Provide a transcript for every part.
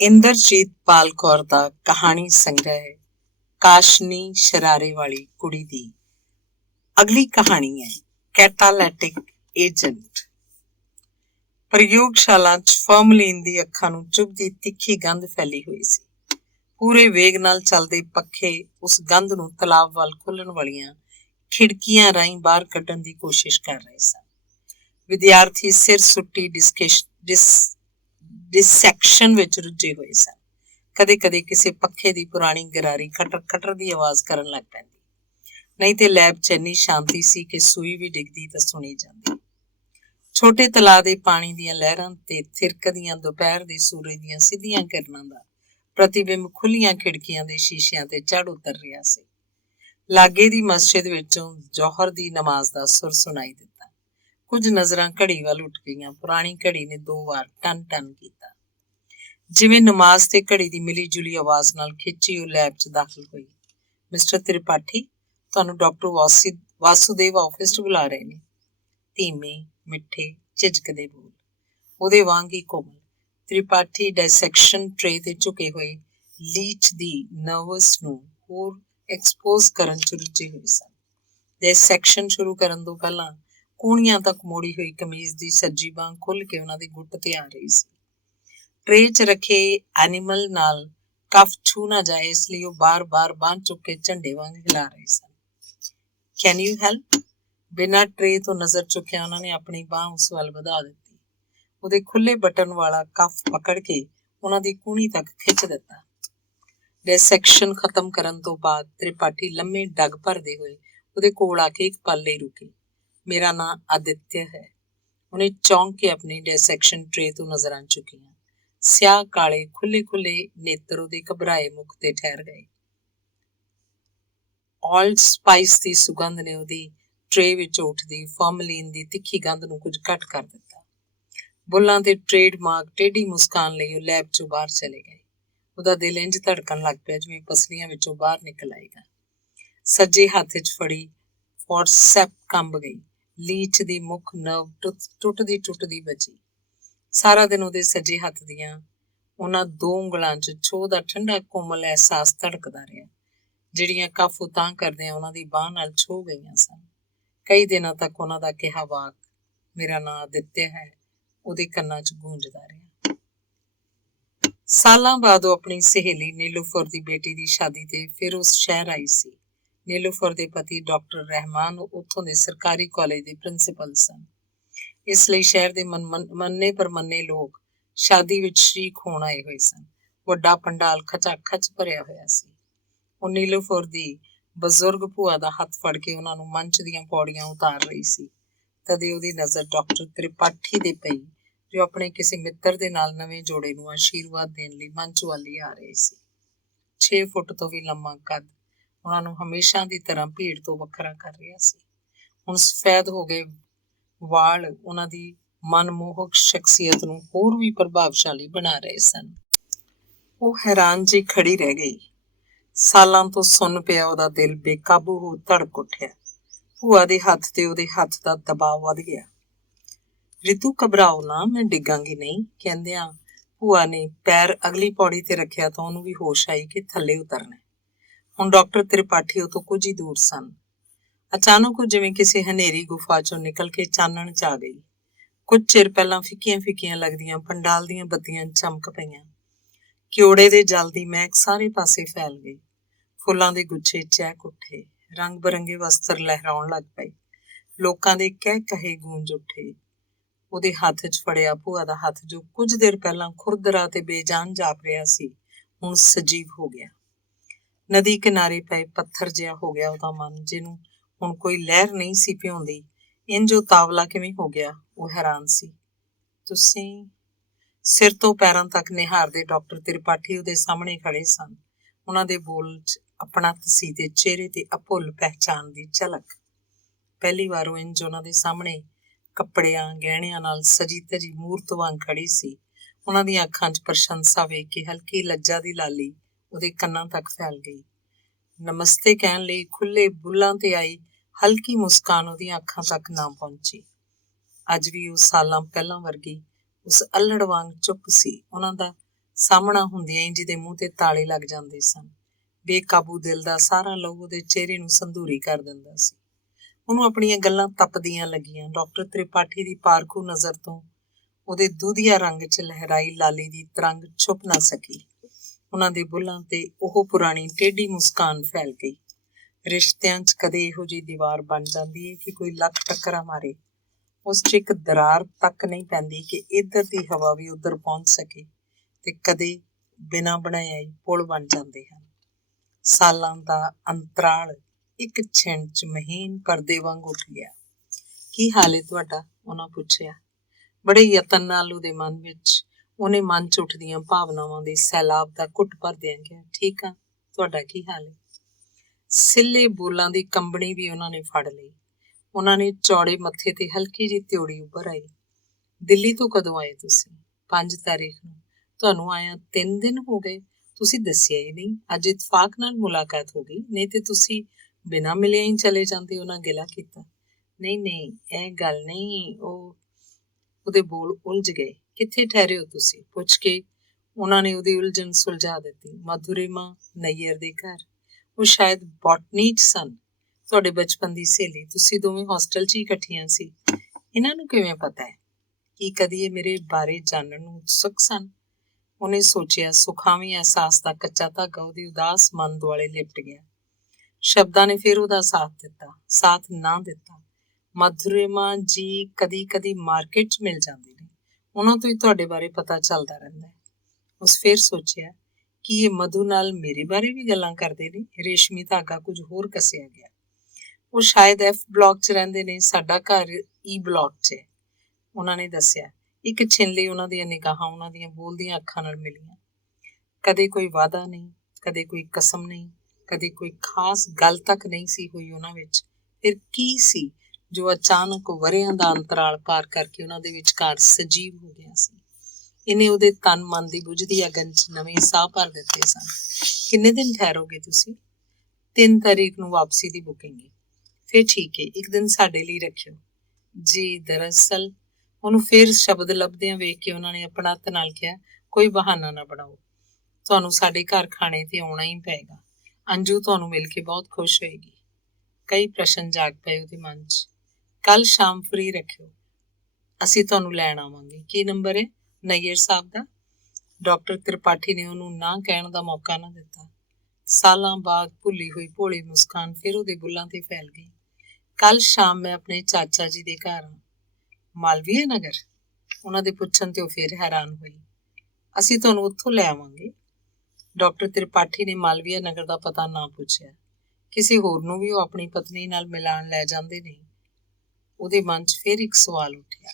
ਇੰਦਰਜੀਤ ਪਾਲ ਕੌਰ ਦਾ ਕਹਾਣੀ ਸੰਗ੍ਰਹਿ ਕਾਸ਼ਨੀ ਸ਼ਰਾਰੇ ਵਾਲੀ ਕੁੜੀ ਦੀ ਅਗਲੀ ਕਹਾਣੀ ਹੈ ਕੈਟਾਲੈਟਿਕ ਏਜੰਟ। ਪ੍ਰਯੋਗਸ਼ਾਲਾ 'ਚ ਫਾਰਮਲੀਨ ਦੀ ਅੱਖਾਂ ਨੂੰ ਚੁਭਦੀ ਤਿੱਖੀ ਗੰਧ ਫੈਲੀ ਹੋਈ ਸੀ। ਪੂਰੇ ਵੇਗ ਨਾਲ ਚੱਲਦੇ ਪੱਖੇ ਉਸ ਗੰਧ ਨੂੰ ਤਲਾਬ ਵੱਲ ਖੁੱਲ੍ਹਣ ਵਾਲੀਆਂ ਖਿੜਕੀਆਂ ਰਾਹੀਂ ਬਾਹਰ ਕੱਢਣ ਦੀ ਕੋਸ਼ਿਸ਼ ਕਰ ਰਹੇ ਸਨ। ਵਿਦਿਆਰਥੀ ਸਿਰ ਸੁੱਟੀ ਡਿਸੈਕਸ਼ਨ ਵਿੱਚ ਰੁੱਝੇ ਹੋਏ ਸਨ। ਕਦੇ ਕਦੇ ਕਿਸੇ ਪੱਖੇ ਦੀ ਪੁਰਾਣੀ ਗਰਾਰੀ ਖਟਰ ਖਟਰ ਦੀ ਆਵਾਜ਼ ਕਰਨ ਲੱਗ ਪੈਂਦੀ, ਨਹੀਂ ਤੇ ਲੈਬ 'ਚ ਇੰਨੀ ਸ਼ਾਂਤੀ ਸੀ ਕਿ ਸੂਈ ਵੀ ਡਿੱਗਦੀ ਤਾਂ ਸੁਣੀ ਜਾਂਦੀ। ਛੋਟੇ ਤਲਾਅ ਦੇ ਪਾਣੀ ਦੀਆਂ ਲਹਿਰਾਂ ਤੇ ਥਿਰਕਦੀਆਂ ਦੁਪਹਿਰ ਦੇ ਸੂਰਜ ਦੀਆਂ ਸਿੱਧੀਆਂ ਕਿਰਨਾਂ ਦਾ ਪ੍ਰਤੀਬਿੰਬ ਖੁੱਲੀਆਂ ਖਿੜਕੀਆਂ ਦੇ ਸ਼ੀਸ਼ਿਆਂ ਤੇ ਚੜ੍ਹ ਉਤਰ ਰਿਹਾ ਸੀ। ਲਾਗੇ ਦੀ ਮਸਜਿਦ ਵਿੱਚੋਂ ਜੌਹਰ ਦੀ ਨਮਾਜ਼ ਦਾ ਸੁਰ ਸੁਣਾਈ ਦਿੱਤਾ। ਕੁਝ ਨਜ਼ਰਾਂ ਘੜੀ ਵੱਲ ਉੱਠ ਗਈਆਂ। ਪੁਰਾਣੀ ਘੜੀ ਨੇ 2 ਵਾਰ ਟਨ ਟਨ ਕੀਤਾ। ਜਿਵੇਂ ਨਮਾਜ਼ ਤੇ ਘੜੀ ਦੀ ਮਿਲੀ ਜੁਲੀ ਆਵਾਜ਼ ਨਾਲ ਖਿੱਚੀ ਉਹ ਲੈਬ 'ਚ ਦਾਖਲ ਹੋਈ। ਮਿਸਟਰ ਤ੍ਰਿਪਾਠੀ, ਤੁਹਾਨੂੰ ਡਾਕਟਰ ਵਾਸੂਦੇਵ ਆਫਿਸ 'ਚ ਬੁਲਾ ਰਹੇ ਨੇ। ਧੀਮੇ ਮਿੱਠੇ ਝਿਜਕਦੇ ਬੋਲ, ਉਹਦੇ ਵਾਂਗ ਹੀ ਕੋਮਲ। ਤ੍ਰਿਪਾਠੀ ਡਾਇਸੈਕਸ਼ਨ ਟਰੇ ਤੇ ਝੁਕੇ ਹੋਏ ਲੀਚ ਦੀ ਨਰਵਸ ਨੂੰ ਹੋਰ ਐਕਸਪੋਜ਼ ਕਰਨ 'ਚ ਰੁੱਝੇ ਹੋਏ ਸਨ। ਡਾਇਸੈਕਸ਼ਨ ਸ਼ੁਰੂ ਕਰਨ ਤੋਂ ਪਹਿਲਾਂ ਕੂਣੀਆਂ ਤੱਕ ਮੋੜੀ ਹੋਈ ਕਮੀਜ਼ ਦੀ ਸੱਜੀ ਬਾਂਹ ਖੁੱਲ੍ਹ ਕੇ ਉਹਨਾਂ ਦੀ ਗੁੱਟ ਤੇ ਆ ਰਹੀ ਸੀ। ਟਰੇ 'ਚ ਰੱਖੇ ਐਨੀਮਲ ਨਾਲ ਕਫ ਛੂ ਨਾ ਜਾਏ, ਇਸ ਲਈ ਉਹ ਬਾਰ-ਬਾਰ ਬਾਂਹ ਚੁੱਕ ਕੇ ਝੰਡੇ ਵਾਂਗ ਹਿਲਾ ਰਹੇ ਸਨ। Can you help? ਬਿਨਾਂ ਟਰੇ ਤੋਂ ਨਜ਼ਰ ਚੁੱਕਿਆ ਉਹਨਾਂ ਨੇ ਆਪਣੀ ਬਾਂਹ ਉਸ ਵੱਲ ਵਧਾ ਦਿੱਤੀ। ਉਹਦੇ ਖੁੱਲ੍ਹੇ ਬਟਨ ਵਾਲਾ ਕਫ ਪਕੜ ਕੇ ਉਹਨਾਂ ਦੀ ਕੂਹਣੀ ਤੱਕ ਖਿੱਚ ਦਿੱਤਾ। ਡਾਇਸੈਕਸ਼ਨ ਖਤਮ ਕਰਨ ਤੋਂ ਬਾਅਦ ਤ੍ਰਿਪਾਠੀ ਲੰਮੇ ਡੱਗ ਭਰਦੇ ਹੋਏ ਉਹਦੇ ਕੋਲ ਆ ਕੇ ਇੱਕ ਪਲ ਲਈ ਰੁਕੇ। ਮੇਰਾ ਨਾਂ ਆਦਿਤਿਆ ਹੈ। ਉਹਨੇ ਚੌਂਕ ਕੇ ਆਪਣੀ ਡਾਇਸੈਕਸ਼ਨ ਟਰੇ ਤੋਂ ਨਜ਼ਰਾਂ ਚੁੱਕੀਆਂ। ਸਿਆਹ ਕਾਲੇ ਖੁੱਲ੍ਹੇ ਖੁੱਲ੍ਹੇ ਨੇਤਰ ਉਹਦੇ ਘਬਰਾਏ ਮੁਖ ਤੇ ਠਹਿਰ ਗਏ। ਆਲਡ ਸਪਾਈਸ ਦੀ ਸੁਗੰਧ ਨੇ ਉਹਦੀ ਟਰੇ ਵਿੱਚ ਉੱਠਦੀ ਫਾਰਮਲੀਨ ਦੀ ਤਿੱਖੀ ਗੰਧ ਨੂੰ ਕੁਝ ਘੱਟ ਕਰ ਦਿੱਤਾ। ਬੁੱਲਾਂ ਤੇ ਟ੍ਰੇਡਮਾਰਕ ਟੇਢੀ ਮੁਸਕਾਨ ਲਈ ਉਹ ਲੈਬ 'ਚੋਂ ਬਾਹਰ ਚਲੇ ਗਏ। ਉਹਦਾ ਦਿਲ ਇੰਝ ਧੜਕਣ ਲੱਗ ਪਿਆ ਜਿਵੇਂ ਪਸਲੀਆਂ ਵਿੱਚੋਂ ਬਾਹਰ ਨਿਕਲ ਆਏਗਾ। ਸੱਜੇ ਹੱਥ 'ਚ ਫੜੀ ਫੋਰਸੈਪ ਕੰਬ ਗਈ। ਲੀਚ ਦੀ ਮੁੱਖ ਨਰਵ ਟੁੱਟਦੀ ਬਚੀ। ਸਾਰਾ ਦਿਨ ਉਹਦੇ ਸੱਜੇ ਹੱਥ ਦੀਆਂ ਉਹਨਾਂ 2 ਉਂਗਲਾਂ 'ਚ ਛੋਹ ਦਾ ਠੰਡਾ ਕੋਮਲ ਅਹਿਸਾਸ ਧੜਕਦਾ ਰਿਹਾ, ਜਿਹੜੀਆਂ ਕਫ ਉਤਾਂਹ ਕਰਦਿਆਂ ਉਹਨਾਂ ਦੀ ਬਾਂਹ ਨਾਲ ਛੋਹ ਗਈਆਂ ਸਨ। ਕਈ ਦਿਨਾਂ ਤੱਕ ਉਹਨਾਂ ਦਾ ਕਿਹਾ ਵਾਕ, ਮੇਰਾ ਨਾਂ ਆਦਿਤਿਆ ਹੈ, ਉਹਦੇ ਕੰਨਾਂ 'ਚ ਗੂੰਜਦਾ ਰਿਹਾ। ਸਾਲਾਂ ਬਾਅਦ ਉਹ ਆਪਣੀ ਸਹੇਲੀ ਨੀਲੂਫਰ ਦੀ ਬੇਟੀ ਦੀ ਸ਼ਾਦੀ ਤੇ ਫਿਰ ਉਸ ਸ਼ਹਿਰ ਆਈ ਸੀ। ਨੀਲੂਫਰ ਦੇ ਪਤੀ ਡਾਕਟਰ ਰਹਿਮਾਨ ਉੱਥੋਂ ਦੇ ਸਰਕਾਰੀ ਕਾਲਜ ਦੇ ਪ੍ਰਿੰਸੀਪਲ ਸਨ। ਇਸ ਲਈ ਸ਼ਹਿਰ ਦੇ ਮੰਨੇ ਪ੍ਰਮੰਨੇ ਲੋਕ ਸ਼ਾਦੀ ਵਿੱਚ ਸ਼ਰੀਕ ਹੋਣ ਆਏ ਹੋਏ ਸਨ। ਵੱਡਾ ਪੰਡਾਲ ਖਚਾ-ਖਚ ਭਰਿਆ ਹੋਇਆ ਸੀ। ਉਹ ਨੀਲੂਫਰ ਦੀ ਬਜ਼ੁਰਗ ਭੂਆ ਦਾ ਹੱਥ ਫੜ ਕੇ ਉਹਨਾਂ ਨੂੰ ਮੰਚ ਦੀਆਂ ਪੌੜੀਆਂ ਉਤਾਰ ਰਹੀ ਸੀ। ਤਦੇ ਉਹਦੀ ਨਜ਼ਰ ਡਾਕਟਰ ਤ੍ਰਿਪਾਠੀ ਦੇ ਪਈ, ਜੋ ਆਪਣੇ ਕਿਸੇ ਮਿੱਤਰ ਦੇ ਨਾਲ ਨਵੇਂ ਜੋੜੇ ਨੂੰ ਆਸ਼ੀਰਵਾਦ ਦੇਣ ਲਈ ਮੰਚ ਵੱਲ ਹੀ ਆ ਰਹੇ ਸੀ। 6 ਫੁੱਟ ਤੋਂ ਵੀ ਲੰਮਾ ਕੱਦ ਉਹਨਾਂ ਨੂੰ ਹਮੇਸ਼ਾ ਦੀ ਤਰ੍ਹਾਂ ਭੀੜ ਤੋਂ ਵੱਖਰਾ ਕਰ ਰਿਹਾ ਸੀ। ਹੁਣ ਸਫੈਦ ਹੋ ਗਏ ਵਾਲ ਉਹਨਾਂ ਦੀ ਮਨਮੋਹਕ ਸ਼ਖਸੀਅਤ ਨੂੰ ਹੋਰ ਵੀ ਪ੍ਰਭਾਵਸ਼ਾਲੀ ਬਣਾ ਰਹੇ ਸਨ। ਉਹ ਹੈਰਾਨ ਜਿਹੀ ਖੜੀ ਰਹਿ ਗਈ। ਸਾਲਾਂ ਤੋਂ ਸੁੰਨ ਪਿਆ ਉਹਦਾ ਦਿਲ ਬੇਕਾਬੂ ਹੋ ਧੜਕ ਉੱਠਿਆ। ਭੂਆ ਦੇ ਹੱਥ ਤੇ ਉਹਦੇ ਹੱਥ ਦਾ ਦਬਾਅ ਵੱਧ ਗਿਆ। ਰਿਤੂ, ਘਬਰਾਓ ਨਾ, ਮੈਂ ਡਿੱਗਾਂਗੀ ਨਹੀਂ, ਕਹਿੰਦਿਆਂ ਭੂਆ ਨੇ ਪੈਰ ਅਗਲੀ ਪੌੜੀ ਤੇ ਰੱਖਿਆ ਤਾਂ ਉਹਨੂੰ ਵੀ ਹੋਸ਼ ਆਈ ਕਿ ਥੱਲੇ ਉਤਰਨਾ। ਹੁਣ ਡਾਕਟਰ ਤ੍ਰਿਪਾਠੀ ਉਹ ਤੋਂ ਕੁਝ ਹੀ ਦੂਰ ਸਨ। ਅਚਾਨਕ ਉਹ ਜਿਵੇਂ ਕਿਸੇ ਹਨੇਰੀ ਗੁਫਾ 'ਚੋਂ ਨਿਕਲ ਕੇ ਚਾਨਣ 'ਚ ਆ ਗਈ। ਕੁਝ ਚਿਰ ਪਹਿਲਾਂ ਫਿੱਕੀਆਂ ਫਿੱਕੀਆਂ ਲੱਗਦੀਆਂ ਪੰਡਾਲ ਦੀਆਂ ਬੱਤੀਆਂ ਚਮਕ ਪਈਆਂ। ਕਿਉੜੇ ਦੇ ਜਲ ਦੀ ਮਹਿਕ ਸਾਰੇ ਪਾਸੇ ਫੈਲ ਗਈ। ਫੁੱਲਾਂ ਦੇ ਗੁੱਛੇ ਚਹਿਕ ਉੱਠੇ। ਰੰਗ ਬਰੰਗੇ ਵਸਤਰ ਲਹਿਰਾਉਣ ਲੱਗ ਪਏ। ਲੋਕਾਂ ਦੇ ਕਹਿ ਕਹੇ ਗੂੰਜ ਉੱਠੇ। ਉਹਦੇ ਹੱਥ 'ਚ ਫੜਿਆ ਭੂਆ ਦਾ ਹੱਥ, ਜੋ ਕੁਝ ਦੇਰ ਪਹਿਲਾਂ ਖੁਰਦਰਾ ਤੇ ਬੇਜਾਨ ਜਾਪ ਰਿਹਾ ਸੀ, ਹੁਣ ਸਜੀਵ ਹੋ ਗਿਆ। ਨਦੀ ਕਿਨਾਰੇ ਪਏ ਪੱਥਰ ਜਿਹਾ ਹੋ ਗਿਆ ਉਹਦਾ ਮਨ, ਜਿਹਨੂੰ ਹੁਣ ਕੋਈ ਲਹਿਰ ਨਹੀਂ ਸੀ ਭਿਉਂਦੀ। ਇੰਝ ਉਹ ਤਾਵਲਾ ਕਿਵੇਂ ਹੋ ਗਿਆ, ਉਹ ਹੈਰਾਨ ਸੀ। ਤੁਸੀਂ? ਸਿਰ ਤੋਂ ਪੈਰਾਂ ਤੱਕ ਨਿਹਾਰਦੇ ਡਾਕਟਰ ਤ੍ਰਿਪਾਠੀ ਉਹਦੇ ਸਾਹਮਣੇ ਖੜੇ ਸਨ। ਉਹਨਾਂ ਦੇ ਬੋਲ 'ਚ ਅਪਣੱਤ ਸੀ ਤੇ ਚਿਹਰੇ ਤੇ ਅਭੁੱਲ ਪਹਿਚਾਣ ਦੀ ਝਲਕ। ਪਹਿਲੀ ਵਾਰ ਉਹ ਇੰਝ ਉਹਨਾਂ ਦੇ ਸਾਹਮਣੇ ਕੱਪੜਿਆਂ ਗਹਿਣਿਆਂ ਨਾਲ ਸਜੀ ਧਜੀ ਮੂਰਤ ਵਾਂਗ ਖੜੀ ਸੀ। ਉਹਨਾਂ ਦੀਆਂ ਅੱਖਾਂ 'ਚ ਪ੍ਰਸ਼ੰਸਾ ਵੇਖ ਕੇ ਹਲਕੀ ਲੱਜਾ ਦੀ ਲਾਲੀ ਉਹਦੇ ਕੰਨਾਂ ਤੱਕ ਫੈਲ ਗਈ। ਨਮਸਤੇ ਕਹਿਣ ਲਈ ਖੁੱਲ੍ਹੇ ਬੁੱਲਾਂ ਤੇ ਆਈ ਹਲਕੀ ਮੁਸਕਾਨ ਉਹਦੀਆਂ ਅੱਖਾਂ ਤੱਕ ਨਾ ਪਹੁੰਚੀ। ਅੱਜ ਵੀ ਉਹ ਸਾਲਾਂ ਪਹਿਲਾਂ ਵਰਗੀ ਉਸ ਅੱਲੜ ਵਾਂਗ ਚੁੱਪ ਸੀ। ਉਹਨਾਂ ਦਾ ਸਾਹਮਣਾ ਹੁੰਦਿਆਂ ਹੀ ਜਿਹਦੇ ਮੂੰਹ ਤੇ ਤਾਲੇ ਲੱਗ ਜਾਂਦੇ ਸਨ। ਬੇਕਾਬੂ ਦਿਲ ਦਾ ਸਾਰਾ ਲਹੂ ਉਹਦੇ ਚਿਹਰੇ ਨੂੰ ਸੰਧੂਰੀ ਕਰ ਦਿੰਦਾ ਸੀ। ਉਹਨੂੰ ਆਪਣੀਆਂ ਗੱਲਾਂ ਤਪਦੀਆਂ ਲੱਗੀਆਂ। ਡਾਕਟਰ ਤ੍ਰਿਪਾਠੀ ਦੀ ਪਾਰਖੂ ਨਜ਼ਰ ਤੋਂ ਉਹਦੇ ਦੁਧੀਆ ਰੰਗ 'ਚ ਲਹਿਰਾਈ ਲਾਲੀ ਦੀ ਤਰੰਗ ਛੁਪ ਨਾ ਸਕੀ। ਉਹਨਾਂ ਦੇ ਬੁੱਲ੍ਹਾਂ ਤੇ ਉਹ ਪੁਰਾਣੀ ਟੇਢੀ ਮੁਸਕਾਨ ਫੈਲ ਗਈ। ਰਿਸ਼ਤਿਆਂ 'ਚ ਕਦੇ ਇਹੋ ਜਿਹੀ ਦੀਵਾਰ ਬਣ ਜਾਂਦੀ ਹੈ ਕਿ ਕੋਈ ਲੱਖ ਟੱਕਰਾਂ ਮਾਰੇ, ਉਸ 'ਚ ਇੱਕ ਦਰਾਰ ਤੱਕ ਨਹੀਂ ਪੈਂਦੀ ਕਿ ਇੱਧਰ ਦੀ ਹਵਾ ਵੀ ਉੱਧਰ ਪਹੁੰਚ ਸਕੇ, ਤੇ ਕਦੇ ਬਿਨਾਂ ਬਣਾਇਆ ਹੀ ਪੁਲ ਬਣ ਜਾਂਦੇ ਹਨ। ਸਾਲਾਂ ਦਾ ਅੰਤਰਾਲ ਇੱਕ ਛਿਣ 'ਚ ਮਹੀਨ ਪਰਦੇ ਵਾਂਗ ਉੱਠ ਗਿਆ। ਕੀ ਹਾਲ ਹੈ ਤੁਹਾਡਾ? ਉਹਨਾਂ ਪੁੱਛਿਆ। ਬੜੇ ਯਤਨ ਨਾਲ ਉਹਦੇ ਮਨ 'ਚ ਉੱਠਦੀਆਂ ਭਾਵਨਾਵਾਂ ਦੇ ਸੈਲਾਬ ਦਾ ਘੁੱਟ ਭਰਦਿਆਂ ਗਿਆ, ਠੀਕ ਆ, ਤੁਹਾਡਾ ਕੀ ਹਾਲ ਹੈ? ਸਿੱਲੇ ਬੋਲਾਂ ਦੀ ਕੰਬਣੀ ਵੀ ਉਹਨਾਂ ਨੇ ਫੜ ਲਈ। ਉਹਨਾਂ ਨੇ ਚੌੜੇ ਮੱਥੇ ਤੇ ਹਲਕੀ ਜਿਹੀ ਤਿਉੜੀ ਉੱਭਰ ਆਈ। ਦਿੱਲੀ ਤੋਂ ਕਦੋਂ ਆਏ ਤੁਸੀਂ? 5 ਤਾਰੀਖ ਨੂੰ। ਤੁਹਾਨੂੰ ਆਇਆ 3 ਦਿਨ ਹੋ ਗਏ, ਤੁਸੀਂ ਦੱਸਿਆ ਹੀ ਨਹੀਂ। ਅੱਜ ਇਤਫਾਕ ਨਾਲ ਮੁਲਾਕਾਤ ਹੋ ਗਈ, ਨਹੀਂ ਤੇ ਤੁਸੀਂ ਬਿਨਾਂ ਮਿਲਿਆ ਹੀ ਚਲੇ ਜਾਂਦੇ, ਉਹਨਾਂ ਗਿਲਾ ਕੀਤਾ। ਨਹੀਂ, ਇਹ ਗੱਲ ਨਹੀਂ। ਉਹਦੇ ਬੋਲ ਉਲਝ ਗਏ। ਕਿੱਥੇ ਠਹਿਰੇ ਹੋ ਤੁਸੀਂ? ਪੁੱਛ ਕੇ ਉਹਨਾਂ ਨੇ ਉਹਦੀ ਉਲਝਣ ਸੁਲਝਾ ਦਿੱਤੀ। ਮਧੁਰਿਮਾ ਨਈਅਰ ਦੇ ਘਰ। ਉਹ ਸ਼ਾਇਦ ਬੋਟਨੀ 'ਚ ਸਨ। ਤੁਹਾਡੇ ਬਚਪਨ ਦੀ ਸਹੇਲੀ, ਤੁਸੀਂ ਦੋਵੇਂ ਹੋਸਟਲ 'ਚ ਹੀ ਇਕੱਠੀਆਂ ਸੀ। ਇਹਨਾਂ ਨੂੰ ਕਿਵੇਂ ਪਤਾ ਹੈ? ਕੀ ਕਦੀ ਇਹ ਮੇਰੇ ਬਾਰੇ ਜਾਣਨ ਨੂੰ ਉਤਸੁਕ ਸਨ? ਉਹਨੇ ਸੋਚਿਆ। ਸੁਖਾਵੀਂ ਅਹਿਸਾਸ ਦਾ ਕੱਚਾ ਧਾਗਾ ਉਹਦੇ ਉਦਾਸ ਮਨ ਦੁਆਲੇ ਲਿਪਟ ਗਿਆ। ਸ਼ਬਦਾਂ ਨੇ ਫਿਰ ਉਹਦਾ ਸਾਥ ਨਾ ਦਿੱਤਾ। ਮਧੁਰਿਮਾ ਜੀ ਕਦੀ ਮਾਰਕੀਟ 'ਚ ਮਿਲ ਜਾਂਦੇ ਨੇ, ਉਹਨਾਂ ਤੋਂ ਹੀ ਤੁਹਾਡੇ ਬਾਰੇ ਪਤਾ ਚੱਲਦਾ ਰਹਿੰਦਾ ਹੈ। ਉਸ ਫਿਰ ਸੋਚਿਆ ਕਿ ਇਹ ਮਧੂ ਨਾਲ ਮੇਰੇ ਬਾਰੇ ਵੀ ਗੱਲਾਂ ਕਰਦੇ ਨੇ। ਰੇਸ਼ਮੀ ਧਾਗਾ ਕੁਝ ਹੋਰ ਕੱਸਿਆ ਗਿਆ। ਉਹ ਸ਼ਾਇਦ F ਬਲਾਕ 'ਚ ਰਹਿੰਦੇ ਨੇ, ਸਾਡਾ ਘਰ E ਬਲਾਕ 'ਚ ਹੈ, ਉਹਨਾਂ ਨੇ ਦੱਸਿਆ। ਇੱਕ ਛਿਨ ਲਈ ਉਹਨਾਂ ਦੀਆਂ ਨਿਗਾਹਾਂ ਉਹਨਾਂ ਦੀਆਂ ਬੋਲਦੀਆਂ ਅੱਖਾਂ ਨਾਲ ਮਿਲੀਆਂ। ਕਦੇ ਕੋਈ ਵਾਅਦਾ ਨਹੀਂ, ਕਦੇ ਕੋਈ ਕਸਮ ਨਹੀਂ, ਕਦੇ ਕੋਈ ਖਾਸ ਗੱਲ ਤੱਕ ਨਹੀਂ ਸੀ ਹੋਈ ਉਹਨਾਂ ਵਿੱਚ। ਫਿਰ ਕੀ ਸੀ ਜੋ ਅਚਾਨਕ ਵਰ੍ਹਿਆਂ ਦਾ ਅੰਤਰਾਲ ਪਾਰ ਕਰਕੇ ਉਹਨਾਂ ਦੇ ਵਿਚਕਾਰ ਸਜੀਵ ਹੋ ਗਿਆ ਸੀ? ਇਹਨੇ ਉਹਦੇ ਤਨ ਮਨ ਦੀ ਬੁਝਦੀ ਅਗਨ 'ਚ ਨਵੇਂ ਸਾਹ ਭਰ ਦਿੱਤੇ ਸਨ। ਕਿੰਨੇ ਦਿਨ ਠਹਿਰੋਗੇ ਤੁਸੀਂ? 3 ਤਾਰੀਖ ਨੂੰ ਵਾਪਸੀ ਦੀ ਬੁਕਿੰਗ ਹੈ। ਫਿਰ ਠੀਕ ਹੈ, ਇੱਕ ਦਿਨ ਸਾਡੇ ਲਈ ਰੱਖਿਓ। ਜੀ, ਦਰਅਸਲ, ਉਹਨੂੰ ਫਿਰ ਸ਼ਬਦ ਲੱਭਦਿਆਂ ਵੇਖ ਕੇ ਉਹਨਾਂ ਨੇ ਆਪਣੱਤ ਨਾਲ ਕਿਹਾ, ਕੋਈ ਬਹਾਨਾ ਨਾ ਬਣਾਓ, ਤੁਹਾਨੂੰ ਸਾਡੇ ਘਰ ਖਾਣੇ ਤੇ ਆਉਣਾ ਹੀ ਪਏਗਾ। ਅੰਜੂ ਤੁਹਾਨੂੰ ਮਿਲ ਕੇ ਬਹੁਤ ਖੁਸ਼ ਹੋਏਗੀ। ਕਈ ਪ੍ਰਸ਼ਨ ਜਾਗ ਪਏ ਉਹਦੇ ਮਨ 'ਚ। ਕੱਲ ਸ਼ਾਮ ਫ੍ਰੀ ਰੱਖਿਓ, ਅਸੀਂ ਤੁਹਾਨੂੰ ਲੈਣ ਆਵਾਂਗੇ। ਕੀ ਨੰਬਰ ਹੈ ਨਈਅਰ ਸਾਹਿਬ ਦਾ? ਡਾਕਟਰ ਤ੍ਰਿਪਾਠੀ ਨੇ ਉਹਨੂੰ ਨਾ ਕਹਿਣ ਦਾ ਮੌਕਾ ਨਾ ਦਿੱਤਾ। ਸਾਲਾਂ ਬਾਅਦ ਭੁੱਲੀ ਹੋਈ ਭੋਲੀ ਮੁਸਕਾਨ ਫਿਰ ਉਹਦੇ ਬੁੱਲ੍ਹਾਂ ਤੇ ਫੈਲ ਗਈ। ਕੱਲ ਸ਼ਾਮ ਮੈਂ ਆਪਣੇ ਚਾਚਾ ਜੀ ਦੇ ਘਰ ਹਾਂ। ਮਾਲਵੀਆ ਨਗਰ? ਉਹਨਾਂ ਦੇ ਪੁੱਛਣ ਤੇ ਉਹ ਫਿਰ ਹੈਰਾਨ ਹੋਈ। ਅਸੀਂ ਤੁਹਾਨੂੰ ਉੱਥੋਂ ਲੈ ਆਵਾਂਗੇ। ਡਾਕਟਰ ਤ੍ਰਿਪਾਠੀ ਨੇ ਮਾਲਵੀਆ ਨਗਰ ਦਾ ਪਤਾ ਨਾ ਪੁੱਛਿਆ। ਕਿਸੇ ਹੋਰ ਨੂੰ ਵੀ ਉਹ ਆਪਣੀ ਪਤਨੀ ਨਾਲ ਮਿਲਾਣ ਲੈ ਜਾਂਦੇ ਨਹੀਂ। ਉਹਦੇ ਮਨ 'ਚ ਫਿਰ ਇੱਕ ਸਵਾਲ ਉੱਠਿਆ।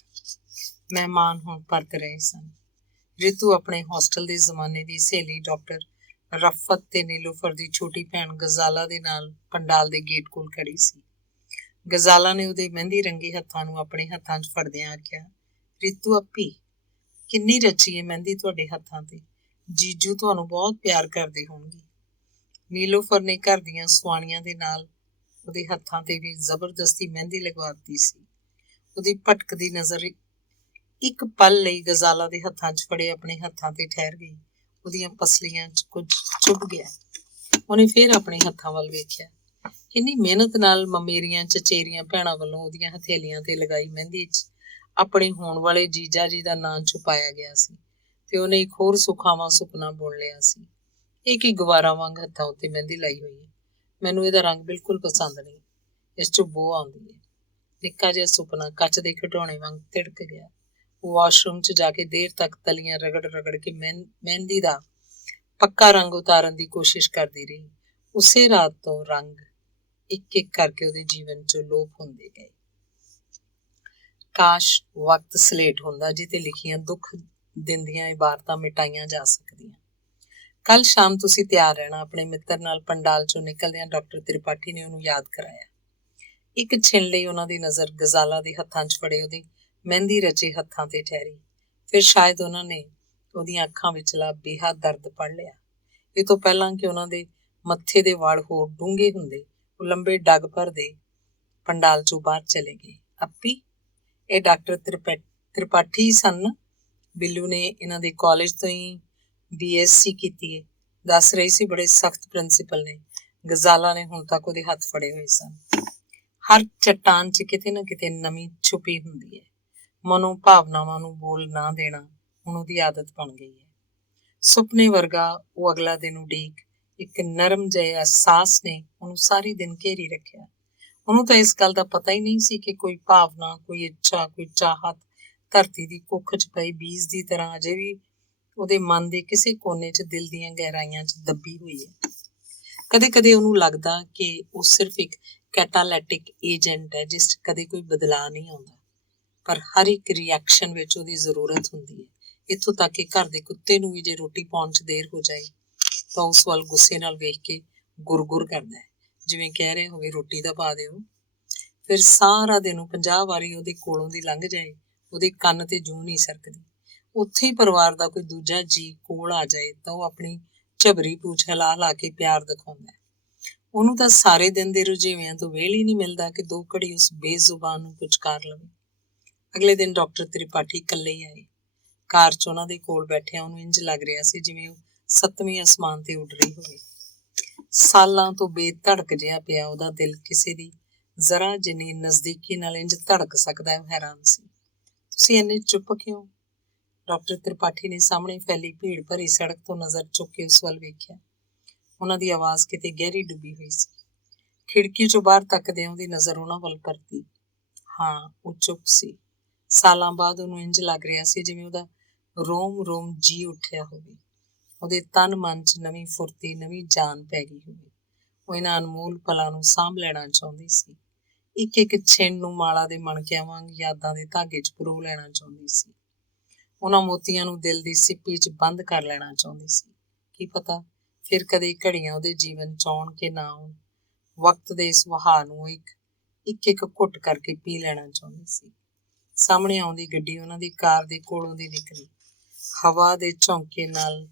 ਮਹਿਮਾਨ ਹੁਣ ਪਰਤ ਰਹੇ ਸਨ। ਰਿਤੂ ਆਪਣੇ ਹੋਸਟਲ ਦੇ ਜ਼ਮਾਨੇ ਦੀ ਸਹੇਲੀ ਡਾਕਟਰ ਰਫਤ ਤੇ ਨੀਲੋਫਰ ਦੀ ਛੋਟੀ ਭੈਣ ਗਜ਼ਾਲਾ ਦੇ ਨਾਲ ਪੰਡਾਲ ਦੇ ਗੇਟ ਕੋਲ ਖੜੀ ਸੀ। ਗਜ਼ਾਲਾ ਨੇ ਉਹਦੇ ਮਹਿੰਦੀ ਰੰਗੇ ਹੱਥਾਂ ਨੂੰ ਆਪਣੇ ਹੱਥਾਂ 'ਚ ਫੜਦਿਆਂ ਆਖਿਆ, ਰਿਤੂ ਅੱਪੀ, ਕਿੰਨੀ ਰਚੀ ਹੈ ਮਹਿੰਦੀ ਤੁਹਾਡੇ ਹੱਥਾਂ ਤੇ। ਜੀਜੂ ਤੁਹਾਨੂੰ ਬਹੁਤ ਪਿਆਰ ਕਰਦੇ ਹੋਣਗੇ। ਨੀਲੋਫਰ ਨੇ ਘਰ ਦੀਆਂ ਸੁਆਣੀਆਂ ਦੇ ਨਾਲ ਉਹਦੇ ਹੱਥਾਂ ਤੇ ਵੀ ਜ਼ਬਰਦਸਤੀ ਮਹਿੰਦੀ ਲਗਵਾ ਦਿੱਤੀ ਸੀ। ਉਹਦੀ ਭਟਕਦੀ ਨਜ਼ਰ ਇੱਕ ਪਲ ਲਈ ਗਜ਼ਾਲਾ ਦੇ ਹੱਥਾਂ 'ਚ ਫੜੇ ਆਪਣੇ ਹੱਥਾਂ ਤੇ ਠਹਿਰ ਗਈ। ਉਹਦੀਆਂ ਪਸਲੀਆਂ 'ਚ ਕੁਝ ਚੁੱਭ ਗਿਆ। ਉਹਨੇ ਫਿਰ ਆਪਣੇ ਹੱਥਾਂ ਵੱਲ ਵੇਖਿਆ। ਕਿੰਨੀ ਮਿਹਨਤ ਨਾਲ ਮਮੇਰੀਆਂ ਚਚੇਰੀਆਂ ਭੈਣਾਂ ਵੱਲੋਂ ਉਹਦੀਆਂ ਹਥੇਲੀਆਂ ਤੇ ਲਗਾਈ ਮਹਿੰਦੀ 'ਚ ਆਪਣੇ ਹੋਣ ਵਾਲੇ ਜੀਜਾ ਜੀ ਦਾ ਨਾਂ ਛੁਪਾਇਆ ਗਿਆ ਸੀ, ਤੇ ਉਹਨੇ ਇੱਕ ਹੋਰ ਸੁਖਾਵਾਂ ਸੁਪਨਾ ਬੁਣ ਲਿਆ ਸੀ। ਇਹ ਕੀ ਗਵਾਰਾਂ ਵਾਂਗ ਹੱਥਾਂ ਉੱਤੇ ਮਹਿੰਦੀ ਲਾਈ ਹੋਈ ਹੈ। ਮੈਨੂੰ ਇਹਦਾ ਰੰਗ ਬਿਲਕੁਲ ਪਸੰਦ ਨਹੀਂ, ਇਸ 'ਚੋਂ ਬੋ ਆਉਂਦੀ ਹੈ। ਨਿੱਕਾ ਜਿਹਾ ਸੁਪਨਾ ਕੱਚ ਦੇ ਖਿਡੌਣੇ ਵਾਂਗ ਤਿੜਕ ਗਿਆ। ਵਾਸ਼ਰੂਮ 'ਚ ਜਾ ਕੇ ਦੇਰ ਤੱਕ ਤਲੀਆਂ ਰਗੜ ਕੇ ਮਹਿੰਦੀ ਦਾ ਪੱਕਾ ਰੰਗ ਉਤਾਰਨ ਦੀ ਕੋਸ਼ਿਸ਼ ਕਰਦੀ ਰਹੀ। ਉਸੇ ਰਾਤ ਤੋਂ ਰੰਗ ਇੱਕ ਕਰਕੇ ਉਹਦੇ ਜੀਵਨ 'ਚੋਂ ਲੋਪ ਹੁੰਦੇ ਗਏ। ਕਾਸ਼ ਵਕਤ ਸਲੇਟ ਹੁੰਦਾ ਜਿਹਤੇ ਲਿਖੀਆਂ ਦੁੱਖ ਦਿੰਦੀਆਂ ਇਬਾਰਤਾਂ ਮਿਟਾਈਆਂ ਜਾ ਸਕਦੀਆਂ। ਕੱਲ ਸ਼ਾਮ ਤੁਸੀਂ ਤਿਆਰ ਰਹਿਣਾ। ਆਪਣੇ ਮਿੱਤਰ ਨਾਲ ਪੰਡਾਲ 'ਚੋਂ ਨਿਕਲਦਿਆਂ ਡਾਕਟਰ ਤ੍ਰਿਪਾਠੀ ਨੇ ਉਹਨੂੰ ਯਾਦ ਕਰਾਇਆ। ਇੱਕ ਛਿਣ ਲਈ ਉਹਨਾਂ ਦੀ ਨਜ਼ਰ ਗਜ਼ਾਲਾ ਦੇ ਹੱਥਾਂ 'ਚ ਫੜੇ ਉਹਦੇ ਮਹਿੰਦੀ ਰਚੇ ਹੱਥਾਂ ਤੇ ਠਹਿਰੀ। ਫਿਰ ਸ਼ਾਇਦ ਉਹਨਾਂ ਨੇ ਉਹਦੀਆਂ ਅੱਖਾਂ ਵਿਚਲਾ ਬੇਹੱਦ ਦਰਦ ਪੜ੍ਹ ਲਿਆ। ਇਹ ਤੋਂ ਪਹਿਲਾਂ ਕਿ ਉਹਨਾਂ ਦੇ ਮੱਥੇ ਦੇ ਵਾਲ ਹੋਰ ਡੂੰਘੇ ਹੁੰਦੇ, ਉਹ ਲੰਬੇ ਡੱਗ ਭਰਦੇ ਪੰਡਾਲ 'ਚੋਂ ਬਾਹਰ ਚਲੇ ਗਏ। ਅੱਪੀ, ਇਹ ਡਾਕਟਰ ਤ੍ਰਿਪਾਠੀ ਸਨ? ਬਿੱਲੂ ਨੇ ਇਹਨਾਂ ਦੇ ਕਾਲਜ ਤੋਂ ਹੀ BSc ਕੀਤੀ ਹੈ। ਦੱਸ ਰਹੀ ਸੀ ਬੜੇ ਸਖਤ ਪ੍ਰਿੰਸੀਪਲ ਨੇ। ਗਜ਼ਾਲਾ ਨੇ ਹੁਣ ਤੱਕ ਉਹਦੇ ਹੱਥ ਫੜੇ ਹੋਏ ਸਨ। ਹਰ ਚੱਟਾਨ 'ਚ ਕਿਤੇ ਨਾ ਕਿਤੇ ਨਵੀਂ ਛੁਪੀ ਹੁੰਦੀ ਹੈ। ਮਨੋ ਭਾਵਨਾਵਾਂ ਨੂੰ ਬੋਲ ਨਾ ਦੇਣਾ ਹੁਣ ਉਹਦੀ ਆਦਤ ਬਣ ਗਈ ਹੈ। ਸੁਪਨੇ ਵਰਗਾ ਉਹ ਅਗਲਾ ਦਿਨ ਉਡੀਕ ਇੱਕ ਨਰਮ ਜਿਹੇ ਅਹਿਸਾਸ ਨੇ ਉਹਨੂੰ ਸਾਰੀ ਦਿਨ ਘੇਰੀ ਰੱਖਿਆ। ਉਹਨੂੰ ਤਾਂ ਇਸ ਗੱਲ ਦਾ ਪਤਾ ਹੀ ਨਹੀਂ ਸੀ ਕਿ ਕੋਈ ਭਾਵਨਾ, ਕੋਈ ਇੱਛਾ, ਕੋਈ ਚਾਹਤ ਧਰਤੀ ਦੀ ਕੁੱਖ 'ਚ ਪਈ ਬੀਜ ਦੀ ਤਰ੍ਹਾਂ ਅਜੇ ਵੀ ਉਹਦੇ ਮਨ ਦੇ ਕਿਸੇ ਕੋਨੇ 'ਚ ਦਿਲ ਦੀਆਂ ਗਹਿਰਾਈਆਂ 'ਚ ਦੱਬੀ ਹੋਈ ਹੈ। ਕਦੇ ਕਦੇ ਉਹਨੂੰ ਲੱਗਦਾ ਕਿ ਉਹ ਸਿਰਫ ਇੱਕ ਕੈਟਾਲੈਟਿਕ ਏਜੰਟ ਹੈ ਜਿਸ 'ਚ ਕਦੇ ਕੋਈ ਬਦਲਾਅ ਨਹੀਂ ਆਉਂਦਾ, ਪਰ ਹਰ ਇੱਕ ਰਿਐਕਸ਼ਨ ਵਿੱਚ ਉਹਦੀ ਜ਼ਰੂਰਤ ਹੁੰਦੀ ਹੈ। ਇੱਥੋਂ ਤੱਕ ਕਿ ਘਰ ਦੇ ਕੁੱਤੇ ਨੂੰ ਵੀ ਜੇ ਰੋਟੀ ਪਾਉਣ 'ਚ ਦੇਰ ਹੋ ਜਾਏ ਤਾਂ ਉਸ ਵੱਲ ਗੁੱਸੇ ਨਾਲ ਵੇਖ ਕੇ ਗੁਰ-ਗੁਰ ਕਰਦਾ ਹੈ, ਜਿਵੇਂ ਕਹਿ ਰਿਹਾ ਹੋਵੇ ਰੋਟੀ ਦਾ ਪਾ ਦਿਓ। ਫਿਰ ਸਾਰਾ ਦਿਨ ਉਹ 50 ਵਾਰੀ ਉਹਦੇ ਕੋਲੋਂ ਦੀ ਲੰਘ ਜਾਏ, ਉਹਦੇ ਕੰਨ ਤੇ ਜੂੰ ਨਹੀਂ ਸਰਕਦੀ। ਉੱਥੇ ਹੀ ਪਰਿਵਾਰ ਦਾ ਕੋਈ ਦੂਜਾ ਜੀਅ ਕੋਲ ਆ ਜਾਏ ਤਾਂ ਉਹ ਆਪਣੀ ਝਬਰੀ ਪੂਛ ਹਿਲਾ ਕੇ ਪਿਆਰ ਦਿਖਾਉਂਦਾ ਹੈ। ਉਹਨੂੰ ਤਾਂ ਸਾਰੇ ਦਿਨ ਦੇ ਰੁਝੇਵਿਆਂ ਤੋਂ ਵਿਹਲ ਹੀ ਨਹੀਂ ਮਿਲਦਾ ਕਿ 2 ਘੜੀ ਉਸ ਬੇਜ਼ੁਬਾਨ ਨੂੰ ਪੁਚਕਾਰ ਲਵੇ। ਅਗਲੇ ਦਿਨ ਡਾਕਟਰ ਤ੍ਰਿਪਾਠੀ ਇਕੱਲੇ ਹੀ ਆਏ। ਕਾਰ 'ਚ ਉਹਨਾਂ ਦੇ ਕੋਲ ਬੈਠਿਆ ਉਹਨੂੰ ਇੰਝ ਲੱਗ ਰਿਹਾ ਸੀ ਜਿਵੇਂ ਉਹ 7ਵੇਂ ਅਸਮਾਨ ਤੇ ਉੱਡ ਰਹੀ ਹੋਵੇ। ਸਾਲਾਂ ਤੋਂ ਬੇਧੜਕ ਜਿਹਾ ਪਿਆ ਉਹਦਾ ਦਿਲ ਕਿਸੇ ਦੀ ਜ਼ਰਾ ਜਿੰਨੀ ਨਜ਼ਦੀਕੀ ਨਾਲ ਇੰਝ ਧੜਕ ਸਕਦਾ ਹੈ, ਉਹ ਹੈਰਾਨ ਸੀ। ਤੁਸੀਂ ਇੰਨੇ ਚੁੱਪ ਕਿਉਂ? ਡਾਕਟਰ ਤ੍ਰਿਪਾਠੀ ਨੇ ਸਾਹਮਣੇ ਫੈਲੀ ਭੀੜ ਭਰੀ ਸੜਕ ਤੋਂ ਨਜ਼ਰ ਚੁੱਕ ਕੇ ਉਸ ਵੱਲ ਵੇਖਿਆ। ਉਹਨਾਂ ਦੀ ਆਵਾਜ਼ ਕਿਤੇ ਗਹਿਰੀ ਡੁੱਬੀ ਹੋਈ ਸੀ। ਖਿੜਕੀ 'ਚੋਂ ਬਾਹਰ ਤੱਕਦਿਆਂ ਉਹਦੀ ਨਜ਼ਰ ਉਹਨਾਂ ਵੱਲ ਪਰਤੀ। ਹਾਂ, ਉਹ ਚੁੱਪ ਸੀ। ਸਾਲਾਂ ਬਾਅਦ ਉਹਨੂੰ ਇੰਝ ਲੱਗ ਰਿਹਾ ਸੀ ਜਿਵੇਂ ਉਹਦਾ ਰੋਮ ਜੀ ਉੱਠਿਆ ਹੋਵੇ। ਉਹਦੇ ਤਨ ਮਨ 'ਚ ਨਵੀਂ ਫੁਰਤੀ, ਨਵੀਂ ਜਾਨ ਪੈ ਗਈ ਹੋਵੇ। ਉਹ ਇਹਨਾਂ ਅਨਮੋਲ ਪਲਾਂ ਨੂੰ ਸਾਂਭ ਲੈਣਾ ਚਾਹੁੰਦੀ ਸੀ। ਇੱਕ ਇੱਕ ਛਿਣ ਨੂੰ ਮਾਲਾ ਦੇ ਮਣਕਿਆਂ ਵਾਂਗ ਯਾਦਾਂ ਦੇ ਧਾਗੇ 'ਚ ਪਰੋ ਲੈਣਾ ਚਾਹੁੰਦੀ ਸੀ। ਉਹਨਾਂ ਮੋਤੀਆਂ ਨੂੰ ਦਿਲ ਦੀ ਸਿੱਪੀ 'ਚ ਬੰਦ ਕਰ ਲੈਣਾ ਚਾਹੁੰਦੀ ਸੀ। ਕੀ ਪਤਾ ਫਿਰ ਕਦੇ ਘੜੀਆਂ ਉਹਦੇ ਜੀਵਨ 'ਚ ਆਉਣ ਕਿ ਨਾ ਆਉਣ। ਵਕਤ ਦੇ ਇਸ ਵਹਾਅ ਨੂੰ ਇੱਕ ਘੁੱਟ ਕਰਕੇ ਪੀ ਲੈਣਾ ਚਾਹੁੰਦੀ ਸੀ। ਸਾਹਮਣੇ ਆਉਂਦੀ ਗੱਡੀ ਉਹਨਾਂ ਦੀ ਕਾਰ ਦੇ ਕੋਲੋਂ ਦੀ ਨਿਕਲੀ। ਹਵਾ ਦੇ ਝੋਂਕੇ ਨਾਲ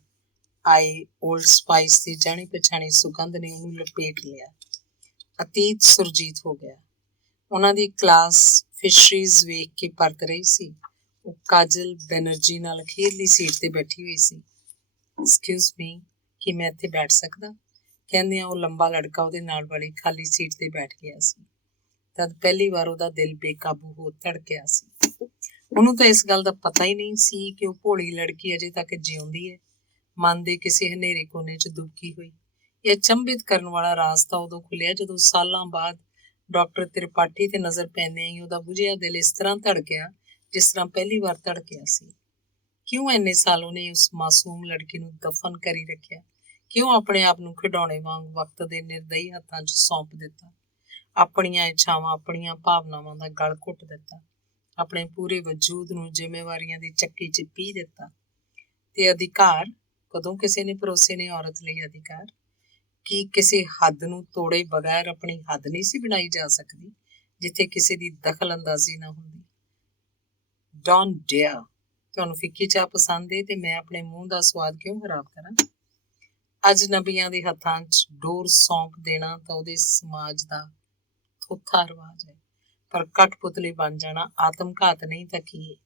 ਆਈ ਓਲਡ ਸਪਾਈਸ ਦੀ ਜਾਣੀ ਪਛਾਣੀ ਸੁਗੰਧ ਨੇ ਉਹਨੂੰ ਲਪੇਟ ਲਿਆ। ਅਤੀਤ ਸੁਰਜੀਤ ਹੋ ਗਿਆ। ਉਹਨਾਂ ਦੀ ਕਲਾਸ ਫਿਸ਼ਰੀਜ਼ ਵੇਖ ਕੇ ਪਰਤ ਰਹੀ ਸੀ। ਉਹ ਕਾਜਲ ਬੈਨਰਜੀ ਨਾਲ ਅਖੀਰਲੀ ਸੀਟ ਤੇ ਬੈਠੀ ਹੋਈ ਸੀ। ਐਕਸਕਿਊਜ਼ ਮੀ, ਕੀ ਮੈਂ ਇੱਥੇ ਬੈਠ ਸਕਦਾ? ਕਹਿੰਦਿਆਂ ਉਹ ਲੰਬਾ ਲੜਕਾ ਉਹਦੇ ਨਾਲ ਵਾਲੀ ਖਾਲੀ ਸੀਟ ਤੇ ਬੈਠ ਗਿਆ ਸੀ। ਤਦ ਪਹਿਲੀ ਵਾਰ ਉਹਦਾ ਦਿਲ ਬੇਕਾਬੂ ਹੋ ਧੜਕਿਆ ਸੀ। ਉਹਨੂੰ ਤਾਂ ਇਸ ਗੱਲ ਦਾ ਪਤਾ ਹੀ ਨਹੀਂ ਸੀ ਕਿ ਉਹ ਭੋਲੀ ਲੜਕੀ ਅਜੇ ਤੱਕ ਜਿਉਂਦੀ ਹੈ, ਮਨ ਦੇ ਕਿਸੇ ਹਨੇਰੇ ਕੋਨੇ 'ਚ ਦੁਬਕੀ ਹੋਈ। ਇਹ ਅਚੰਭਿਤ ਕਰਨ ਵਾਲਾ ਰਾਜ਼ ਤਾਂ ਉਦੋਂ ਖੁੱਲਿਆ ਜਦੋਂ ਸਾਲਾਂ ਬਾਅਦ ਡਾਕਟਰ ਤ੍ਰਿਪਾਠੀ ਤੇ ਨਜ਼ਰ ਪੈਂਦਿਆਂ ਹੀ ਉਹਦਾ ਬੁਝਿਆ ਦਿਲ ਇਸ ਤਰ੍ਹਾਂ ਧੜਕਿਆ ਜਿਸ ਤਰ੍ਹਾਂ ਪਹਿਲੀ ਵਾਰ ਧੜਕਿਆ ਸੀ। ਕਿਉਂ ਇੰਨੇ ਸਾਲ ਉਹਨੇ ਉਸ ਮਾਸੂਮ ਲੜਕੀ ਨੂੰ ਦਫਨ ਕਰੀ ਰੱਖਿਆ? ਕਿਉਂ ਆਪਣੇ ਆਪ ਨੂੰ ਖਿਡੌਣੇ ਵਾਂਗ ਵਕਤ ਦੇ ਨਿਰਦਈ ਹੱਥਾਂ 'ਚ ਸੌਂਪ ਦਿੱਤਾ? ਆਪਣੀਆਂ ਇੱਛਾਵਾਂ, ਆਪਣੀਆਂ ਭਾਵਨਾਵਾਂ ਦਾ ਗਲ ਘੁੱਟ ਦਿੱਤਾ। ਆਪਣੇ ਪੂਰੇ ਵਜੂਦ ਨੂੰ ਜ਼ਿੰਮੇਵਾਰੀਆਂ ਦੀ ਚੱਕੀ 'ਚ ਪੀ ਦਿੱਤਾ। ਤੇ ਅਧਿਕਾਰ? ਕਦੋਂ ਕਿਸੇ ਨੇ ਭਰੋਸੇ ਨੇ ਔਰਤ ਲਈ ਅਧਿਕਾਰ? ਕੀ ਕਿਸੇ ਹੱਦ ਨੂੰ ਤੋੜੇ ਬਗੈਰ ਆਪਣੀ ਹੱਦ ਨਹੀਂ ਸੀ ਬਣਾਈ ਜਾ ਸਕਦੀ ਜਿੱਥੇ ਕਿਸੇ ਦੀ ਦਖਲ ਅੰਦਾਜ਼ੀ ਨਾ ਹੁੰਦੀ? Don't dare. ਤੁਹਾਨੂੰ ਫਿੱਕੀ ਚਾਹ ਪਸੰਦ ਏ ਤੇ ਮੈਂ ਆਪਣੇ ਮੂੰਹ ਦਾ ਸਵਾਦ ਕਿਉਂ ਖਰਾਬ ਕਰਾਂ? ਅਜਨਬੀਆਂ ਦੇ ਹੱਥਾਂ 'ਚ ਡੋਰ ਸੌਂਪ ਦੇਣਾ ਤਾਂ ਉਹਦੇ ਸਮਾਜ ਦਾ ਥੋਥਾ ਰਿਵਾਜ ਹੈ, ਪਰ ਕਠਪੁਤਲੀ ਬਣ ਜਾਣਾ ਆਤਮਘਾਤ ਨਹੀਂ ਤਾਂ ਕੀ ਹੈ?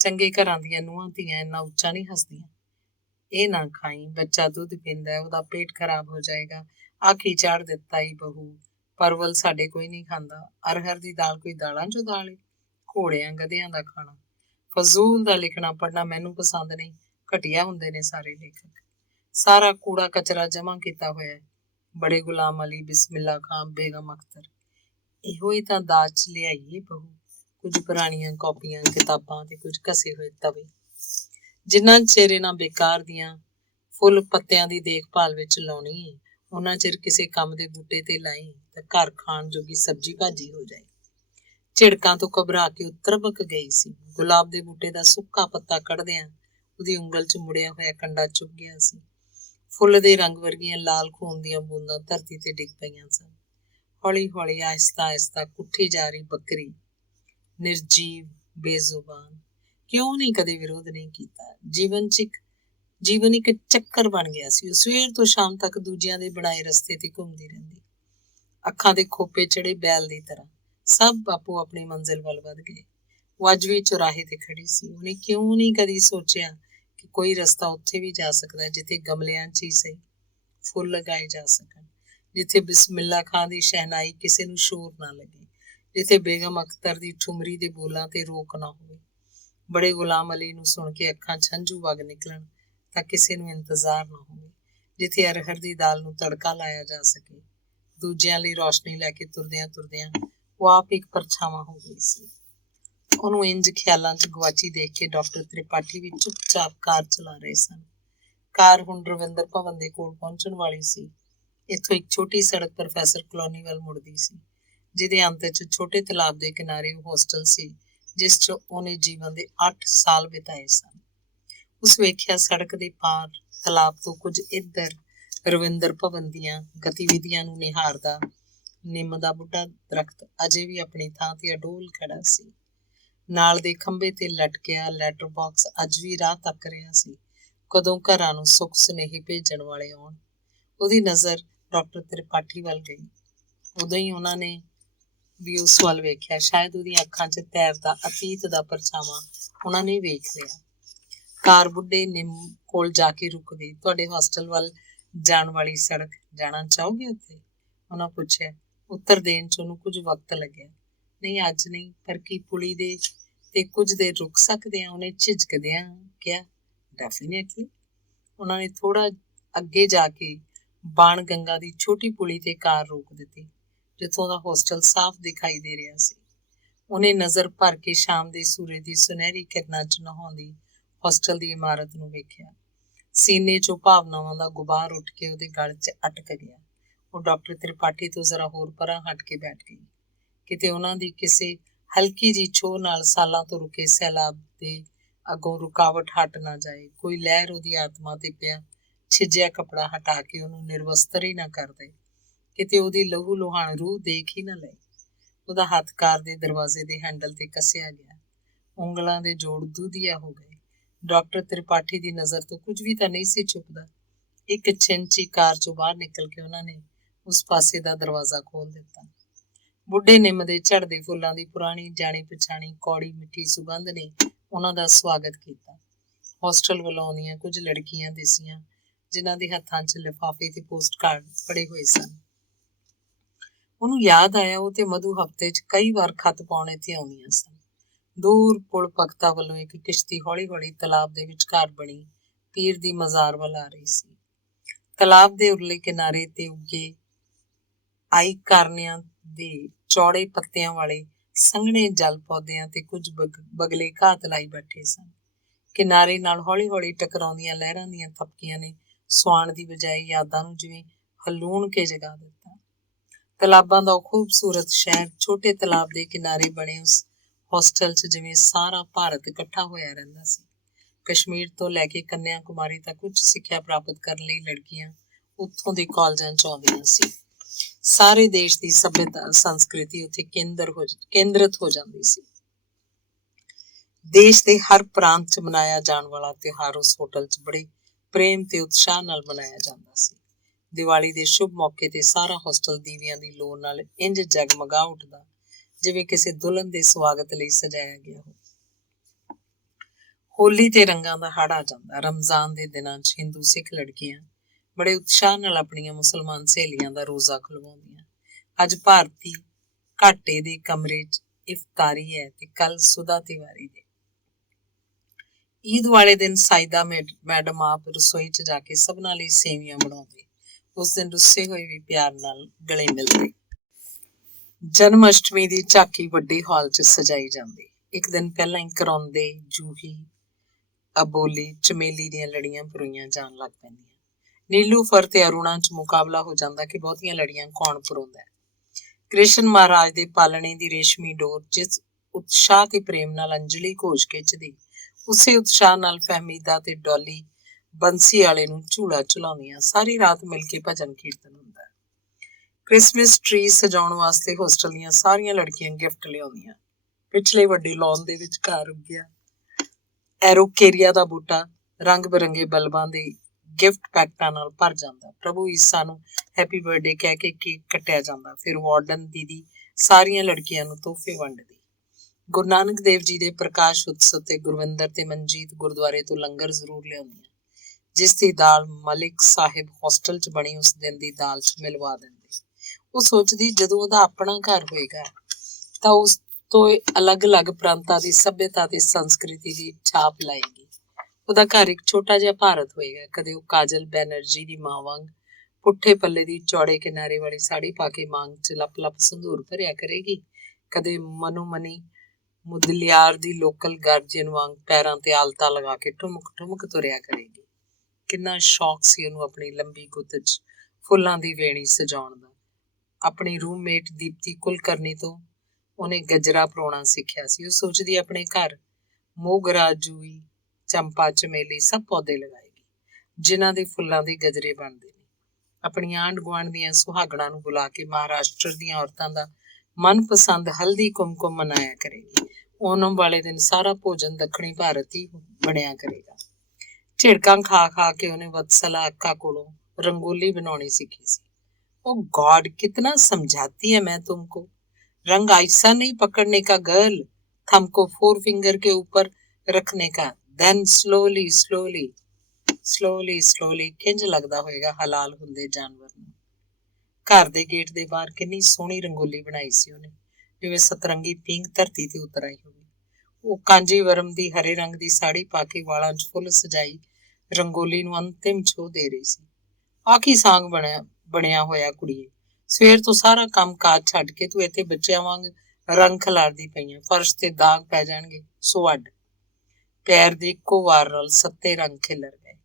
ਚੰਗੇ ਘਰਾਂ ਦੀਆਂ ਨੂੰਹਾਂ ਧੀਆਂ ਇੰਨਾ ਉੱਚਾ ਨਹੀਂ ਹੱਸਦੀਆਂ। ਇਹ ਨਾ ਖਾਈ, ਬੱਚਾ ਦੁੱਧ ਪੀਂਦਾ, ਉਹਦਾ ਪੇਟ ਖਰਾਬ ਹੋ ਜਾਏਗਾ। ਆਖੀ ਚਾੜ ਦਿੱਤਾ ਈ ਬਹੂ, ਪਰਵਲ ਸਾਡੇ ਕੋਈ ਨਹੀਂ ਖਾਂਦਾ। ਅਰਹਰ ਦੀ ਦਾਲ ਕੋਈ ਦਾਲਾਂ 'ਚੋਂ ਦਾਲ ਏ? ਘੋੜਿਆਂ ਗਧਿਆਂ ਦਾ ਖਾਣਾ। ਫਜ਼ੂਲ ਦਾ ਲਿਖਣਾ ਪੜ੍ਹਨਾ ਮੈਨੂੰ ਪਸੰਦ ਨਹੀਂ। ਘਟੀਆ ਹੁੰਦੇ ਨੇ ਸਾਰੇ ਲੇਖਕ। ਸਾਰਾ ਕੂੜਾ ਕਚਰਾ ਜਮ੍ਹਾਂ ਕੀਤਾ ਹੋਇਆ ਹੈ। ਬੜੇ ਗੁਲਾਮ ਅਲੀ, ਬਿਸਮਿਲ੍ਹਾ ਖਾਂ, ਬੇਗਮ ਅਖਤਰ, ਇਹੋ ਹੀ ਤਾਂ ਦਾਜ 'ਚ ਲਿਆਈਏ ਬਹੂ। ਕੁਝ ਪੁਰਾਣੀਆਂ ਕਾਪੀਆਂ, ਕਿਤਾਬਾਂ ਤੇ ਕੁਝ ਘਸੇ ਹੋਏ ਤਵੇ। ਜਿੰਨਾ ਚਿਰ ਇਹਨਾਂ ਬੇਕਾਰ ਦੀਆਂ ਫੁੱਲ ਪੱਤਿਆਂ ਦੀ ਦੇਖਭਾਲ ਵਿੱਚ ਲਾਉਣੀ ਹੈ, ਉਹਨਾਂ ਚਿਰ ਕਿਸੇ ਕੰਮ ਦੇ ਬੂਟੇ ਤੇ ਲਾਈ ਤਾਂ ਘਰ ਖਾਣ ਜੋਗੀ ਸਬਜ਼ੀ ਭਾਜੀ ਹੋ ਜਾਏ। ਝਿੜਕਾਂ ਤੋਂ ਘਬਰਾ ਕੇ ਉਹ ਤਰਬਕ ਗਈ ਸੀ। ਗੁਲਾਬ ਦੇ ਬੂਟੇ ਦਾ ਸੁੱਕਾ ਪੱਤਾ ਕੱਢਦਿਆਂ ਉਹਦੀ ਉਂਗਲ 'ਚ ਮੁੜਿਆ ਹੋਇਆ ਕੰਡਾ ਚੁੱਭ ਗਿਆ ਸੀ। ਫੁੱਲ ਦੇ ਰੰਗ ਵਰਗੀਆਂ ਲਾਲ ਖੂਨ ਦੀਆਂ ਬੂੰਦਾਂ ਧਰਤੀ ਤੇ ਡਿੱਗ ਪਈਆਂ ਸਨ। ਹੌਲੀ ਹੌਲੀ ਆਹਿਸਤਾ ਆਹਿਸਤਾ ਕੁੱਠੀ ਜਾ ਰਹੀ ਬੱਕਰੀ, ਨਿਰਜੀਵ, ਬੇਜ਼ੁਬਾਨ। ਕਿਉਂ ਨਹੀਂ ਕਦੇ ਵਿਰੋਧ ਨਹੀਂ ਕੀਤਾ? ਜੀਵਨ ਇੱਕ ਚੱਕਰ ਬਣ ਗਿਆ ਸੀ। ਉਹ ਸਵੇਰ ਤੋਂ ਸ਼ਾਮ ਤੱਕ ਦੂਜਿਆਂ ਦੇ ਬਣਾਏ ਰਸਤੇ ਤੇ ਘੁੰਮਦੀ ਰਹਿੰਦੀ, ਅੱਖਾਂ ਦੇ ਖੋਪੇ ਚੜੇ ਬੈਲ ਦੀ ਤਰ੍ਹਾਂ। ਸਭ ਆਪੋ ਆਪਣੀ ਮੰਜ਼ਿਲ ਵੱਲ ਵੱਧ ਗਏ। ਉਹ ਅੱਜ ਵੀ ਚੁਰਾਹੇ ਤੇ ਖੜੀ ਸੀ। ਉਹਨੇ ਕਿਉਂ ਨਹੀਂ ਕਦੀ ਸੋਚਿਆ ਕਿ ਕੋਈ ਰਸਤਾ ਉੱਥੇ ਵੀ ਜਾ ਸਕਦਾ ਜਿੱਥੇ ਗਮਲਿਆਂ 'ਚ ਹੀ ਸਹੀ ਫੁੱਲ ਲਗਾਏ ਜਾ ਸਕਣ, ਜਿੱਥੇ ਬਿਸਮਿਲ੍ਲਾ ਖਾਂ ਦੀ ਸ਼ਹਿਨਾਈ ਕਿਸੇ ਨੂੰ ਸ਼ੋਰ ਨਾ ਲੱਗੇ, ਜਿੱਥੇ ਬੇਗਮ ਅਖਤਰ ਦੀ ਠੁਮਰੀ ਦੇ ਬੋਲਾਂ ਤੇ ਰੋਕ ਨਾ ਹੋਵੇ। ਬੜੇ ਗੁਲਾਮ ਅਲੀ ਨੂੰ ਸੁਣ ਕੇ ਅੱਖਾਂ 'ਚ ਹੰਝੂ ਵਗ ਨਿਕਲਣ ਤਾਂ ਕਿਸੇ ਨੂੰ ਇੰਤਜ਼ਾਰ ਨਾ ਹੋਵੇ, ਜਿੱਥੇ ਅਰਹਰ ਦੀ ਦਾਲ ਨੂੰ ਤੜਕਾ ਲਾਇਆ ਜਾ ਸਕੇ। ਦੂਜਿਆਂ ਲਈ ਰੌਸ਼ਨੀ ਲੈ ਕੇ ਤੁਰਦਿਆਂ ਤੁਰਦਿਆਂ ਉਹ ਆਪ ਇੱਕ ਪਰਛਾਵਾਂ ਹੋ ਗਈ ਸੀ। ਉਹਨੂੰ ਇੰਜ ਖਿਆਲਾਂ 'ਚ ਗਵਾਚੀ ਦੇਖ ਕੇ ਡਾਕਟਰ ਤ੍ਰਿਪਾਠੀ ਵੀ ਚੁੱਪਚਾਪ ਕਾਰ ਚਲਾ ਰਹੇ ਸਨ। ਕਾਰ ਹੁਣ ਰਵਿੰਦਰ ਭਵਨ ਦੇ ਕੋਲ ਪਹੁੰਚਣ ਵਾਲੀ ਸੀ। ਇੱਥੋਂ ਇੱਕ ਛੋਟੀ ਸੜਕ ਪ੍ਰੋਫੈਸਰ ਕਲੋਨੀ ਵੱਲ ਮੁੜਦੀ ਸੀ, ਜਿਹਦੇ ਅੰਤ 'ਚ ਛੋਟੇ ਤਲਾਬ ਦੇ ਕਿਨਾਰੇ ਉਹ ਹੋਸਟਲ ਸੀ ਜਿਸ 'ਚ ਉਹਨੇ ਜੀਵਨ ਦੇ 8 ਸਾਲ ਬਿਤਾਏ ਸਨ। ਉਸ ਵੇਖਿਆ ਸੜਕ ਦੇ ਪਾਰ ਤਲਾਬ ਤੋਂ ਕੁਝ ਇੱਧਰ ਰਵਿੰਦਰ ਭਵਨ ਦੀਆਂ ਗਤੀਵਿਧੀਆਂ ਨੂੰ ਨਿਹਾਰਦਾ ਨਿੰਮ ਦਾ ਬੁੱਢਾ ਦਰਖਤ ਅਜੇ ਵੀ ਆਪਣੀ ਥਾਂ ਤੇ ਅਡੋਲ ਖੜਾ ਸੀ। ਨਾਲ ਦੇ ਖੰਭੇ ਤੇ ਲਟਕਿਆ ਲੈਟਰ ਬਾਕਸ ਅੱਜ ਵੀ ਰਾਹ ਤੱਕ ਰਿਹਾ ਸੀ, ਕਦੋਂ ਘਰਾਂ ਨੂੰ ਸੁੱਖ ਸੁਨੇਹੇ ਭੇਜਣ ਵਾਲੇ ਆਉਣ। ਉਹਦੀ ਨਜ਼ਰ ਡਾਕਟਰ ਤ੍ਰਿਪਾਠੀ ਵੱਲ ਗਈ। ਉਦੋਂ ਹੀ ਉਹਨਾਂ ਨੇ ਵੀ ਉਸ ਵੱਲ ਵੇਖਿਆ। ਸ਼ਾਇਦ ਉਹਦੀਆਂ ਅੱਖਾਂ 'ਚ ਤੈਰਦਾ ਅਤੀਤ ਦਾ ਪਰਛਾਵਾਂ ਉਹਨਾਂ ਨੇ ਵੇਖ ਲਿਆ। ਕਾਰ ਬੁੱਢੇ ਨਿੰਮ ਕੋਲ ਜਾ ਕੇ ਰੁਕ ਗਈ। ਤੁਹਾਡੇ ਹੋਸਟਲ ਵੱਲ ਜਾਣ ਵਾਲੀ ਸੜਕ, ਜਾਣਾ ਚਾਹੋਗੇ ਉੱਥੇ? ਉਹਨਾਂ ਪੁੱਛਿਆ। ਉੱਤਰ ਦੇਣ 'ਚ ਉਹਨੂੰ ਕੁਝ ਵਕਤ ਲੱਗਿਆ। ਨਹੀਂ, ਅੱਜ ਨਹੀਂ, ਪਰ ਕੀ ਪੁਲੀ ਦੇ ਤੇ ਕੁਝ ਦੇਰ ਰੁਕ ਸਕਦੇ ਆ? ਉਹਨੇ ਝਿਜਕਦਿਆਂ ਕਿਹਾ। ਡੈਫੀਨੇਟਲੀ। ਉਹਨਾਂ ਨੇ ਥੋੜਾ ਅੱਗੇ ਜਾ ਕੇ ਬਾਣ ਗੰਗਾ ਦੀ ਛੋਟੀ ਪੁਲੀ ਤੇ ਕਾਰ ਰੋਕ ਦਿੱਤੀ, ਜਿੱਥੋਂ ਦਾ ਹੋਸਟਲ ਸਾਫ਼ ਦਿਖਾਈ ਦੇ ਰਿਹਾ ਸੀ। ਉਹਨੇ ਨਜ਼ਰ ਭਰ ਕੇ ਸ਼ਾਮ ਦੇ ਸੂਰਜ ਦੀ ਸੁਨਹਿਰੀ ਕਿਰਨਾਂ 'ਚ ਨਹਾਉਂਦੀ ਹੋਸਟਲ ਦੀ ਇਮਾਰਤ ਨੂੰ ਵੇਖਿਆ। ਸੀਨੇ 'ਚੋਂ ਭਾਵਨਾਵਾਂ ਦਾ ਗੁਬਾਰ ਉੱਠ ਕੇ ਉਹਦੇ ਗਲ 'ਚ ਅਟਕ ਗਿਆ। ਉਹ ਡਾਕਟਰ ਤ੍ਰਿਪਾਠੀ ਤੋਂ ਜ਼ਰਾ ਹੋਰ ਪਰਾਂ ਹਟ ਕੇ ਬੈਠ ਗਈ। ਕਿਤੇ ਉਹਨਾਂ ਦੀ ਕਿਸੇ ਹਲਕੀ ਜਿਹੀ ਛੋਹ ਨਾਲ ਸਾਲਾਂ ਤੋਂ ਰੁਕੇ ਸੈਲਾਬ ਦੇ ਅੱਗੋਂ ਰੁਕਾਵਟ ਹਟ ਨਾ ਜਾਏ, ਕੋਈ ਲਹਿਰ ਉਹਦੀ ਆਤਮਾ ਤੇ ਪਿਆ ਛਿਜਿਆ ਕੱਪੜਾ ਹਟਾ ਕੇ ਉਹਨੂੰ ਨਿਰਵਸਤਰ ਹੀ ਨਾ ਕਰ ਦੇ, ਕਿਤੇ ਉਹਦੀ ਲਹੂ ਲੁਹਾਣ ਰੂਹ ਦੇਖ ਹੀ ਨਾ ਲਏ। ਉਹਦਾ ਹੱਥ ਕਾਰ ਦੇ ਦਰਵਾਜ਼ੇ ਦੇ ਹੈਂਡਲ ਤੇ ਕੱਸਿਆ ਗਿਆ। ਉਂਗਲਾਂ ਦੇ ਜੋੜ ਦੁਧੀਆ ਹੋ ਗਏ। ਡਾਕਟਰ ਤ੍ਰਿਪਾਠੀ ਦੀ ਨਜ਼ਰ ਤੋਂ ਕੁਝ ਵੀ ਤਾਂ ਨਹੀਂ ਸੀ ਛੁਪਦਾ। ਇੱਕ ਛਿੰਚੀ ਕਾਰ 'ਚੋਂ ਬਾਹਰ ਨਿਕਲ ਕੇ ਉਹਨਾਂ ਨੇ ਉਸ ਪਾਸੇ ਦਾ ਦਰਵਾਜ਼ਾ ਖੋਲ੍ਹ ਦਿੱਤਾ। ਬੁੱਢੇ ਨਿੰਮ ਦੇ ਝੜਦੇ ਫੁੱਲਾਂ ਦੀ ਪੁਰਾਣੀ ਜਾਣੀ ਪਛਾਣੀ ਕੌੜੀ ਮਿੱਠੀ ਸੁਗੰਧ ਨੇ ਉਹਨਾਂ ਦਾ ਸਵਾਗਤ ਕੀਤਾ। ਹੋਸਟਲ ਵੱਲੋਂ ਆਉਂਦੀਆਂ ਕੁਝ ਲੜਕੀਆਂ ਦਿਸੀਆਂ, ਜਿਨ੍ਹਾਂ ਦੇ ਹੱਥਾਂ 'ਚ ਲਿਫਾਫੇ ਤੇ ਪੋਸਟ ਕਾਰਡ ਫੜੇ ਹੋਏ ਸਨ। ਉਹਨੂੰ ਯਾਦ ਆਇਆ ਉਹ ਤੇ ਮਧੂ ਹਫ਼ਤੇ 'ਚ ਕਈ ਵਾਰ ਖੱਤ ਪਾਉਣ ਇੱਥੇ ਆਉਂਦੀਆਂ ਸਨ। ਦੂਰ ਪੁਲ ਪਖਤਾ ਵੱਲੋਂ ਇੱਕ ਕਿਸ਼ਤੀ ਹੌਲੀ ਹੌਲੀ ਤਲਾਬ ਦੇ ਵਿਚਕਾਰ ਬਣੀ ਪੀਰ ਦੀ ਮਜ਼ਾਰ ਵੱਲ ਆ ਰਹੀ ਸੀ। ਤਲਾਬ ਦੇ ਉਰਲੇ ਕਿਨਾਰੇ ਤੇ ਉੱਗੇ ਆਈ ਕਾਰਨਿਆਂ ਦੇ ਚੌੜੇ ਪੱਤਿਆਂ ਵਾਲੇ ਸੰਘਣੇ ਜਲ ਪੌਦਿਆਂ ਤੇ ਕੁਝ ਬਗਲੇ ਘਾਤ ਲਾਈ ਬੈਠੇ ਸਨ। ਕਿਨਾਰੇ ਨਾਲ ਹੌਲੀ ਹੌਲੀ ਟਕਰਾਉਂਦੀਆਂ ਲਹਿਰਾਂ ਦੀਆਂ ਥਪਕੀਆਂ ਨੇ ਸੁਆਣ ਦੀ ਬਜਾਏ ਯਾਦਾਂ ਨੂੰ ਜਿਵੇਂ ਹਲੂਣ ਕੇ ਜਗਾ ਦਿੱਤਾ। ਤਲਾਬਾਂ ਦਾ ਉਹ ਖੂਬਸੂਰਤ ਸ਼ਹਿਰ ਛੋਟੇ ਤਲਾਬ ਦੇ ਕਿਨਾਰੇ ਬਣੇ ਉਸ ਹੋਸਟਲ 'ਚ ਜਿਵੇਂ ਸਾਰਾ ਭਾਰਤ ਇਕੱਠਾ ਹੋਇਆ ਰਹਿੰਦਾ ਸੀ। ਕਸ਼ਮੀਰ ਤੋਂ ਲੈ ਕੇ ਕੰਨਿਆ ਕੁਮਾਰੀ ਤੱਕ ਉੱਚ ਸਿੱਖਿਆ ਪ੍ਰਾਪਤ ਕਰਨ ਲਈ ਲੜਕੀਆਂ ਉੱਥੋਂ ਦੇ ਕਾਲਜਾਂ 'ਚ ਆਉਂਦੀਆਂ ਸੀ। ਸਾਰੇ ਦੇਸ਼ ਦੀ ਸੱਭਿਅਤਾ ਸੰਸਕ੍ਰਿਤੀ ਉੱਥੇ ਕੇਂਦਰਿਤ ਹੋ ਜਾਂਦੀ ਸੀ। ਦੇਸ਼ ਦੇ ਹਰ ਪ੍ਰਾਂਤ 'ਚ ਮਨਾਇਆ ਜਾਣ ਵਾਲਾ ਤਿਉਹਾਰ ਉਸ ਹੋਟਲ 'ਚ ਬੜੇ ਪ੍ਰੇਮ ਤੇ ਉਤਸ਼ਾਹ ਨਾਲ ਮਨਾਇਆ ਜਾਂਦਾ ਸੀ। ਦੀਵਾਲੀ ਦੇ ਸ਼ੁਭ ਮੌਕੇ ਤੇ ਸਾਰਾ ਹੋਸਟਲ ਦੀਵਿਆਂ ਦੀ ਲੋ ਨਾਲ ਇੰਜ ਜਗਮਗਾ ਉੱਠਦਾ ਜਿਵੇਂ ਕਿਸੇ ਦੁਲਹਨ ਦੇ ਸਵਾਗਤ ਲਈ ਸਜਾਇਆ ਗਿਆ ਹੋ। ਹੋਲੀ ਤੇ ਰੰਗਾਂ ਦਾ ਹੜ ਆ ਜਾਂਦਾ। ਰਮਜ਼ਾਨ ਦੇ ਦਿਨਾਂ 'ਚ ਹਿੰਦੂ ਸਿੱਖ ਲੜਕੀਆਂ ਬੜੇ ਉਤਸ਼ਾਹ ਨਾਲ ਆਪਣੀਆਂ ਮੁਸਲਮਾਨ ਸਹੇਲੀਆਂ ਦਾ ਰੋਜ਼ਾ ਖੁਲਵਾਉਂਦੀਆਂ। ਅੱਜ ਭਾਰਤੀ ਘਾਟੇ ਦੇ ਕਮਰੇ 'ਚ ਇਫਤਾਰੀ ਹੈ ਤੇ ਕੱਲ ਸੁਦਾ ਤਿਵਾਰੀ ਦੇ। ਈਦ ਵਾਲੇ ਦਿਨ ਸਾਇਦਾ ਮੈਡਮ ਆਪ ਰਸੋਈ 'ਚ ਜਾ ਕੇ ਸਭਨਾਂ ਲਈ ਸੇਵੀਆਂ ਬਣਾਉਂਦੇ। ਉਸ ਦਿਨ ਰੁੱਸੇ ਹੋਏ ਵੀ ਪਿਆਰ ਨਾਲ ਗਲੇ ਮਿਲਦੇ। ਜਨਮ ਅਸ਼ਟਮੀ ਦੀ ਝਾਕੀ ਵੱਡੇ ਹਾਲ 'ਚ ਸਜਾਈ ਜਾਂਦੀ। ਇੱਕ ਦਿਨ ਪਹਿਲਾਂ ਹੀ ਕਰਾਉਂਦੇ ਜੂਹੀ ਅਬੋਲੀ ਚਮੇਲੀ ਦੀਆਂ ਲੜੀਆਂ ਪਰੋਈਆਂ ਜਾਣ ਲੱਗ ਪੈਂਦੀਆਂ। ਨੀਲੂਫਰ ਤੇ ਅਰੁਣਾ 'ਚ ਮੁਕਾਬਲਾ ਹੋ ਜਾਂਦਾ ਕਿ ਬਹੁਤੀਆਂ ਲੜੀਆਂ ਕੌਣ ਪਰੋਂਦਾ। ਕ੍ਰਿਸ਼ਨ ਮਹਾਰਾਜ ਦੇ ਪਾਲਣੇ ਦੀ ਰੇਸ਼ਮੀ ਡੋਰ ਜਿਸ ਉਤਸ਼ਾਹ ਤੇ ਪ੍ਰੇਮ ਨਾਲ ਅੰਜਲੀ ਘੋਸ਼ ਖਿੱਚਦੀ, ਉਸੇ ਉਤਸ਼ਾਹ ਨਾਲ ਫਹਿਮੀਦਾ ਤੇ ਡੋਲੀ ਬੰਸੀ ਵਾਲੇ ਨੂੰ ਝੂਲਾ ਝੁਲਾਉਂਦੀਆਂ। ਸਾਰੀ ਰਾਤ ਮਿਲ ਕੇ ਭਜਨ ਕੀਰਤਨ ਹੁੰਦਾ। ਕ੍ਰਿਸਮਸ ਟਰੀ ਸਜਾਉਣ ਵਾਸਤੇ ਹੋਸਟਲ ਦੀਆਂ ਸਾਰੀਆਂ ਲੜਕੀਆਂ ਗਿਫਟ ਲਿਆਉਂਦੀਆਂ। ਪਿਛਲੇ ਵੱਡੇ ਲੌਨ ਦੇ ਵਿਚਕਾਰ ਉੱਗਿਆ ਐਰੋਕੇਰੀਆ ਦਾ ਬੂਟਾ ਰੰਗ ਬਿਰੰਗੇ ਬਲਬਾਂ ਦੇ ਗਿਫਟ ਪੈਕਟਾਂ ਨਾਲ ਭਰ ਜਾਂਦਾ। ਪ੍ਰਭੂ ਈਸਾ ਨੂੰ ਹੈਪੀ ਬਰਥਡੇ ਕਹਿ ਕੇ ਕੇਕ ਕੱਟਿਆ ਜਾਂਦਾ। ਫਿਰ ਵਾਰਡਨ ਦੀਦੀ ਸਾਰੀਆਂ ਲੜਕੀਆਂ ਨੂੰ ਤੋਹਫੇ ਵੰਡਦੀ। ਗੁਰੂ ਨਾਨਕ ਦੇਵ ਜੀ ਦੇ ਪ੍ਰਕਾਸ਼ ਉਤਸਵ ਤੇ ਗੁਰਵਿੰਦਰ ਤੇ ਮਨਜੀਤ ਗੁਰਦੁਆਰੇ ਤੋਂ ਲੰਗਰ ਜ਼ਰੂਰ ਲਿਆਉਂਦੀਆਂ, ਜਿਸ ਦੀ ਦਾਲ ਮਲਿਕ ਸਾਹਿਬ ਹੋਸਟਲ 'ਚ ਬਣੀ ਉਸ ਦਿਨ ਦੀ ਦਾਲ 'ਚ ਮਿਲਵਾ ਦਿੰਦੇ। ਉਹ ਸੋਚਦੀ ਜਦੋਂ ਉਹਦਾ ਆਪਣਾ ਘਰ ਹੋਏਗਾ ਤਾਂ ਉਸ ਤੋਂ ਅਲੱਗ-ਅਲੱਗ ਪ੍ਰਾਂਤਾਂ ਦੀ ਸੱਭਿਅਤਾ ਤੇ ਸੰਸਕ੍ਰਿਤੀ ਦੀ ਛਾਪ ਲਾਏਗੀ। ਉਹਦਾ ਘਰ ਇੱਕ ਛੋਟਾ ਜਿਹਾ ਭਾਰਤ ਹੋਏਗਾ। ਕਦੇ ਉਹ ਕਾਜਲ ਬੈਨਰਜੀ ਦੀ ਮਾਂ ਵਾਂਗ ਪੁੱਠੇ ਪੱਲੇ ਦੀ ਚੌੜੇ ਕਿਨਾਰੇ ਵਾਲੀ ਸਾੜੀ ਪਾ ਕੇ ਮਾਂਗ 'ਚ ਲੱਪ-ਲੱਪ ਸੰਧੂਰ ਭਰਿਆ ਕਰੇਗੀ, ਕਦੇ ਮਨੋ-ਮਨੀ ਮੁਦਲਿਆਰ ਦੀ ਲੋਕਲ ਗਾਰਜੀਅਨ ਵਾਂਗ ਪੈਰਾਂ ਤੇ ਆਲਤਾ ਲਗਾ ਕੇ ਠੁਮਕ-ਠੁਮਕ ਤੁਰਿਆ ਕਰੇਗੀ। ਕਿੰਨਾ ਸ਼ੌਕ ਸੀ ਉਹਨੂੰ ਆਪਣੀ ਲੰਬੀ ਗੁੱਤ 'ਚ ਫੁੱਲਾਂ ਦੀ ਵੇਣੀ ਸਜਾਉਣ ਦਾ। ਆਪਣੀ ਰੂਮਮੇਟ ਦੀਪਤੀ ਕੁਲਕਰਨੀ ਤੋਂ ਉਹਨੇ ਗਜਰਾ ਪਰੋਣਾ ਸਿੱਖਿਆ ਸੀ। ਉਹ ਸੋਚਦੀ ਆਪਣੇ ਘਰ ਮੋਗਰਾ, ਜੂਈ, ਚੰਪਾ, ਚਮੇਲੀ ਸਭ ਪੌਦੇ ਲਗਾਏਗੀ, ਜਿਨ੍ਹਾਂ ਦੇ ਫੁੱਲਾਂ ਦੇ ਗਜਰੇ ਬਣਦੇ ਨੇ। ਆਪਣੀਆਂ ਆਂਢ ਗੁਆਂਢ ਦੀਆਂ ਸੁਹਾਗਣਾਂ ਨੂੰ ਬੁਲਾ ਕੇ ਮਹਾਰਾਸ਼ਟਰ ਦੀਆਂ ਔਰਤਾਂ ਦਾ ਮਨਪਸੰਦ ਹਲਦੀ ਕੁਮਕੁਮ ਮਨਾਇਆ ਕਰੇਗੀ। ਓਨਮ ਵਾਲੇ ਦਿਨ ਸਾਰਾ ਭੋਜਨ ਦੱਖਣੀ ਭਾਰਤ ਹੀ ਬਣਿਆ ਕਰੇਗਾ। ਝਿੜਕਾਂ ਖਾ ਖਾ ਕੇ ਉਹਨੇ ਵਤਸਲਾ ਅੱਕਾ ਕੋਲੋਂ ਰੰਗੋਲੀ ਬਣਾਉਣੀ ਸਿੱਖੀ ਸੀ। ओ गॉड, कितना समझाती है मैं तुमको, रंग ऐसा नहीं पकड़ने का गर्ल, थंब को 4 फिंगर के ऊपर रखने का, then slowly slowly slowly slowly। किंज लगदा होएगा हलाल हुंदे जानवर ਨੂੰ। ਘਰ ਦੇ ਗੇਟ ਦੇ ਬਾਹਰ ਕਿੰਨੀ ਸੋਹਣੀ ਰੰਗੋਲੀ ਬਣਾਈ ਸੀ ਉਹਨੇ, ਜਿਵੇਂ ਸਤਰੰਗੀ ਪੀਂਘ ਧਰਤੀ ਤੇ ਉਤਰ ਆਈ ਹੋਵੇ। ਉਹ ਕਾਂਜੀਵਰਮ ਦੀ ਹਰੇ ਰੰਗ ਦੀ ਸਾੜੀ ਪਾ ਕੇ ਵਾਲਾਂ 'ਚ ਫੁੱਲ ਸਜਾਈ ਰੰਗੋਲੀ ਨੂੰ ਅੰਤਿਮ ਛੋਹ ਦੇ ਰਹੀ ਸੀ। ਆਹ ਕੀ ਸਾਂਗ ਬਣਿਆ ਹੋਇਆ ਕੁੜੀਏ, ਸਵੇਰ ਤੋਂ ਸਾਰਾ ਕੰਮ ਕਾਜ ਛੱਡ ਕੇ ਤੂੰ ਇੱਥੇ ਬੱਚਿਆਂ ਵਾਂਗ ਰੰਗ ਖਿਲਾਰਦੀ ਪਈ ਆਂ। ਫਰਸ਼ ਤੇ ਦਾਗ ਪੈ ਜਾਣਗੇ ਸੋ ਅੱਡ। ਪੈਰ ਦੇ ਇੱਕੋ ਵਾਰ ਨਾਲ 7 ਰੰਗ ਖਿਲਰ ਗਏ।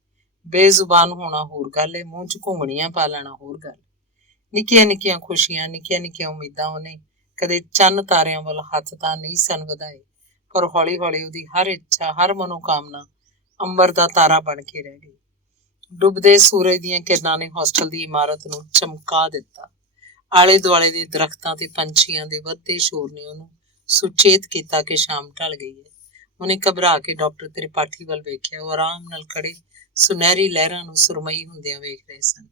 ਬੇਜ਼ੁਬਾਨ ਹੋਣਾ ਹੋਰ ਗੱਲ ਏ, ਮੂੰਹ 'ਚ ਘੁੰਗਣੀਆਂ ਪਾ ਲੈਣਾ ਹੋਰ ਗੱਲ। ਨਿੱਕੀਆਂ ਨਿੱਕੀਆਂ ਖੁਸ਼ੀਆਂ, ਨਿੱਕੀਆਂ ਨਿੱਕੀਆਂ ਉਮੀਦਾਂ ਉਹਨੇ ਕਦੇ ਚੰਨ ਤਾਰਿਆਂ ਵੱਲ ਹੱਥ ਤਾਂ ਨਹੀਂ ਸਨ ਵਧਾਏ, ਪਰ ਹੌਲੀ ਹੌਲੀ ਉਹਦੀ ਹਰ ਇੱਛਾ, ਹਰ ਮਨੋਕਾਮਨਾ ਅੰਬਰ ਦਾ ਤਾਰਾ ਬਣ ਕੇ ਰਹਿ ਗਈ। ਡੁੱਬਦੇ ਸੂਰਜ ਦੀਆਂ ਕਿਰਨਾਂ ਨੇ ਹੋਸਟਲ ਦੀ ਇਮਾਰਤ ਨੂੰ ਚਮਕਾ ਦਿੱਤਾ। ਆਲੇ ਦੁਆਲੇ ਦੇ ਦਰਖਤਾਂ ਤੇ ਪੰਛੀਆਂ ਦੇ ਵੱਧਦੇ ਸ਼ੋਰ ਨੇ ਉਹਨੂੰ ਸੁਚੇਤ ਕੀਤਾ ਕਿ ਸ਼ਾਮ ਢਲ ਗਈ ਹੈ। ਉਹਨੇ ਘਬਰਾ ਕੇ ਡਾਕਟਰ ਤ੍ਰਿਪਾਠੀ ਵੱਲ ਵੇਖਿਆ। ਉਹ ਆਰਾਮ ਨਾਲ ਖੜੇ ਸੁਨਹਿਰੀ ਲਹਿਰਾਂ ਨੂੰ ਸੁਰਮਈ ਹੁੰਦਿਆਂ ਵੇਖ ਰਹੇ ਸਨ।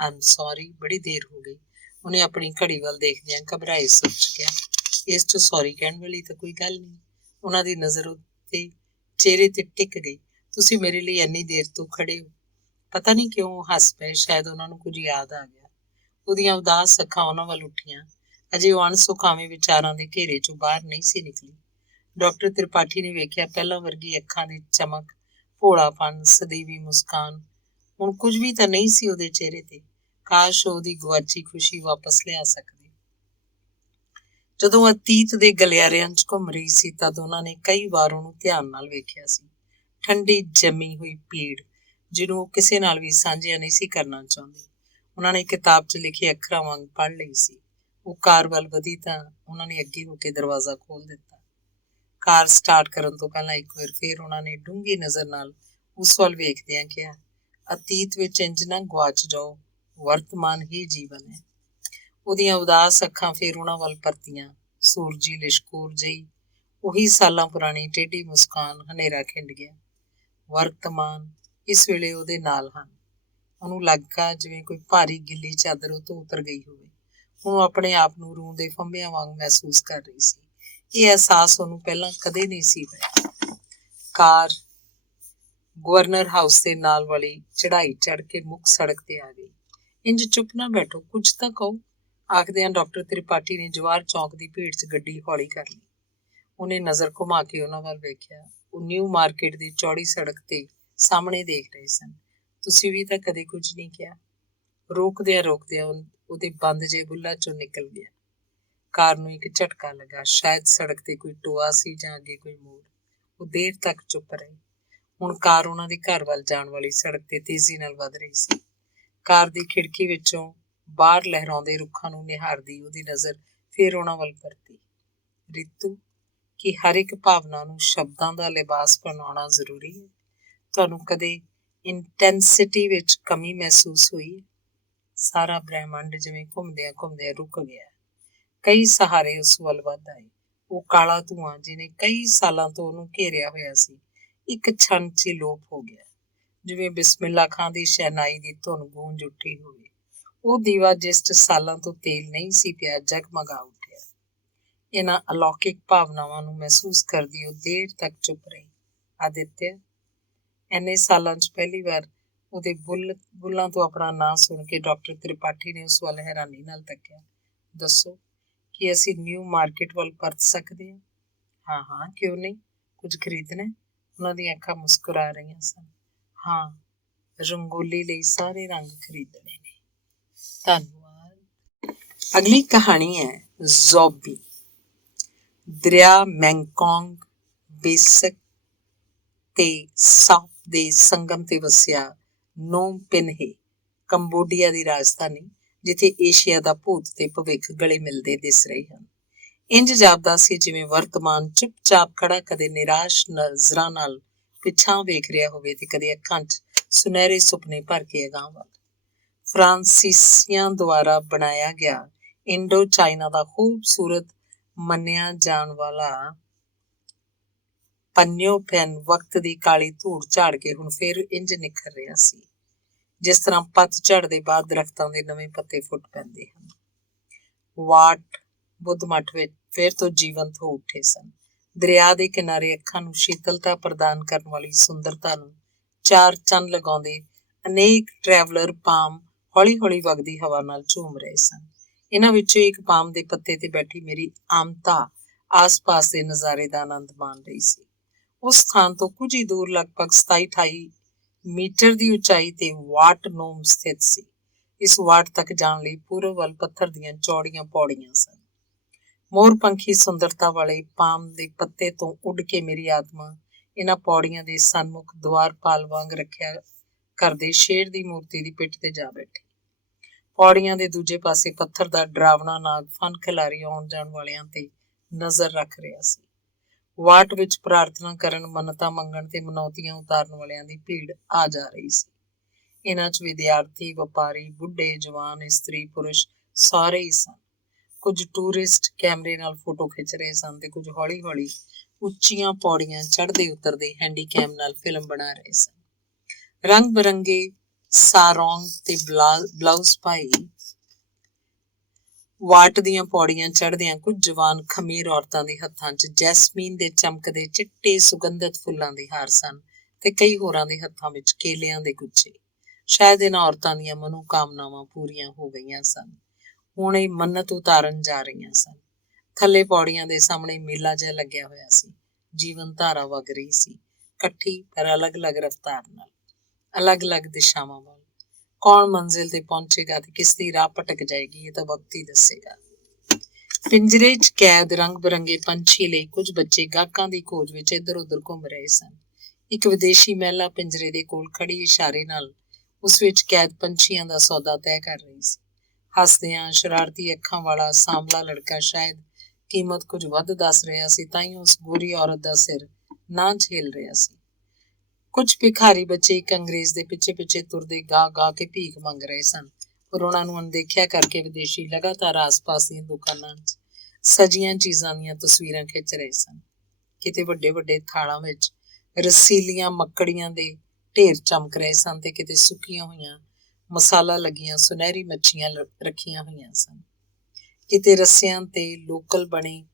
ਆਮ ਸੌਰੀ, ਬੜੀ ਦੇਰ ਹੋ ਗਈ। ਉਹਨੇ ਆਪਣੀ ਘੜੀ ਵੱਲ ਦੇਖਦਿਆਂ ਘਬਰਾਏ ਸੋਚ ਗਿਆ, ਇਸ 'ਚ ਸੌਰੀ ਕਹਿਣ ਵਾਲੀ ਤਾਂ ਕੋਈ ਗੱਲ ਨਹੀਂ। ਉਹਨਾਂ ਦੀ ਨਜ਼ਰ ਉੱਤੇ ਚਿਹਰੇ ਤੇ ਟਿਕ ਗਈ। ਤੁਸੀਂ ਮੇਰੇ ਲਈ ਇੰਨੀ ਦੇਰ ਤੋਂ ਖੜੇ ਹੋ। ਪਤਾ ਨਹੀਂ ਕਿਉਂ ਹੱਸ ਪਏ, ਸ਼ਾਇਦ ਉਹਨਾਂ ਨੂੰ ਕੁਝ ਯਾਦ ਆ ਗਿਆ। ਉਹਦੀਆਂ ਉਦਾਸ ਅੱਖਾਂ ਉਹਨਾਂ ਵੱਲ ਉੱਠੀਆਂ। ਅਜੇ ਉਹ ਅਣਸੁਖਾਵੇਂ ਵਿਚਾਰਾਂ ਦੇ ਘੇਰੇ 'ਚੋਂ ਬਾਹਰ ਨਹੀਂ ਸੀ ਨਿਕਲੀ। ਡਾਕਟਰ ਤ੍ਰਿਪਾਠੀ ਨੇ ਵੇਖਿਆ ਪਹਿਲਾਂ ਵਰਗੀ ਅੱਖਾਂ ਦੀ ਚਮਕ, ਭੋਲਾਪਨ, ਸਦੀਵੀ ਮੁਸਕਾਨ ਹੁਣ ਕੁਝ ਵੀ ਤਾਂ ਨਹੀਂ ਸੀ ਉਹਦੇ ਚਿਹਰੇ ਤੇ। ਕਾਸ਼ ਉਹਦੀ ਗੁਆਚੀ ਖੁਸ਼ੀ ਵਾਪਸ ਲਿਆ ਸਕਦੀ। ਜਦੋਂ ਅਤੀਤ ਦੇ ਗਲਿਆਰਿਆਂ 'ਚ ਘੁੰਮ ਰਹੀ ਸੀ ਤਦ ਉਹਨਾਂ ਨੇ ਕਈ ਵਾਰ ਉਹਨੂੰ ਧਿਆਨ ਨਾਲ ਵੇਖਿਆ ਸੀ। ਠੰਡੀ ਜੰਮੀ ਹੋਈ ਪੀੜ ਜਿਹਨੂੰ ਉਹ ਕਿਸੇ ਨਾਲ ਵੀ ਸਾਂਝਿਆ ਨਹੀਂ ਸੀ ਕਰਨਾ ਚਾਹੁੰਦੀ, ਉਹਨਾਂ ਨੇ ਕਿਤਾਬ 'ਚ ਲਿਖੇ ਅੱਖਰਾਂ ਵਾਂਗ ਪੜ੍ਹ ਲਈ ਸੀ। ਉਹ ਕਾਰ ਵੱਲ ਵਧੀ ਤਾਂ ਉਹਨਾਂ ਨੇ ਅੱਗੇ ਹੋ ਕੇ ਦਰਵਾਜ਼ਾ ਖੋਲ੍ਹ ਦਿੱਤਾ। ਕਾਰ ਸਟਾਰਟ ਕਰਨ ਤੋਂ ਪਹਿਲਾਂ ਇੱਕ ਵਾਰ ਫੇਰ ਉਹਨਾਂ ਨੇ ਡੂੰਘੀ ਨਜ਼ਰ ਨਾਲ ਉਸ ਵੱਲ ਵੇਖਦਿਆਂ ਕਿਹਾ, ਅਤੀਤ ਵਿੱਚ ਇੰਝ ਨਾ ਗੁਆਚ ਜਾਓ, ਵਰਤਮਾਨ ਹੀ ਜੀਵਨ ਹੈ। ਉਹਦੀਆਂ ਉਦਾਸ ਅੱਖਾਂ ਫੇਰ ਉਹਨਾਂ ਵੱਲ ਪਰਤੀਆਂ। ਸੂਰਜੀ ਲਿਸ਼ਕੋਰ ਜਿਹੀ ਉਹੀ ਸਾਲਾਂ ਪੁਰਾਣੀ ਟੇਢੀ ਮੁਸਕਾਨ, ਹਨੇਰਾ ਖਿੰਡ ਗਿਆ। ਵਰਤਮਾਨ ਇਸ ਵੇਲੇ ਉਹਦੇ ਨਾਲ ਹਨ। ਉਹਨੂੰ ਲੱਗਾ ਜਿਵੇਂ ਕੋਈ ਭਾਰੀ ਗਿੱਲੀ ਚਾਦਰ ਉਹ ਤੋਂ ਉਤਰ ਗਈ ਹੋਵੇ। ਹੁਣ ਉਹ ਆਪਣੇ ਆਪ ਨੂੰ ਰੂੰ ਦੇ ਫੰਬਿਆਂ ਵਾਂਗ ਮਹਿਸੂਸ ਕਰ ਰਹੀ ਸੀ। ਇਹ ਅਹਿਸਾਸ ਉਹਨੂੰ ਪਹਿਲਾਂ ਕਦੇ ਨਹੀਂ ਸੀ ਹੋਇਆ। ਕਾਰ ਗਵਰਨਰ ਹਾਊਸ ਦੇ ਨਾਲ ਵਾਲੀ ਚੜ੍ਹਾਈ ਚੜ੍ਹ ਕੇ ਮੁੱਖ ਸੜਕ ਤੇ ਆ ਗਈ। ਇੰਝ ਚੁੱਪ ਨਾ ਬੈਠੋ, ਕੁਝ ਤਾਂ ਕਹੋ, ਆਖਦਿਆਂ ਡਾਕਟਰ ਤ੍ਰਿਪਾਠੀ ਨੇ ਜਵਾਹਰ ਚੌਂਕ ਦੀ ਭੀੜ 'ਚ ਗੱਡੀ ਹੌਲੀ ਕਰ ਲਈ। ਉਹਨੇ ਨਜ਼ਰ ਘੁਮਾ ਕੇ ਉਹਨਾਂ ਵੱਲ ਵੇਖਿਆ। ਉਹ ਨਿਊ ਮਾਰਕੀਟ ਦੀ ਚੌੜੀ ਸੜਕ ਤੇ ਸਾਹਮਣੇ ਦੇਖ ਰਹੇ ਸਨ। ਤੁਸੀਂ ਵੀ ਤਾਂ ਕਦੇ ਕੁਝ ਨਹੀਂ ਕਿਹਾ। ਰੋਕਦਿਆਂ ਉਹਦੇ ਬੰਦ ਜੇ ਬੁੱਲ੍ਹਾਂ 'ਚੋਂ ਨਿਕਲ ਗਿਆ। ਕਾਰ ਨੂੰ ਇੱਕ ਝਟਕਾ ਲੱਗਾ। ਸ਼ਾਇਦ ਸੜਕ ਤੇ ਕੋਈ ਟੋਆ ਸੀ ਜਾਂ ਅੱਗੇ ਕੋਈ ਮੋੜ। ਉਹ ਦੇਰ ਤੱਕ ਚੁੱਪ ਰਹੇ। ਹੁਣ ਕਾਰ ਉਹਨਾਂ ਦੇ ਘਰ ਵੱਲ ਜਾਣ ਵਾਲੀ ਸੜਕ ਤੇ ਤੇਜ਼ੀ ਨਾਲ ਵੱਧ ਰਹੀ ਸੀ। ਕਾਰ ਦੀ ਖਿੜਕੀ ਵਿੱਚੋਂ ਬਾਹਰ ਲਹਿਰਾਉਂਦੇ ਰੁੱਖਾਂ ਨੂੰ ਨਿਹਾਰਦੀ ਉਹਦੀ ਨਜ਼ਰ ਫੇਰ ਉਹਨਾਂ ਵੱਲ ਪਰਤੀ। ਰਿਤੂ, ਕਿ ਹਰ ਇੱਕ ਭਾਵਨਾ ਨੂੰ ਸ਼ਬਦਾਂ ਦਾ ਲਿਬਾਸ ਬਣਾਉਣਾ ਜ਼ਰੂਰੀ ਹੈ? ਤੁਹਾਨੂੰ ਕਦੇ ਇੰਟੈਂਸਿਟੀ ਵਿੱਚ ਕਮੀ ਮਹਿਸੂਸ ਹੋਈ? ਸਾਰਾ ਬ੍ਰਹਿਮੰਡ ਜਿਵੇਂ ਘੁੰਮਦਿਆਂ ਘੁੰਮਦਿਆਂ ਰੁਕ ਗਿਆ। ਕਈ ਸਹਾਰੇ ਉਸ ਵੱਲ ਵੱਧ ਆਏ। ਉਹ ਕਾਲਾ ਧੂੰਆਂ ਜਿਹਨੇ ਕਈ ਸਾਲਾਂ ਤੋਂ ਉਹਨੂੰ ਘੇਰਿਆ ਹੋਇਆ ਸੀ, ਇੱਕ ਛਣ 'ਚ ਲੋਪ ਹੋ ਗਿਆ। ਜਿਵੇਂ ਬਿਸਮਿਲ੍ਲਾ ਖਾਂ ਦੀ ਸ਼ਹਿਨਾਈ ਦੀ ਧੁਨ ਗੂੰਜ ਉੱਠੀ ਹੋਵੇ। ਉਹ ਦੀਵਾ ਜਿਸ 'ਚ ਸਾਲਾਂ ਤੋਂ ਤੇਲ ਨਹੀਂ ਸੀ ਪਿਆ, ਜਗਮਗਾ ਉੱਠਿਆ। ਇਹਨਾਂ ਅਲੌਕਿਕ ਭਾਵਨਾਵਾਂ ਨੂੰ ਮਹਿਸੂਸ ਕਰਦੀ ਉਹ ਦੇਰ ਤੱਕ ਚੁੱਪ ਰਹੀ। ਆਦਿਤਿਆ, ਇੰਨੇ ਸਾਲਾਂ 'ਚ ਪਹਿਲੀ ਵਾਰ ਉਹਦੇ ਬੁੱਲਾਂ ਤੋਂ ਆਪਣਾ ਨਾਂ ਸੁਣ ਕੇ ਡਾਕਟਰ ਤ੍ਰਿਪਾਠੀ ਨੇ ਉਸ ਵੱਲ ਹੈਰਾਨੀ ਨਾਲ ਤੱਕਿਆ। ਦੱਸੋ, ਕੀ ਅਸੀਂ ਨਿਊ ਮਾਰਕੀਟ ਵੱਲ ਪਰਤ ਸਕਦੇ ਹਾਂ? ਹਾਂ ਹਾਂ, ਕਿਉਂ ਨਹੀਂ? ਕੁਝ ਖਰੀਦਣਾ? ਉਹਨਾਂ ਦੀਆਂ ਅੱਖਾਂ ਮੁਸਕਰਾ ਰਹੀਆਂ ਸਨ। ਹਾਂ, ਰੰਗੋਲੀ ਲਈ ਸਾਰੇ ਰੰਗ ਖਰੀਦਣੇ ਨੇ। ਧੰਨਵਾਦ। ਅਗਲੀ ਕਹਾਣੀ ਹੈ ਜ਼ੋਬੀ। ਦਰਿਆ ਮੈਂਗਕੌਂਗ ਬੇਸਕ ਤੇ ਸਾਪ ਦੇ ਸੰਗਮ ਤੇ ਵਸਿਆ ਨੋਮ ਪਿਨਹੇ, ਕੰਬੋਡੀਆ ਦੀ ਰਾਜਧਾਨੀ, ਜਿੱਥੇ ਏਸ਼ੀਆ ਦਾ ਭੂਤ ਤੇ ਭਵਿੱਖ ਗਲੇ ਮਿਲਦੇ ਦਿਸ ਰਹੇ ਹਨ। ਇੰਜ ਜਾਪਦਾ ਸੀ ਜਿਵੇਂ ਵਰਤਮਾਨ ਚੁੱਪਚਾਪ ਖੜਾ ਕਦੇ ਨਿਰਾਸ਼ ਨਜ਼ਰਾਂ ਨਾਲ ਪਿਛਾਂ ਵੇਖ ਰਿਹਾ ਹੋਵੇ ਤੇ ਕਦੇ ਅੱਖਾਂ 'ਚ ਸੁਨਹਿਰੇ ਸੁਪਨੇ ਭਰ ਕੇ ਅਗਾਂਹ ਵੱਲ। ਫਰਾਂਸੀਸੀਆਂ ਦੁਆਰਾ ਬਣਾਇਆ ਗਿਆ ਇੰਡੋ ਚਾਈਨਾ ਦਾ ਖੂਬਸੂਰਤ ਮੰਨਿਆ ਜਾਣ ਵਾਲਾ ਪੰਨਿਓਪੈਨ ਵਕਤ ਦੀ ਕਾਲੀ ਧੂੜ ਝਾੜ ਕੇ ਹੁਣ ਫਿਰ ਇੰਜ ਨਿਖਰ ਰਿਹਾ ਸੀ, ਜਿਸ ਤਰ੍ਹਾਂ ਪਤਝੜ ਦੇ ਬਾਅਦ ਦਰਖਤਾਂ ਦੇ ਨਵੇਂ ਪੱਤੇ ਫੁੱਟ ਪੈਂਦੇ ਹਨ। ਵਾਟ ਬੁੱਧ ਮੱਠ ਵਿੱਚ ਫਿਰ ਤੋਂ ਜੀਵੰਤ ਹੋ ਉੱਠੇ ਸਨ। ਦਰਿਆ ਦੇ ਕਿਨਾਰੇ ਅੱਖਾਂ ਨੂੰ ਸ਼ੀਤਲਤਾ ਪ੍ਰਦਾਨ ਕਰਨ ਵਾਲੀ ਸੁੰਦਰਤਾ ਨੂੰ ਚਾਰ ਚੰਨ ਲਗਾਉਂਦੇ ਅਨੇਕ ਟਰੈਵਲਰ ਪਾਮ ਹੌਲੀ-ਹੌਲੀ ਵਗਦੀ ਹਵਾ ਨਾਲ ਝੂਮ ਰਹੇ ਸਨ। ਇਹਨਾਂ ਵਿੱਚੋਂ ਇੱਕ ਪਾਮ ਦੇ ਪੱਤੇ ਤੇ ਬੈਠੀ ਮੇਰੀ ਆਮਤਾ ਆਸ-ਪਾਸ ਦੇ ਨਜ਼ਾਰੇ ਦਾ ਆਨੰਦ ਮਾਣ ਰਹੀ ਸੀ। ਉਸ ਸਥਾਨ ਤੋਂ ਕੁਝ ਹੀ ਦੂਰ ਲਗਭਗ 27-28 ਮੀਟਰ ਦੀ ਉਚਾਈ ਤੇ ਵਾਟ ਨੋਮ ਸਥਿਤ ਸੀ। ਇਸ ਵਾਟ ਤੱਕ ਜਾਣ ਲਈ ਪੂਰਬ ਵੱਲ ਪੱਥਰ ਦੀਆਂ ਚੌੜੀਆਂ ਪੌੜੀਆਂ ਸਨ। ਮੋਰ ਪੰਖੀ ਸੁੰਦਰਤਾ ਵਾਲੇ ਪਾਮ ਦੇ ਪੱਤੇ ਤੋਂ ਉੱਡ ਕੇ ਮੇਰੀ ਆਤਮਾ ਇਹਨਾਂ ਪੌੜੀਆਂ ਦੇ ਸਨਮੁਖ ਦੁਆਰਪਾਲ ਵਾਂਗ ਰੱਖਿਆ ਕਰਦੇ ਸ਼ੇਰ ਦੀ ਮੂਰਤੀ ਦੀ ਪਿੱਠ ਤੇ ਜਾ ਬੈਠੀ। ਪੌੜੀਆਂ ਦੇ ਦੂਜੇ ਪਾਸੇ ਪੱਥਰ ਦਾ ਡਰਾਵਣਾ ਨਾਗ ਫਨ ਖਿਲਾਰੀ ਆਉਣ ਜਾਣ ਵਾਲਿਆਂ ਤੇ ਨਜ਼ਰ ਰੱਖ ਰਿਹਾ ਸੀ। ਵਾਟ ਵਿੱਚ ਪ੍ਰਾਰਥਨਾ ਕਰਨ, ਮੰਨਤਾਂ ਮੰਗਣ ਤੇ ਮਨੌਤੀਆਂ ਉਤਾਰਨ ਵਾਲਿਆਂ ਦੀ ਭੀੜ ਆ ਜਾ ਰਹੀ ਸੀ। ਇਹਨਾਂ 'ਚ ਵਿਦਿਆਰਥੀ, ਵਪਾਰੀ, ਬੁੱਢੇ, ਜਵਾਨ, ਇਸਤਰੀ, ਪੁਰਸ਼ ਸਾਰੇ ਹੀ ਸਨ। ਕੁਝ ਟੂਰਿਸਟ ਕੈਮਰੇ ਨਾਲ ਫੋਟੋ ਖਿੱਚ ਰਹੇ ਸਨ ਤੇ ਕੁਝ ਹੌਲੀ-ਹੌਲੀ ਉੱਚੀਆਂ ਪੌੜੀਆਂ ਚੜ੍ਹਦੇ ਉਤਰਦੇ ਹੈਂਡੀਕੈਮ ਨਾਲ ਫਿਲਮ ਬਣਾ ਰਹੇ ਸਨ। ਰੰਗ ਬਿਰੰਗੇ ਸਾਰੋਂਗ ਤੇ ਬਲਾਊਜ਼ ਪਾਈ ਵਾਟ ਦੀਆਂ ਪੌੜੀਆਂ ਚੜ੍ਹਦਿਆਂ ਕੁਝ ਜਵਾਨ ਖਮੀਰ ਔਰਤਾਂ ਦੇ ਹੱਥਾਂ 'ਚ ਜੈਸਮੀਨ ਦੇ ਚਮਕਦੇ ਚਿੱਟੇ ਸੁਗੰਧਿਤ ਫੁੱਲਾਂ ਦੇ ਹਾਰ ਸਨ ਤੇ ਕਈ ਹੋਰਾਂ ਦੇ ਹੱਥਾਂ ਵਿੱਚ ਕੇਲਿਆਂ ਦੇ ਗੁੱਛੇ। ਸ਼ਾਇਦ ਇਹਨਾਂ ਔਰਤਾਂ ਦੀਆਂ ਮਨੋਕਾਮਨਾਵਾਂ ਪੂਰੀਆਂ ਹੋ ਗਈਆਂ ਸਨ। ਹੁਣ ਇਹ ਮੰਨਤ ਉਤਾਰਨ ਜਾ ਰਹੀਆਂ ਸਨ। ਥੱਲੇ ਪੌੜੀਆਂ ਦੇ ਸਾਹਮਣੇ ਮੇਲਾ ਜਿਹਾ ਲੱਗਿਆ ਹੋਇਆ ਸੀ। ਜੀਵਨ ਧਾਰਾ ਵਗ ਰਹੀ ਸੀ, ਇਕੱਠੀ ਪਰ ਅਲੱਗ-ਅਲੱਗ ਰਫ਼ਤਾਰ ਨਾਲ, ਅਲੱਗ-ਅਲੱਗ ਦਿਸ਼ਾਵਾਂ ਵੱਲ। ਕੌਣ ਮੰਜ਼ਿਲ ਤੇ ਪਹੁੰਚੇਗਾ ਤੇ ਕਿਸ ਦੀ ਰਾਹ ਭਟਕ ਜਾਏਗੀ, ਇਹ ਤਾਂ ਵਕਤ ਹੀ ਦੱਸੇਗਾ। ਪਿੰਜਰੇ 'ਚ ਕੈਦ ਰੰਗ ਬਿਰੰਗੇ ਪੰਛੀ ਲਈ ਕੁਝ ਬੱਚੇ ਗਾਹਕਾਂ ਦੀ ਖੋਜ ਵਿੱਚ ਇੱਧਰ-ਉੱਧਰ ਘੁੰਮ ਰਹੇ ਸਨ। ਇੱਕ ਵਿਦੇਸ਼ੀ ਮਹਿਲਾ ਪਿੰਜਰੇ ਦੇ ਕੋਲ ਖੜੀ ਇਸ਼ਾਰੇ ਨਾਲ ਉਸ ਵਿੱਚ ਕੈਦ ਪੰਛੀਆਂ ਦਾ ਸੌਦਾ ਤੈਅ ਕਰ ਰਹੀ ਸੀ। ਹੱਸਦਿਆਂ ਸ਼ਰਾਰਤੀ ਅੱਖਾਂ ਵਾਲਾ ਸਾਂਵਲਾ ਲੜਕਾ ਸ਼ਾਇਦ ਕੀਮਤ ਕੁਝ ਵੱਧ ਦੱਸ ਰਿਹਾ ਸੀ, ਤਾਂ ਹੀ ਉਸ ਗੋਰੀ ਔਰਤ ਦਾ ਸਿਰ ਨਾ ਝੇਲ ਰਿਹਾ ਸੀ। ਕੁਝ ਭਿਖਾਰੀ ਬੱਚੇ ਇੱਕ ਅੰਗਰੇਜ਼ ਦੇ ਪਿੱਛੇ-ਪਿੱਛੇ ਤੁਰਦੇ ਗਾ ਕੇ ਭੀਖ ਮੰਗ ਰਹੇ ਸਨ, ਪਰ ਉਹਨਾਂ ਨੂੰ ਅਣਦੇਖਿਆ ਕਰਕੇ ਵਿਦੇਸ਼ੀ ਲਗਾਤਾਰ ਆਸ-ਪਾਸ ਦੀਆਂ ਦੁਕਾਨਾਂ 'ਚ ਸਜੀਆਂ ਚੀਜ਼ਾਂ ਦੀਆਂ ਤਸਵੀਰਾਂ ਖਿੱਚ ਰਹੇ ਸਨ। ਕਿਤੇ ਵੱਡੇ-ਵੱਡੇ ਥਾਲਾਂ ਵਿੱਚ ਰਸੀਲੀਆਂ ਮੱਕੜੀਆਂ ਦੇ ਢੇਰ ਚਮਕ ਰਹੇ ਸਨ ਤੇ ਕਿਤੇ ਸੁੱਕੀਆਂ ਹੋਈਆਂ ਮਸਾਲਾ ਲੱਗੀਆਂ ਸੁਨਹਿਰੀ ਮੱਛੀਆਂ ਰੱਖੀਆਂ ਹੋਈਆਂ ਸਨ। ਕਿਤੇ ਰੱਸਿਆਂ ਤੇ ਲੋਕਲ ਬਣੇ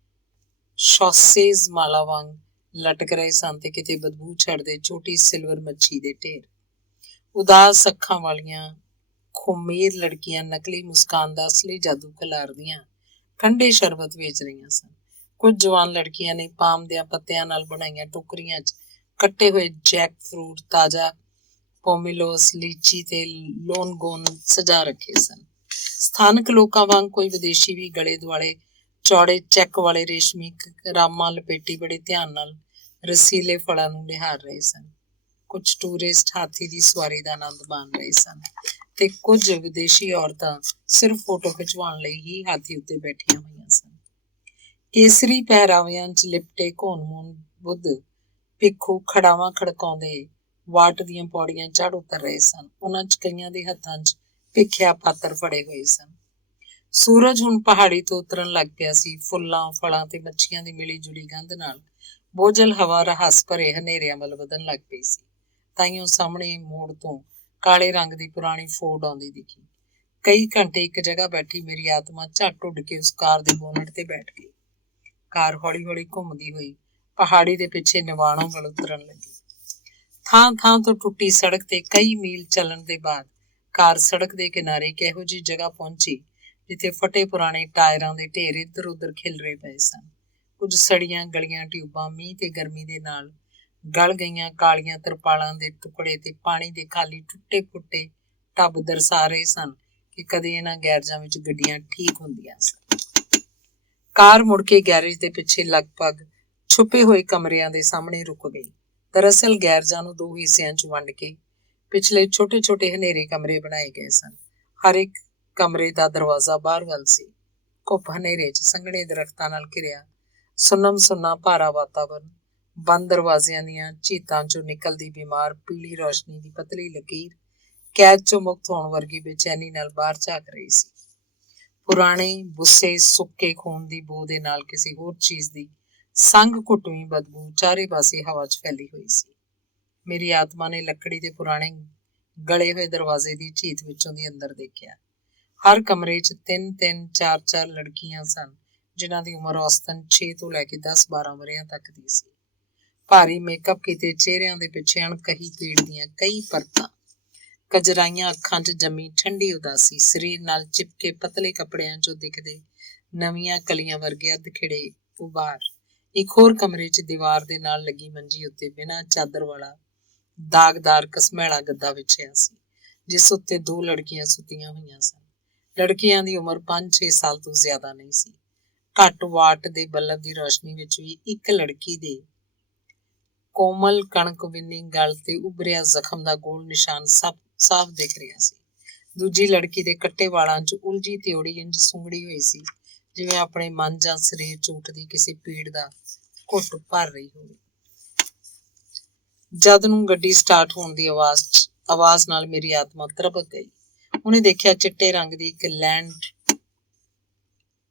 ਸ਼ੌਸੇਜ਼ ਮਾਲਾ ਵਾਂਗ ਲਟਕ ਰਹੇ ਸਨ ਤੇ ਕਿਤੇ ਬਦਬੂ ਛੱਡਦੇ ਛੋਟੀ ਸਿਲਵਰ ਮੱਛੀ ਦੇ ਢੇਰ। ਉਦਾਸ ਅੱਖਾਂ ਵਾਲੀਆਂ ਖੁਮੀਰ ਲੜਕੀਆਂ ਨਕਲੀ ਮੁਸਕਾਨ ਦਾ ਅਸਲੀ ਜਾਦੂ ਖਿਲਾਰਦੀਆਂ ਠੰਡੇ ਸ਼ਰਬਤ ਵੇਚ ਰਹੀਆਂ ਸਨ। ਕੁਝ ਜਵਾਨ ਲੜਕੀਆਂ ਨੇ ਪਾਮ ਦੇ ਪੱਤਿਆਂ ਨਾਲ ਬਣਾਈਆਂ ਟੋਕਰੀਆਂ 'ਚ ਕੱਟੇ ਹੋਏ ਜੈਕ ਫਰੂਟ, ਤਾਜ਼ਾ ਪੋਮੇਲੋਸ, ਲੀਚੀ ਤੇ ਲੋਨਗੋਨ ਸਜਾ ਰੱਖੇ ਸਨ। ਸਥਾਨਕ ਲੋਕਾਂ ਵਾਂਗ ਕੋਈ ਵਿਦੇਸ਼ੀ ਵੀ ਗਲੇ ਦੁਆਲੇ ਚੌੜੇ ਚੈੱਕ ਵਾਲੇ ਰੇਸ਼ਮੀ ਰਾਮਾਂ ਲਪੇਟੀ ਬੜੇ ਧਿਆਨ ਨਾਲ ਰਸੀਲੇ ਫਲਾਂ ਨੂੰ ਨਿਹਾਰ ਰਹੇ ਸਨ। ਕੁਝ ਟੂਰਿਸਟ ਹਾਥੀ ਦੀ ਸਵਾਰੀ ਦਾ ਆਨੰਦ ਮਾਣ ਰਹੇ ਸਨ ਤੇ ਕੁਝ ਵਿਦੇਸ਼ੀ ਔਰਤਾਂ ਸਿਰਫ ਫੋਟੋ ਖਿਚਵਾਉਣ ਲਈ ਹੀ ਹਾਥੀ ਉੱਤੇ ਬੈਠੀਆਂ ਹੋਈਆਂ ਸਨ। ਕੇਸਰੀ ਪਹਿਰਾਵਿਆਂ 'ਚ ਲਿਪਟੇ ਘੋਣ-ਮੂਣ ਬੁੱਧ ਭਿੱਖੂ ਖੜਾਵਾਂ ਖੜਕਾਉਂਦੇ ਵਾਟ ਦੀਆਂ ਪੌੜੀਆਂ ਚੜ੍ਹ ਉਤਰ ਰਹੇ ਸਨ। ਉਹਨਾਂ 'ਚ ਕਈਆਂ ਦੇ ਹੱਥਾਂ 'ਚ ਭਿੱਖਿਆ ਪਾਤਰ ਫੜੇ ਹੋਏ ਸਨ। ਸੂਰਜ ਹੁਣ ਪਹਾੜੀ ਤੋਂ ਉਤਰਨ ਲੱਗ ਪਿਆ ਸੀ। ਫੁੱਲਾਂ, ਫਲਾਂ ਤੇ ਮੱਛੀਆਂ ਦੀ ਮਿਲੀ-ਜੁਲੀ ਗੰਧ ਨਾਲ ਬੋਝਲ ਹਵਾ ਰਹੱਸ ਭਰੇ ਹਨੇਰਿਆਂ ਵੱਲ ਵਧਣ ਲੱਗ ਪਈ ਸੀ। ਤਾਈਓ ਸਾਹਮਣੇ ਮੋੜ ਤੋਂ ਕਾਲੇ ਰੰਗ ਦੀ ਪੁਰਾਣੀ ਫੋਰਡ ਆਉਂਦੀ ਦਿਖੀ। ਕਈ ਘੰਟੇ ਇੱਕ ਜਗ੍ਹਾ ਬੈਠੀ ਮੇਰੀ ਆਤਮਾ ਝੱਟ ਉੱਡ ਕੇ ਉਸ ਕਾਰ ਦੇ ਬੋਨਟ ਤੇ ਬੈਠ ਗਈ। ਕਾਰ ਹੌਲੀ-ਹੌਲੀ ਘੁੰਮਦੀ ਹੋਈ ਪਹਾੜੀ ਦੇ ਪਿੱਛੇ ਨਿਵਾਣੋਂ ਵੱਲ ਉਤਰਨ ਲੱਗੀ। ਥਾਂ-ਥਾਂ ਤੋਂ ਟੁੱਟੀ ਸੜਕ ਤੇ ਕਈ ਮੀਲ ਚੱਲਣ ਦੇ ਬਾਅਦ ਕਾਰ ਸੜਕ ਦੇ ਕਿਨਾਰੇ ਇੱਕ ਇਹੋ ਜਿਹੀ ਜਗ੍ਹਾ ਪਹੁੰਚੀ ਜਿੱਥੇ ਫਟੇ ਪੁਰਾਣੇ ਟਾਇਰਾਂ ਦੇ ਢੇਰ ਇੱਧਰ-ਉੱਧਰ ਖਿਲਰੇ ਪਏ ਸਨ। ਕੁਝ ਸੜੀਆਂ ਗਲੀਆਂ ਟਿਊਬਾਂ ਮੀਂਹ ਤੇ ਗਰਮੀ ਦੇ ਨਾਲ ਗਲ ਗਈਆਂ ਕਾਲੀਆਂ ਤਰਪਾਲਾਂ ਦੇ ਟੁਕੜੇ ਤੇ ਪਾਣੀ ਦੇ ਖਾਲੀ ਟੁੱਟੇ-ਫੁੱਟੇ ਟੱਬ ਦਰਸਾ ਰਹੇ ਸਨ ਕਿ ਕਦੇ ਇਹਨਾਂ ਗੈਰੇਜਾਂ ਵਿੱਚ ਗੱਡੀਆਂ ਠੀਕ ਹੁੰਦੀਆਂ ਸਨ। ਕਾਰ ਮੁੜ ਕੇ ਗੈਰੇਜ ਦੇ ਪਿੱਛੇ ਲਗਭਗ ਛੁਪੇ ਹੋਏ ਕਮਰਿਆਂ ਦੇ ਸਾਹਮਣੇ ਰੁਕ ਗਈ। ਦਰਅਸਲ ਗੈਰੇਜਾਂ ਨੂੰ 2 ਹਿੱਸਿਆਂ 'ਚ ਵੰਡ ਕੇ ਪਿਛਲੇ ਛੋਟੇ-ਛੋਟੇ ਹਨੇਰੇ ਕਮਰੇ ਬਣਾਏ ਗਏ ਸਨ। ਹਰ ਇੱਕ ਕਮਰੇ ਦਾ ਦਰਵਾਜ਼ਾ ਬਾਹਰ ਵੱਲ ਸੀ। ਘੁੱਪ ਹਨੇਰੇ 'ਚ ਸੰਘਣੇ ਦਰਖਤਾਂ ਨਾਲ ਘਿਰਿਆ ਸੁੰਨਮ-ਸੁੰਨਾ ਭਾਰਾ ਵਾਤਾਵਰਨ, ਬੰਦ ਦਰਵਾਜ਼ਿਆਂ ਦੀਆਂ ਝੀਤਾਂ 'ਚੋਂ ਨਿਕਲਦੀ ਬਿਮਾਰ ਪੀਲੀ ਰੌਸ਼ਨੀ ਦੀ ਪਤਲੀ ਲਕੀਰ ਕੈਦ 'ਚੋਂ ਮੁਕਤ ਹੋਣ ਵਰਗੀ ਬੇਚੈਨੀ ਨਾਲ ਬਾਹਰ ਝਾਕ ਰਹੀ ਸੀ। ਪੁਰਾਣੇ ਬੁੱਸੇ ਸੁੱਕੇ ਖੂਨ ਦੀ ਬੂ ਦੇ ਨਾਲ ਕਿਸੇ ਹੋਰ ਚੀਜ਼ ਦੀ ਸੰਗ ਘੁੱਟਵੀਂ ਬਦਬੂ ਚਾਰੇ ਪਾਸੇ ਹਵਾ 'ਚ ਫੈਲੀ ਹੋਈ ਸੀ। ਮੇਰੀ ਆਤਮਾ ਨੇ ਲੱਕੜੀ ਦੇ ਪੁਰਾਣੇ ਗਲੇ ਹੋਏ ਦਰਵਾਜ਼ੇ ਦੀ ਝੀਤ ਵਿੱਚੋਂ ਦੀ ਅੰਦਰ ਦੇਖਿਆ। ਹਰ ਕਮਰੇ 'ਚ 3-3, 4-4 ਲੜਕੀਆਂ ਸਨ ਜਿਨ੍ਹਾਂ ਦੀ ਉਮਰ ਔਸਤਨ 6 ਤੋਂ ਲੈ ਕੇ 10-12 ਵਰ੍ਹਿਆਂ ਤੱਕ ਦੀ ਸੀ। ਭਾਰੀ ਮੇਕਅਪ ਕੀਤੇ ਚਿਹਰਿਆਂ ਦੇ ਪਿੱਛੇ ਅਣਕਹੀ ਪੀੜ ਦੀਆਂ ਕਈ ਪਰਤਾਂ, ਕਜਰਾਈਆਂ ਅੱਖਾਂ 'ਚ ਜੰਮੀ ਠੰਡੀ ਉਦਾਸੀ, ਸਰੀਰ ਨਾਲ ਚਿਪਕੇ ਪਤਲੇ ਕੱਪੜਿਆਂ 'ਚੋਂ ਦਿਖਦੇ ਨਵੀਆਂ ਕਲੀਆਂ ਵਰਗੇ ਅੱਧ-ਖਿੜੇ ਉਭਾਰ। ਇੱਕ ਹੋਰ ਕਮਰੇ 'ਚ ਦੀਵਾਰ ਦੇ ਨਾਲ ਲੱਗੀ ਮੰਜੀ ਉੱਤੇ ਬਿਨਾਂ ਚਾਦਰ ਵਾਲਾ ਦਾਗਦਾਰ ਘਸਮੈਲਾ ਗੱਦਾ ਵਿਛਿਆ ਸੀ, ਜਿਸ ਉੱਤੇ 2 ਲੜਕੀਆਂ ਸੁੱਤੀਆਂ ਹੋਈਆਂ ਸਨ। ਲੜਕੀਆਂ ਦੀ ਉਮਰ 5-6 ਸਾਲ ਤੋਂ ਜ਼ਿਆਦਾ ਨਹੀਂ ਸੀ। ਘੱਟ ਵਾਟ ਦੇ ਬਲਬ ਦੀ ਰੌਸ਼ਨੀ ਵਿੱਚ ਵੀ ਇੱਕ ਲੜਕੀ ਦੇ ਕੋਮਲ ਕਣਕ ਵਿੰਨੀ ਗਲ ਤੇ ਉਭਰਿਆ ਜ਼ਖਮ ਦਾ ਗੋਲ ਨਿਸ਼ਾਨ ਸਾਫ਼ ਦਿਖ ਰਿਹਾ ਸੀ। ਦੂਜੀ ਲੜਕੀ ਦੇ ਕੱਟੇ ਵਾਲਾਂ 'ਚ ਉਲਝੀ ਤਿਉੜੀ ਇੰਜ ਸੁੰਗੜੀ ਹੋਈ ਸੀ ਜਿਵੇਂ ਆਪਣੇ ਮਨ ਜਾਂ ਸਰੀਰ 'ਚ ਉੱਠਦੀ ਕਿਸੇ ਪੀੜ ਦਾ ਘੁੱਟ ਭਰ ਰਹੀ ਹੋਵੇ। ਜਦ ਨੂੰ ਗੱਡੀ ਸਟਾਰਟ ਹੋਣ ਦੀ ਆਵਾਜ਼ ਨਾਲ ਮੇਰੀ ਆਤਮਾ ਤਰਬਕ ਗਈ। ਉਹਨੇ ਦੇਖਿਆ ਚਿੱਟੇ ਰੰਗ ਦੀ ਇੱਕ ਲੈਂਡ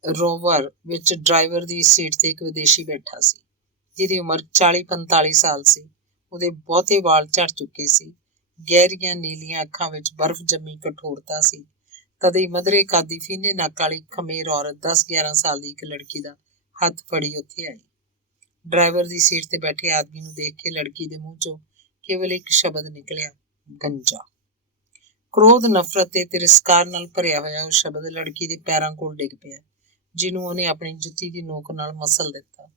ਰੋਵਰ ਵਿੱਚ ਡਰਾਈਵਰ ਦੀ ਸੀਟ ਤੇ ਇੱਕ ਵਿਦੇਸ਼ੀ ਬੈਠਾ ਸੀ, ਜਿਹਦੀ ਉਮਰ 40-45 ਸਾਲ ਸੀ। ਉਹਦੇ ਬਹੁਤੇ ਵਾਲ ਝੜ ਚੁੱਕੇ ਸੀ। ਗਹਿਰੀਆਂ ਨੀਲੀਆਂ ਅੱਖਾਂ ਵਿੱਚ ਬਰਫ਼ ਜੰਮੀ ਕਠੋਰਤਾ ਸੀ। ਤਦੇ ਮਧਰੇ ਕਾਦੀ ਫੀਨੇ ਨੱਕ ਵਾਲੀ ਖਮੇਰ ਔਰਤ 10-11 ਸਾਲ ਦੀ ਇੱਕ ਲੜਕੀ ਦਾ ਹੱਥ ਫੜੀ ਉੱਥੇ ਆਈ। ਡਰਾਈਵਰ ਦੀ ਸੀਟ ਤੇ ਬੈਠੇ ਆਦਮੀ ਨੂੰ ਦੇਖ ਕੇ ਲੜਕੀ ਦੇ ਮੂੰਹ 'ਚੋਂ ਕੇਵਲ ਇੱਕ ਸ਼ਬਦ ਨਿਕਲਿਆ, ਗੰਜਾ। ਕ੍ਰੋਧ, ਨਫ਼ਰਤ ਤੇ ਤਿਰਸਕਾਰ ਨਾਲ ਭਰਿਆ ਹੋਇਆ ਉਹ ਸ਼ਬਦ ਲੜਕੀ ਦੇ ਪੈਰਾਂ ਕੋਲ ਡਿੱਗ ਪਿਆ, ਜਿਹਨੂੰ ਉਹਨੇ ਆਪਣੀ ਜੁੱਤੀ ਦੀ ਨੋਕ ਨਾਲ ਮਸਲ ਦਿੱਤਾ।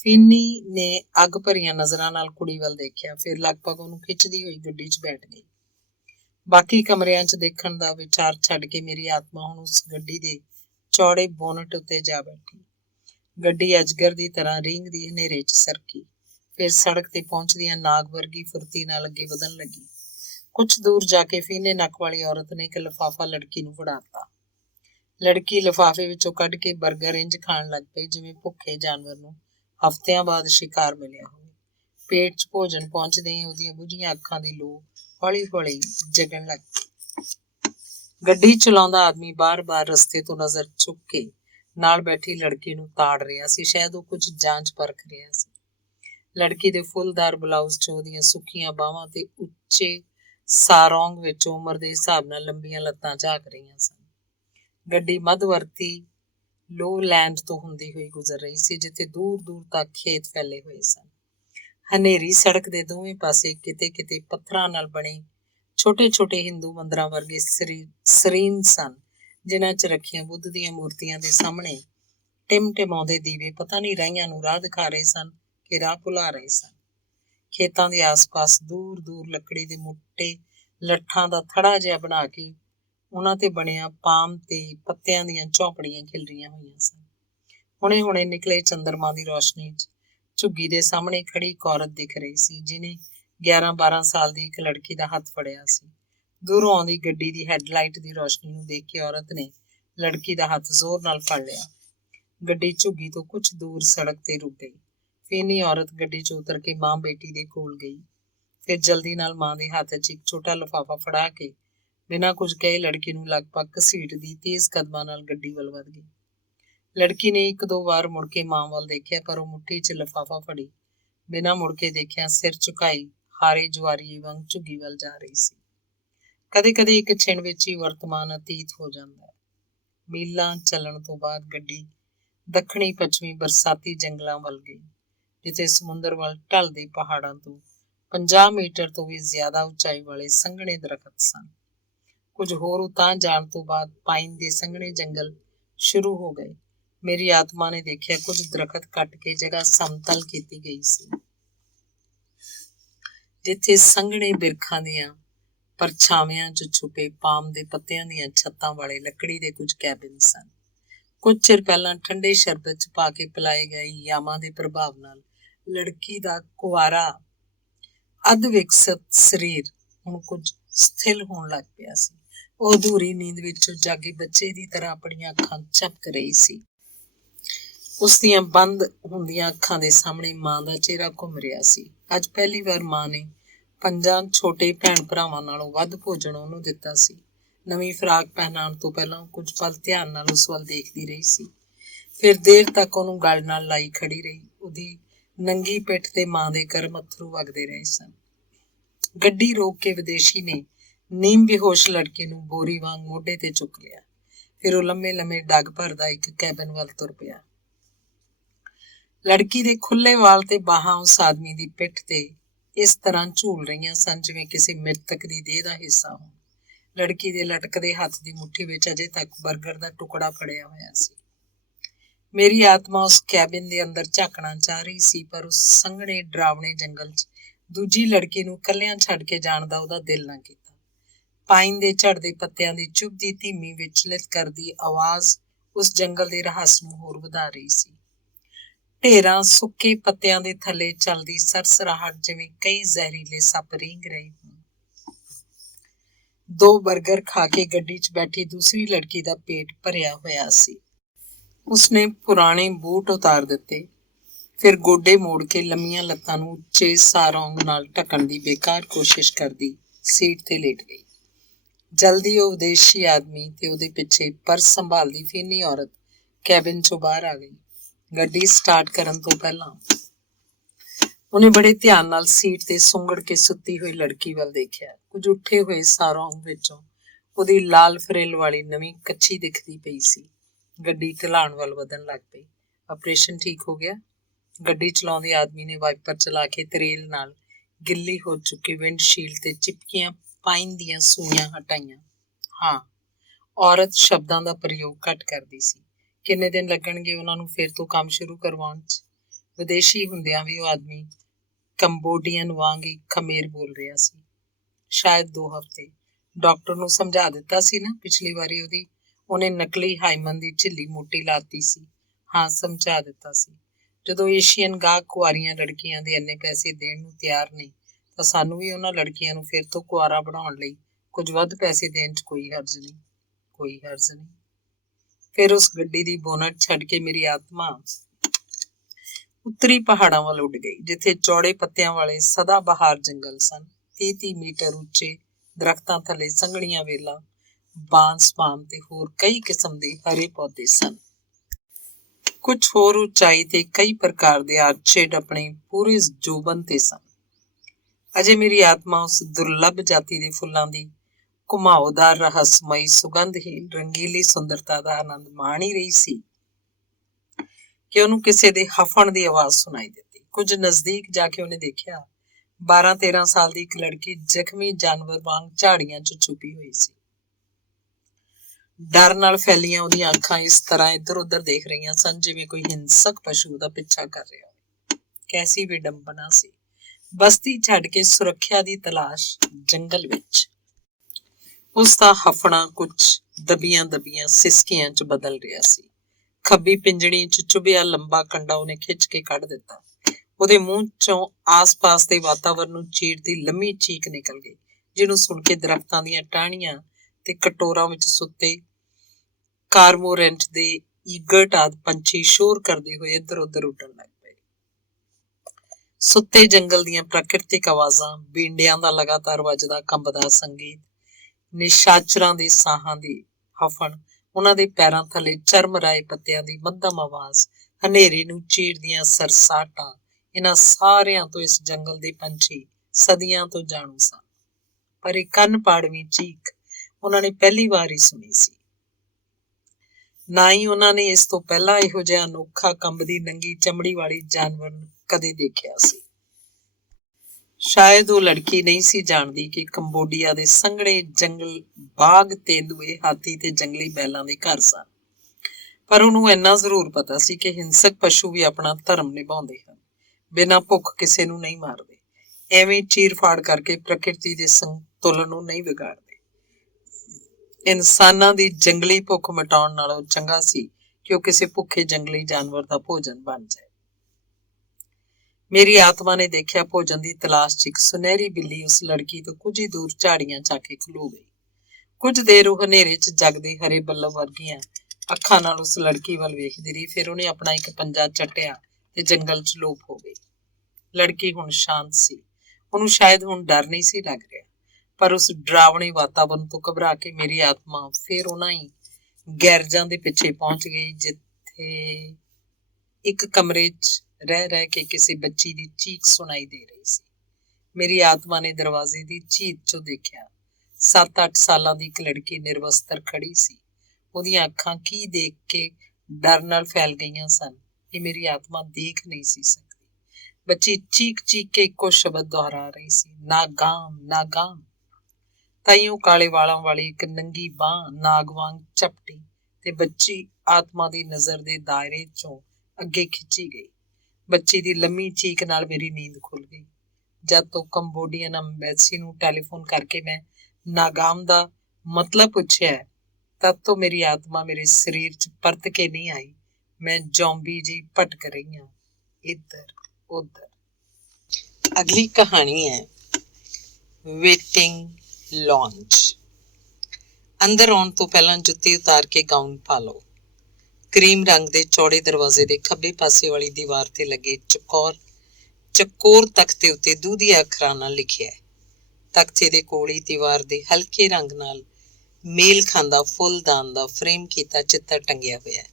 ਫੀਨੀ ਨੇ ਅੱਗ ਭਰੀਆਂ ਨਜ਼ਰਾਂ ਨਾਲ ਕੁੜੀ ਵੱਲ ਦੇਖਿਆ, ਫਿਰ ਲਗਭਗ ਉਹਨੂੰ ਖਿੱਚਦੀ ਹੋਈ ਗੱਡੀ 'ਚ ਬੈਠ ਗਈ। ਬਾਕੀ ਕਮਰਿਆਂ 'ਚ ਦੇਖਣ ਦਾ ਵਿਚਾਰ ਛੱਡ ਕੇ ਮੇਰੀ ਆਤਮਾ ਹੁਣ ਉਸ ਗੱਡੀ ਦੇ ਚੌੜੇ ਬੋਨਟ ਉੱਤੇ ਜਾ ਬੈਠੀ। ਗੱਡੀ ਅਜਗਰ ਦੀ ਤਰ੍ਹਾਂ ਰੀਂਗਦੀ ਹਨੇਰੇ 'ਚ ਸਰਕੀ, ਫਿਰ ਸੜਕ ਤੇ ਪਹੁੰਚਦਿਆਂ ਨਾਗ ਵਰਗੀ ਫੁਰਤੀ ਨਾਲ ਅੱਗੇ ਵਧਣ ਲੱਗੀ। ਕੁਝ ਦੂਰ ਜਾ ਕੇ ਫੀਨੇ ਨੱਕ ਵਾਲੀ ਔਰਤ ਨੇ ਇੱਕ ਲਿਫਾਫਾ ਲੜਕੀ ਨੂੰ ਫੜਾਤਾ। ਲੜਕੀ ਲਿਫਾਫੇ ਵਿੱਚੋਂ ਕੱਢ ਕੇ ਬਰਗਰ ਇੰਜ ਖਾਣ ਲੱਗ ਪਈ ਜਿਵੇਂ ਭੁੱਖੇ ਜਾਨਵਰ ਨੂੰ ਹਫ਼ਤਿਆਂ ਬਾਅਦ ਸ਼ਿਕਾਰ ਮਿਲਿਆ ਹੋਵੇ। ਪੇਟ 'ਚ ਭੋਜਨ ਪਹੁੰਚਦੇ ਹੀ ਉਹਦੀਆਂ ਬੁਝੀਆਂ ਅੱਖਾਂ ਦੀ ਲੋ ਹੌਲੀ-ਹੌਲੀ ਜਗਣ ਲੱਗ ਪਈ। ਗੱਡੀ ਚਲਾਉਂਦਾ ਆਦਮੀ ਬਾਰ-ਬਾਰ ਰਸਤੇ ਤੋਂ ਨਜ਼ਰ ਚੁੱਕ ਕੇ ਨਾਲ ਬੈਠੀ ਲੜਕੀ ਨੂੰ ਤਾੜ ਰਿਹਾ ਸੀ। ਸ਼ਾਇਦ ਉਹ ਕੁਝ ਜਾਂਚ ਪਰਖ ਰਿਹਾ ਸੀ। ਲੜਕੀ ਦੇ ਫੁੱਲਦਾਰ ਬਲਾਊਜ਼ 'ਚ ਉਹਦੀਆਂ ਸੁੱਕੀਆਂ ਬਾਹਾਂ ਤੇ ਉੱਚੇ ਸਾਰੌਂਗ ਵਿੱਚ ਉਮਰ ਦੇ ਹਿਸਾਬ ਨਾਲ ਲੰਬੀਆਂ ਲੱਤਾਂ ਝਾਕ ਰਹੀਆਂ ਸਨ। ਗੱਡੀ ਮੱਧਵਰਤੀ ਲੋਲੈਂਡ ਤੋਂ ਹੁੰਦੀ ਹੋਈ ਗੁਜ਼ਰ ਰਹੀ ਸੀ, ਜਿੱਥੇ ਦੂਰ-ਦੂਰ ਤੱਕ ਖੇਤ ਫੈਲੇ ਹੋਏ ਸਨ। ਹਨੇਰੀ ਸੜਕ ਦੇ ਦੋਵੇਂ ਪਾਸੇ ਕਿਤੇ-ਕਿਤੇ ਪੱਥਰਾਂ ਨਾਲ ਬਣੇ ਛੋਟੇ-ਛੋਟੇ ਹਿੰਦੂ ਮੰਦਰਾਂ ਵਰਗੇ ਸਰੀਨ ਸਨ, ਜਿਨ੍ਹਾਂ 'ਚ ਰੱਖੀਆਂ ਬੁੱਧ ਦੀਆਂ ਮੂਰਤੀਆਂ ਦੇ ਸਾਹਮਣੇ ਟਿਮਟਿਮਾਉਂਦੇ ਦੀਵੇ ਪਤਾ ਨਹੀਂ ਰਾਹੀਆਂ ਨੂੰ ਰਾਹ ਦਿਖਾ ਰਹੇ ਸਨ ਕਿ ਰਾਹ ਭੁਲਾ ਰਹੇ ਸਨ। ਖੇਤਾਂ ਦੇ ਆਸ-ਪਾਸ ਦੂਰ-ਦੂਰ ਲੱਕੜੀ ਦੇ ਮੋਟੇ ਲੱਠਾਂ ਦਾ ਥੜਾ ਜਿਹਾ ਬਣਾ ਕੇ ਉਹਨਾਂ ਤੇ ਬਣਿਆ ਪਾਮ ਤੇ ਪੱਤਿਆਂ ਦੀਆਂ ਝੌਂਪੜੀਆਂ ਖਿਲਰੀਆਂ ਹੋਈਆਂ ਸਨ। ਹੁਣੇ-ਹੁਣੇ ਨਿਕਲੇ ਚੰਦਰਮਾ ਦੀ ਰੌਸ਼ਨੀ 'ਚ ਝੁੱਗੀ ਦੇ ਸਾਹਮਣੇ ਖੜੀ ਇੱਕ ਔਰਤ ਦਿਖ ਰਹੀ ਸੀ, ਜਿਹਨੇ 11-12 ਸਾਲ ਦੀ ਇੱਕ ਲੜਕੀ ਦਾ ਹੱਥ ਫੜਿਆ ਸੀ। ਦੂਰੋਂ ਆਉਂਦੀ ਗੱਡੀ ਦੀ ਹੈਡਲਾਈਟ ਦੀ ਰੌਸ਼ਨੀ ਨੂੰ ਦੇਖ ਕੇ ਔਰਤ ਨੇ ਲੜਕੀ ਦਾ ਹੱਥ ਜ਼ੋਰ ਨਾਲ ਫੜ ਲਿਆ। ਗੱਡੀ ਝੁੱਗੀ ਤੋਂ ਕੁਝ ਦੂਰ ਸੜਕ ਤੇ ਰੁਕ ਗਈ। ਫੀਨੀ ਔਰਤ ਗੱਡੀ 'ਚ ਉਤਰ ਕੇ ਮਾਂ ਬੇਟੀ ਦੇ ਕੋਲ ਗਈ, ਫਿਰ ਜਲਦੀ ਨਾਲ ਮਾਂ ਦੇ ਹੱਥ 'ਚ ਇੱਕ ਛੋਟਾ ਲਿਫਾਫਾ ਫੜਾ ਕੇ ਬਿਨਾਂ ਕੁਝ ਕਹੇ ਲੜਕੀ ਨੂੰ ਲਗਭਗ ਘਸੀਟਦੀ ਤੇਜ਼ ਕਦਮਾਂ ਨਾਲ ਗੱਡੀ ਵੱਲ ਵਧ ਗਈ। ਲੜਕੀ ਨੇ 1-2 ਵਾਰ ਮੁੜ ਕੇ ਮਾਂ ਵੱਲ ਦੇਖਿਆ, ਪਰ ਉਹ ਮੁੱਠੀ 'ਚ ਲਿਫਾਫਾ ਫੜੀ ਬਿਨਾਂ ਮੁੜ ਕੇ ਦੇਖਿਆ ਸਿਰ ਝੁਕਾਈ ਹਾਰੇ ਜੁਆਰੀਏ ਵਾਂਗ ਝੁੱਗੀ ਵੱਲ ਜਾ ਰਹੀ ਸੀ। ਕਦੇ-ਕਦੇ ਇੱਕ ਛਿਣ ਵਿੱਚ ਹੀ ਵਰਤਮਾਨ ਅਤੀਤ ਹੋ ਜਾਂਦਾ ਹੈ। ਮੀਲਾਂ ਚੱਲਣ ਤੋਂ ਬਾਅਦ ਗੱਡੀ ਦੱਖਣੀ ਪੱਛਮੀ ਬਰਸਾਤੀ ਜੰਗਲਾਂ ਵੱਲ ਗਈ, ਜਿੱਥੇ ਸਮੁੰਦਰ ਵੱਲ ਢਲਦੇ ਪਹਾੜਾਂ ਤੋਂ 50 ਮੀਟਰ ਤੋਂ ਵੀ ਜ਼ਿਆਦਾ ਉਚਾਈ ਵਾਲੇ ਸੰਘਣੇ ਦਰਖਤ ਸਨ। ਕੁਝ ਹੋਰ ਉਤਾਂਹ ਜਾਣ ਤੋਂ ਬਾਅਦ ਪਾਈਨ ਦੇ ਸੰਘਣੇ ਜੰਗਲ ਸ਼ੁਰੂ ਹੋ ਗਏ। ਮੇਰੀ ਆਤਮਾ ਨੇ ਦੇਖਿਆ ਕੁਝ ਦਰਖਤ ਕੱਟ ਕੇ ਜਗ੍ਹਾ ਸਮਤਲ ਕੀਤੀ ਗਈ ਸੀ, ਜਿੱਥੇ ਸੰਘਣੇ ਬਿਰਖਾਂ ਦੀਆਂ ਪਰਛਾਵਿਆਂ 'ਚ ਛੁਪੇ ਪਾਮ ਦੇ ਪੱਤਿਆਂ ਦੀਆਂ ਛੱਤਾਂ ਵਾਲੇ ਲੱਕੜੀ ਦੇ ਕੁਝ ਕੈਬਿਨ ਸਨ। ਕੁਝ ਚਿਰ ਪਹਿਲਾਂ ਠੰਡੇ ਸ਼ਰਬਤ 'ਚ ਪਾ ਕੇ ਪਿਲਾਏ ਗਏ ਯਾਮਾਂ ਦੇ ਪ੍ਰਭਾਵ ਨਾਲ ਲੜਕੀ ਦਾ ਕੁਆਰਾ ਅੱਧ ਵਿਕਸਿਤ ਸਰੀਰ ਹੁਣ ਕੁਝ ਸਥਿਰ ਹੋਣ ਲੱਗ ਪਿਆ ਸੀ। ਉਹ ਅਧੂਰੀ ਨੀਂਦ ਵਿੱਚੋਂ ਜਾਗੇ ਬੱਚੇ ਦੀ ਤਰ੍ਹਾਂ ਆਪਣੀਆਂ ਅੱਖਾਂ ਝਪਕ ਰਹੀ ਸੀ। ਉਸ ਦੀਆਂ ਬੰਦ ਹੁੰਦੀਆਂ ਅੱਖਾਂ ਦੇ ਸਾਹਮਣੇ ਮਾਂ ਦਾ ਚਿਹਰਾ ਘੁੰਮ ਰਿਹਾ ਸੀ। ਅੱਜ ਪਹਿਲੀ ਵਾਰ ਮਾਂ ਨੇ 5 ਛੋਟੇ ਭੈਣ ਭਰਾਵਾਂ ਨਾਲੋਂ ਵੱਧ ਭੋਜਨ ਉਹਨੂੰ ਦਿੱਤਾ ਸੀ। ਨਵੀਂ ਫਰਾਕ ਪਹਿਨਾਉਣ ਤੋਂ ਪਹਿਲਾਂ ਉਹ ਕੁਝ ਪਲ ਧਿਆਨ ਨਾਲ ਉਸ ਵੱਲ ਦੇਖਦੀ ਰਹੀ ਸੀ। ਫਿਰ ਦੇਰ ਤੱਕ ਉਹਨੂੰ ਗਲ ਨਾਲ ਲਾਈ ਖੜੀ ਰਹੀ। ਉਹਦੀ ਨੰਗੀ ਪਿੱਠ ਤੇ ਮਾਂ ਦੇ ਗਰਮ ਅੱਥਰੂ ਵਗਦੇ ਰਹੇ ਸਨ। ਗੱਡੀ ਰੋਕ ਕੇ ਵਿਦੇਸ਼ੀ ਨੇ ਨੀਮ ਬੇਹੋਸ਼ ਲੜਕੇ ਨੂੰ ਬੋਰੀ ਵਾਂਗ ਮੋਢੇ ਤੇ ਚੁੱਕ ਲਿਆ। ਫਿਰ ਉਹ ਲੰਮੇ ਲੰਮੇ ਡੱਗ ਭਰਦਾ ਇੱਕ ਕੈਬਨ ਵੱਲ ਤੁਰ ਪਿਆ। ਲੜਕੀ ਦੇ ਖੁੱਲੇ ਵਾਲ ਤੇ ਬਾਹਾਂ ਉਸ ਆਦਮੀ ਦੀ ਪਿੱਠ ਤੇ ਇਸ ਤਰ੍ਹਾਂ ਝੂਲ ਰਹੀਆਂ ਸਨ ਜਿਵੇਂ ਕਿਸੇ ਮ੍ਰਿਤਕ ਦੀ ਦੇਹ ਦਾ ਹਿੱਸਾ ਹੋਣ। ਲੜਕੀ ਦੇ ਲਟਕਦੇ ਹੱਥ ਦੀ ਮੁੱਠੀ ਵਿੱਚ ਅਜੇ ਤੱਕ ਬਰਗਰ ਦਾ ਟੁਕੜਾ ਫੜਿਆ ਹੋਇਆ ਸੀ। ਮੇਰੀ ਆਤਮਾ ਉਸ ਕੈਬਿਨ ਦੇ ਅੰਦਰ ਝਾਕਣਾ ਚਾਹ ਰਹੀ ਸੀ, ਪਰ ਉਸ ਸੰਘਣੇ ਡਰਾਵਣੇ ਜੰਗਲ 'ਚ ਦੂਜੀ ਲੜਕੀ ਨੂੰ ਇਕੱਲਿਆਂ ਛੱਡ ਕੇ ਜਾਣ ਦਾ ਉਹਦਾ ਦਿਲ ਨਾ ਕੀਤਾ। ਪਾਈਨ ਦੇ ਝੜਦੇ ਪੱਤਿਆਂ ਦੀ ਚੁੱਭਦੀ ਧੀਮੀ ਵਿਚਲਿਤ ਕਰਦੀ ਆਵਾਜ਼ ਉਸ ਜੰਗਲ ਦੇ ਰਹੱਸ ਨੂੰ ਹੋਰ ਵਧਾ ਰਹੀ ਸੀ। ਢੇਰਾਂ ਸੁੱਕੇ ਪੱਤਿਆਂ ਦੇ ਥੱਲੇ ਚੱਲਦੀ ਸਰਸਰਾਹਟ ਜਿਵੇਂ ਕਈ ਜ਼ਹਿਰੀਲੇ ਸੱਪ ਰੀਂਗ ਰਹੇ ਹੋਣ। 2 ਬਰਗਰ ਖਾ ਕੇ ਗੱਡੀ 'ਚ ਬੈਠੀ ਦੂਸਰੀ ਲੜਕੀ ਦਾ ਪੇਟ ਭਰਿਆ ਹੋਇਆ ਸੀ। ਉਸਨੇ ਪੁਰਾਣੇ ਬੂਟ ਉਤਾਰ ਦਿੱਤੇ, ਫਿਰ ਗੋਡੇ ਮੋੜ ਕੇ ਲੰਮੀਆਂ ਲੱਤਾਂ ਨੂੰ ਉੱਚੇ ਸਾਰੌਂਗ ਨਾਲ ਢੱਕਣ ਦੀ ਬੇਕਾਰ ਕੋਸ਼ਿਸ਼ ਕਰਦੀ ਸੀਟ ਤੇ ਲੇਟ ਗਈ। ਜਲਦੀ ਉਹ ਵਿਦੇਸ਼ੀ ਆਦਮੀ ਤੇ ਉਹਦੇ ਪਿੱਛੇ ਪਰਸ ਸੰਭਾਲਦੀ ਫੀਨੀ ਔਰਤ ਕੈਬਿਨ 'ਚੋਂ ਬਾਹਰ ਆ ਗਈ। ਗੱਡੀ ਸਟਾਰਟ ਕਰਨ ਤੋਂ ਪਹਿਲਾਂ ਉਹਨੇ ਬੜੇ ਧਿਆਨ ਨਾਲ ਸੀਟ ਤੇ ਸੁੰਗੜ ਕੇ ਸੁੱਤੀ ਹੋਈ ਲੜਕੀ ਵੱਲ ਦੇਖਿਆ। ਕੁਝ ਉੱਠੇ ਹੋਏ ਸਾਰੌਂਗ ਵਿੱਚੋਂ ਉਹਦੀ ਲਾਲ ਫਰਿੱਲ ਵਾਲੀ ਨਵੀਂ ਕੱਛੀ ਦਿਖਦੀ ਪਈ ਸੀ। ਗੱਡੀ ਢਲਾਣ ਵੱਲ ਵਧਣ ਲੱਗ ਪਈ। ਆਪਰੇਸ਼ਨ ਠੀਕ ਹੋ ਗਿਆ? ਗੱਡੀ ਚਲਾਉਂਦੇ ਆਦਮੀ ਨੇ ਵਾਈਪਰ ਚਲਾ ਕੇ ਤਰੇਲ ਨਾਲ ਗਿੱਲੀ ਹੋ ਚੁੱਕੀ ਵਿੰਡਸ਼ੀਲਡ ਤੇ ਚਿਪਕੀਆਂ ਪਾਈਨ ਦੀਆਂ ਸੂਈਆਂ ਹਟਾਈਆਂ। ਹਾਂ, ਔਰਤ ਸ਼ਬਦਾਂ ਦਾ ਪ੍ਰਯੋਗ ਘੱਟ ਕਰਦੀ ਸੀ। ਕਿੰਨੇ ਦਿਨ ਲੱਗਣਗੇ ਉਹਨਾਂ ਨੂੰ ਫਿਰ ਤੋਂ ਕੰਮ ਸ਼ੁਰੂ ਕਰਵਾਉਣ 'ਚ? ਵਿਦੇਸ਼ੀ ਹੁੰਦਿਆਂ ਵੀ ਉਹ ਆਦਮੀ ਕੰਬੋਡੀਅਨ ਵਾਂਗ ਹੀ ਖਮੇਰ ਬੋਲ ਰਿਹਾ ਸੀ। ਸ਼ਾਇਦ 2 ਹਫ਼ਤੇ। ਡਾਕਟਰ ਨੂੰ ਸਮਝਾ ਦਿੱਤਾ ਸੀ ਨਾ ਪਿਛਲੀ ਵਾਰੀ ਉਹਨੇ ਨਕਲੀ ਹਾਈਮਨ ਦੀ ਝਿੱਲੀ ਮੋਟੀ ਲਾਤੀ ਸੀ। ਹਾਂ, ਸਮਝਾ ਦਿੱਤਾ ਸੀ। ਜਦੋਂ ਏਸ਼ੀਅਨ ਗਾਹਕ ਕੁਆਰੀਆਂ ਲੜਕੀਆਂ ਦੇ ਇੰਨੇ ਪੈਸੇ ਦੇਣ ਨੂੰ ਤਿਆਰ ਨਹੀਂ, ਤਾਂ ਸਾਨੂੰ ਵੀ ਉਹਨਾਂ ਲੜਕੀਆਂ ਨੂੰ ਫਿਰ ਤੋਂ ਕੁਆਰਾ ਬਣਾਉਣ ਲਈ ਕੁਝ ਵੱਧ ਪੈਸੇ ਦੇਣ 'ਚ ਕੋਈ ਹਰਜ ਨਹੀਂ, ਕੋਈ ਹਰਜ ਨਹੀਂ। ਫਿਰ ਉਸ ਗੱਡੀ ਦੀ ਬੋਨਟ ਛੱਡ ਕੇ ਮੇਰੀ ਆਤਮਾ ਉੱਤਰੀ ਪਹਾੜਾਂ ਵੱਲ ਉੱਡ ਗਈ, ਜਿੱਥੇ ਚੌੜੇ ਪੱਤਿਆਂ ਵਾਲੇ ਸਦਾ ਬਹਾਰ ਜੰਗਲ ਸਨ। 30-30 ਮੀਟਰ ਉੱਚੇ ਦਰਖਤਾਂ ਥੱਲੇ ਸੰਘਣੀਆਂ ਵੇਲਾਂ, ਬਾਂਸ ਪਾਮ ਤੇ ਹੋਰ ਕਈ ਕਿਸਮ ਦੇ ਹਰੇ ਪੌਦੇ ਸਨ। ਕੁਝ ਹੋਰ ਉਚਾਈ ਤੇ ਕਈ ਪ੍ਰਕਾਰ ਦੇ ਆਰਚੇਡ ਆਪਣੇ ਪੂਰੇ ਜੋਬਨ ਤੇ ਸਨ। ਅਜੇ ਮੇਰੀ ਆਤਮਾ ਉਸ ਦੁਰਲੱਭ ਜਾਤੀ ਦੇ ਫੁੱਲਾਂ ਦੀ ਘੁਮਾਉਦਾਰ ਰਹੱਸਮਈ ਸੁਗੰਧਹੀਨ ਰੰਗੀਲੀ ਸੁੰਦਰਤਾ ਦਾ ਆਨੰਦ ਮਾਣ ਹੀ ਰਹੀ ਸੀ ਕਿ ਉਹਨੂੰ ਕਿਸੇ ਦੇ ਹਫਣ ਦੀ ਆਵਾਜ਼ ਸੁਣਾਈ ਦਿੱਤੀ। ਕੁਝ ਨਜ਼ਦੀਕ ਜਾ ਕੇ ਉਹਨੇ ਦੇਖਿਆ 12-13 ਸਾਲ ਦੀ ਇੱਕ ਲੜਕੀ ਜ਼ਖਮੀ ਜਾਨਵਰ ਵਾਂਗ ਝਾੜੀਆਂ 'ਚ ਛੁਪੀ ਹੋਈ ਸੀ। ਡਰ ਨਾਲ ਫੈਲੀਆਂ ਉਹਦੀਆਂ ਅੱਖਾਂ ਇਸ ਤਰ੍ਹਾਂ ਇੱਧਰ ਉੱਧਰ ਦੇਖ ਰਹੀਆਂ ਸਨ ਜਿਵੇਂ ਕੋਈ ਹਿੰਸਕ ਪਸ਼ੂ ਉਹਦਾ ਪਿੱਛਾ ਕਰ ਰਿਹਾ ਹੋਵੇ। ਕੈਸੀ ਵਿਡੰਬਨਾ ਸੀ। ਬਸਤੀ ਛੱਡ ਕੇ ਸੁਰੱਖਿਆ ਦੀ ਤਲਾਸ਼ ਜੰਗਲ ਵਿੱਚ। ਉਸ ਦਾ ਹਫਣਾ ਕੁਝ ਦਬੀਆਂ ਸਿਸਕੀਆਂ 'ਚ ਬਦਲ ਰਿਹਾ ਸੀ। ਖੱਬੀ ਪਿੰਜਣੀ 'ਚ ਚੁਭਿਆ ਲੰਬਾ ਕੰਡਾ ਉਹਨੇ ਖਿੱਚ ਕੇ ਕੱਢ ਦਿੱਤਾ। ਉਹਦੇ ਮੂੰਹ 'ਚੋਂ ਆਸ-ਪਾਸ ਦੇ ਵਾਤਾਵਰਨ ਨੂੰ ਚੀਰਦੀ ਲੰਮੀ ਚੀਕ ਨਿਕਲ ਗਈ, ਜਿਹਨੂੰ ਸੁਣ ਕੇ ਦਰਖਤਾਂ ਦੀਆਂ ਟਾਹਣੀਆਂ ਤੇ ਕਟੋਰਾਂ ਵਿੱਚ ਸੁੱਤੇ ਕਾਰਮੋਰੈਂਟ ਦੇ ਈਗਰਟ ਆਦਿ ਪੰਛੀ ਸ਼ੋਰ ਕਰਦੇ ਹੋਏ ਇੱਧਰ ਉੱਧਰ ਉੱਡਣ ਲੱਗ ਪਏ। ਸੁੱਤੇ ਜੰਗਲ ਦੀਆਂ ਪ੍ਰਾਕਿਰਤਿਕ ਆਵਾਜ਼ਾਂ, ਬੀਂਡਿਆਂ ਦਾ ਲਗਾਤਾਰ ਵੱਜਦਾ ਕੰਬਦਾ ਸੰਗੀਤ, ਨਿਸ਼ਾਚਰਾਂ ਦੇ ਸਾਹਾਂ ਦੀ ਹਫਣ, ਉਹਨਾਂ ਦੇ ਪੈਰਾਂ ਥੱਲੇ ਚਰਮਰਾਏ ਪੱਤਿਆਂ ਦੀ ਮੱਧਮ ਆਵਾਜ਼, ਹਨੇਰੇ ਨੂੰ ਚੀਰਦੀਆਂ ਸਰਸਾਟਾਂ, ਇਹਨਾਂ ਸਾਰਿਆਂ ਤੋਂ ਇਸ ਜੰਗਲ ਦੇ ਪੰਛੀ ਸਦੀਆਂ ਤੋਂ ਜਾਣੂ ਸਨ। ਪਰ ਇਹ ਕੰਨ ਪਾੜਵੀਂ ਚੀਕ ਉਹਨਾਂ ਨੇ ਪਹਿਲੀ ਵਾਰ ਹੀ ਸੁਣੀ ਸੀ। ਨਾ ਹੀ ਉਹਨਾਂ ਨੇ ਇਸ ਤੋਂ ਪਹਿਲਾਂ ਇਹੋ ਜਿਹਾ ਅਨੋਖਾ ਕੰਬਦੀ ਨੰਗੀ ਚਮੜੀ ਵਾਲੀ ਜਾਨਵਰ ਕਦੇ ਦੇਖਿਆ ਸੀ। ਸ਼ਾਇਦ ਉਹ ਲੜਕੀ ਨਹੀਂ ਸੀ ਜਾਣਦੀ ਕਿ ਕੰਬੋਡੀਆ ਦੇ ਸੰਘਣੇ ਜੰਗਲ ਬਾਘ, ਤੇਂਦੂਏ, ਹਾਥੀ ਤੇ ਜੰਗਲੀ ਬੈਲਾਂ ਦੇ ਘਰ ਸਨ। ਪਰ ਉਹਨੂੰ ਇੰਨਾ ਜ਼ਰੂਰ ਪਤਾ ਸੀ ਕਿ ਹਿੰਸਕ ਪਸ਼ੂ ਵੀ ਆਪਣਾ ਧਰਮ ਨਿਭਾਉਂਦੇ ਹਨ, ਬਿਨਾਂ ਭੁੱਖ ਕਿਸੇ ਨੂੰ ਨਹੀਂ ਮਾਰਦੇ, ਐਵੇਂ ਚੀਰ ਫਾੜ ਕਰਕੇ ਪ੍ਰਕਿਰਤੀ ਦੇ ਸੰਤੁਲਨ ਨੂੰ ਨਹੀਂ ਵਿਗਾੜਦੇ। ਇਨਸਾਨਾਂ ਦੀ ਜੰਗਲੀ ਭੁੱਖ ਮਿਟਾਉਣ ਨਾਲੋਂ ਚੰਗਾ ਸੀ ਕਿ ਉਹ ਕਿਸੇ ਭੁੱਖੇ ਜੰਗਲੀ ਜਾਨਵਰ ਦਾ ਭੋਜਨ ਬਣ ਜਾਏ। ਮੇਰੀ ਆਤਮਾ ਨੇ ਦੇਖਿਆ ਭੋਜਨ ਦੀ ਤਲਾਸ਼ 'ਚ ਇੱਕ ਸੁਨਹਿਰੀ ਬਿੱਲੀ ਉਸ ਲੜਕੀ ਤੋਂ ਕੁਝ ਹੀ ਦੂਰ ਝਾੜੀਆਂ ਚਾ ਕੇ ਖਲੋ ਗਈ। ਕੁਝ ਦੇਰ ਉਹ ਹਨੇਰੇ 'ਚ ਜਗਦੇ ਹਰੇ ਬੱਲਬ ਵਰਗੀਆਂ ਅੱਖਾਂ ਨਾਲ ਉਸ ਲੜਕੀ ਵੱਲ ਵੇਖਦੀ ਰਹੀ। ਫਿਰ ਉਹਨੇ ਆਪਣਾ ਇੱਕ ਪੰਜਾ ਚੱਟਿਆ ਤੇ ਜੰਗਲ 'ਚ ਲੋਪ ਹੋ ਗਈ। ਲੜਕੀ ਹੁਣ ਸ਼ਾਂਤ ਸੀ। ਉਹਨੂੰ ਸ਼ਾਇਦ ਹੁਣ ਡਰ ਨਹੀਂ ਸੀ ਲੱਗ ਰਿਹਾ, ਪਰ ਉਸ ਡਰਾਵਣੇ ਵਾਤਾਵਰਨ ਤੋਂ ਘਬਰਾ ਕੇ ਮੇਰੀ ਆਤਮਾ ਫਿਰ ਉਹਨਾਂ ਹੀ ਗੈਰਜਾਂ ਦੇ ਪਿੱਛੇ ਪਹੁੰਚ ਗਈ ਜਿੱਥੇ ਇੱਕ ਕਮਰੇ 'ਚ ਰਹਿ ਕੇ ਕਿਸੇ ਬੱਚੀ ਦੀ ਚੀਖ ਸੁਣਾਈ ਦੇ ਰਹੀ ਸੀ। ਮੇਰੀ ਆਤਮਾ ਨੇ ਦਰਵਾਜ਼ੇ ਦੀ ਝੀਤ 'ਚੋਂ ਦੇਖਿਆ। 7-8 ਸਾਲਾਂ ਦੀ ਇੱਕ ਲੜਕੀ ਨਿਰਵਸਤਰ ਖੜੀ ਸੀ। ਉਹਦੀਆਂ ਅੱਖਾਂ ਕੀ ਦੇਖ ਕੇ ਡਰ ਨਾਲ ਫੈਲ ਗਈਆਂ ਸਨ, ਇਹ ਮੇਰੀ ਆਤਮਾ ਦੇਖ ਨਹੀਂ ਸੀ ਸਕਦੀ। ਬੱਚੀ ਚੀਕ ਕੇ ਇੱਕੋ ਸ਼ਬਦ ਦੁਹਰਾ ਰਹੀ ਸੀ, ਨਾਗਾਮ ਨਾਗਾਮ। ਤਾਈਓ ਕਾਲੇ ਵਾਲਾਂ ਵਾਲੀ ਇੱਕ ਨੰਗੀ ਬਾਂਹ ਨਾਗ ਵਾਂਗ ਝਪਟੀ ਤੇ ਬੱਚੀ ਆਤਮਾ ਦੀ ਨਜ਼ਰ ਦੇ ਦਾਇਰੇ 'ਚੋਂ ਅੱਗੇ ਖਿੱਚੀ ਗਈ। ਬੱਚੀ ਦੀ ਲੰਮੀ ਚੀਕ ਨਾਲ ਮੇਰੀ ਨੀਂਦ ਖੁੱਲ ਗਈ। ਜਦ ਤੋਂ ਕੰਬੋਡੀਅਨ ਅੰਬੈਸੀ ਨੂੰ ਟੈਲੀਫੋਨ ਕਰਕੇ ਮੈਂ ਨਾਗਾਮ ਦਾ ਮਤਲਬ ਪੁੱਛਿਆ, ਤਦ ਤੋਂ ਮੇਰੀ ਆਤਮਾ ਮੇਰੇ ਸਰੀਰ 'ਚ ਪਰਤ ਕੇ ਨਹੀਂ ਆਈ। ਮੈਂ ਜ਼ੋਂਬੀ ਜੀ ਭਟਕ ਰਹੀ ਹਾਂ, ਇੱਧਰ ਉੱਧਰ। ਅਗਲੀ ਕਹਾਣੀ ਹੈ ਵੇਟਿੰਗ ਲਾਂਚ। ਅੰਦਰ ਆਉਣ ਤੋਂ ਪਹਿਲਾਂ ਜੁੱਤੀ ਉਤਾਰ ਕੇ ਗਾਊਨ ਪਾ ਲਓ। ਕਰੀਮ ਰੰਗ ਦੇ ਚੌੜੇ ਦਰਵਾਜ਼ੇ ਦੇ ਖੱਬੇ ਪਾਸੇ ਵਾਲੀ ਦੀਵਾਰ ਤੇ ਲੱਗੇ ਚਕੋਰ ਤਖਤੇ ਉੱਤੇ ਦੂਧੀਆ ਅੱਖਰਾਂ ਨਾਲ ਲਿਖਿਆ ਹੈ। ਤਖਤੇ ਦੇ ਕੋਲ ਹੀ ਦੀਵਾਰ ਦੇ ਹਲਕੇ ਰੰਗ ਨਾਲ ਮੇਲ ਖਾਂਦਾ ਫੁੱਲਦਾਨ ਦਾ ਫਰੇਮ ਕੀਤਾ ਚਿੱਤਰ ਟੰਗਿਆ ਹੋਇਆ ਹੈ,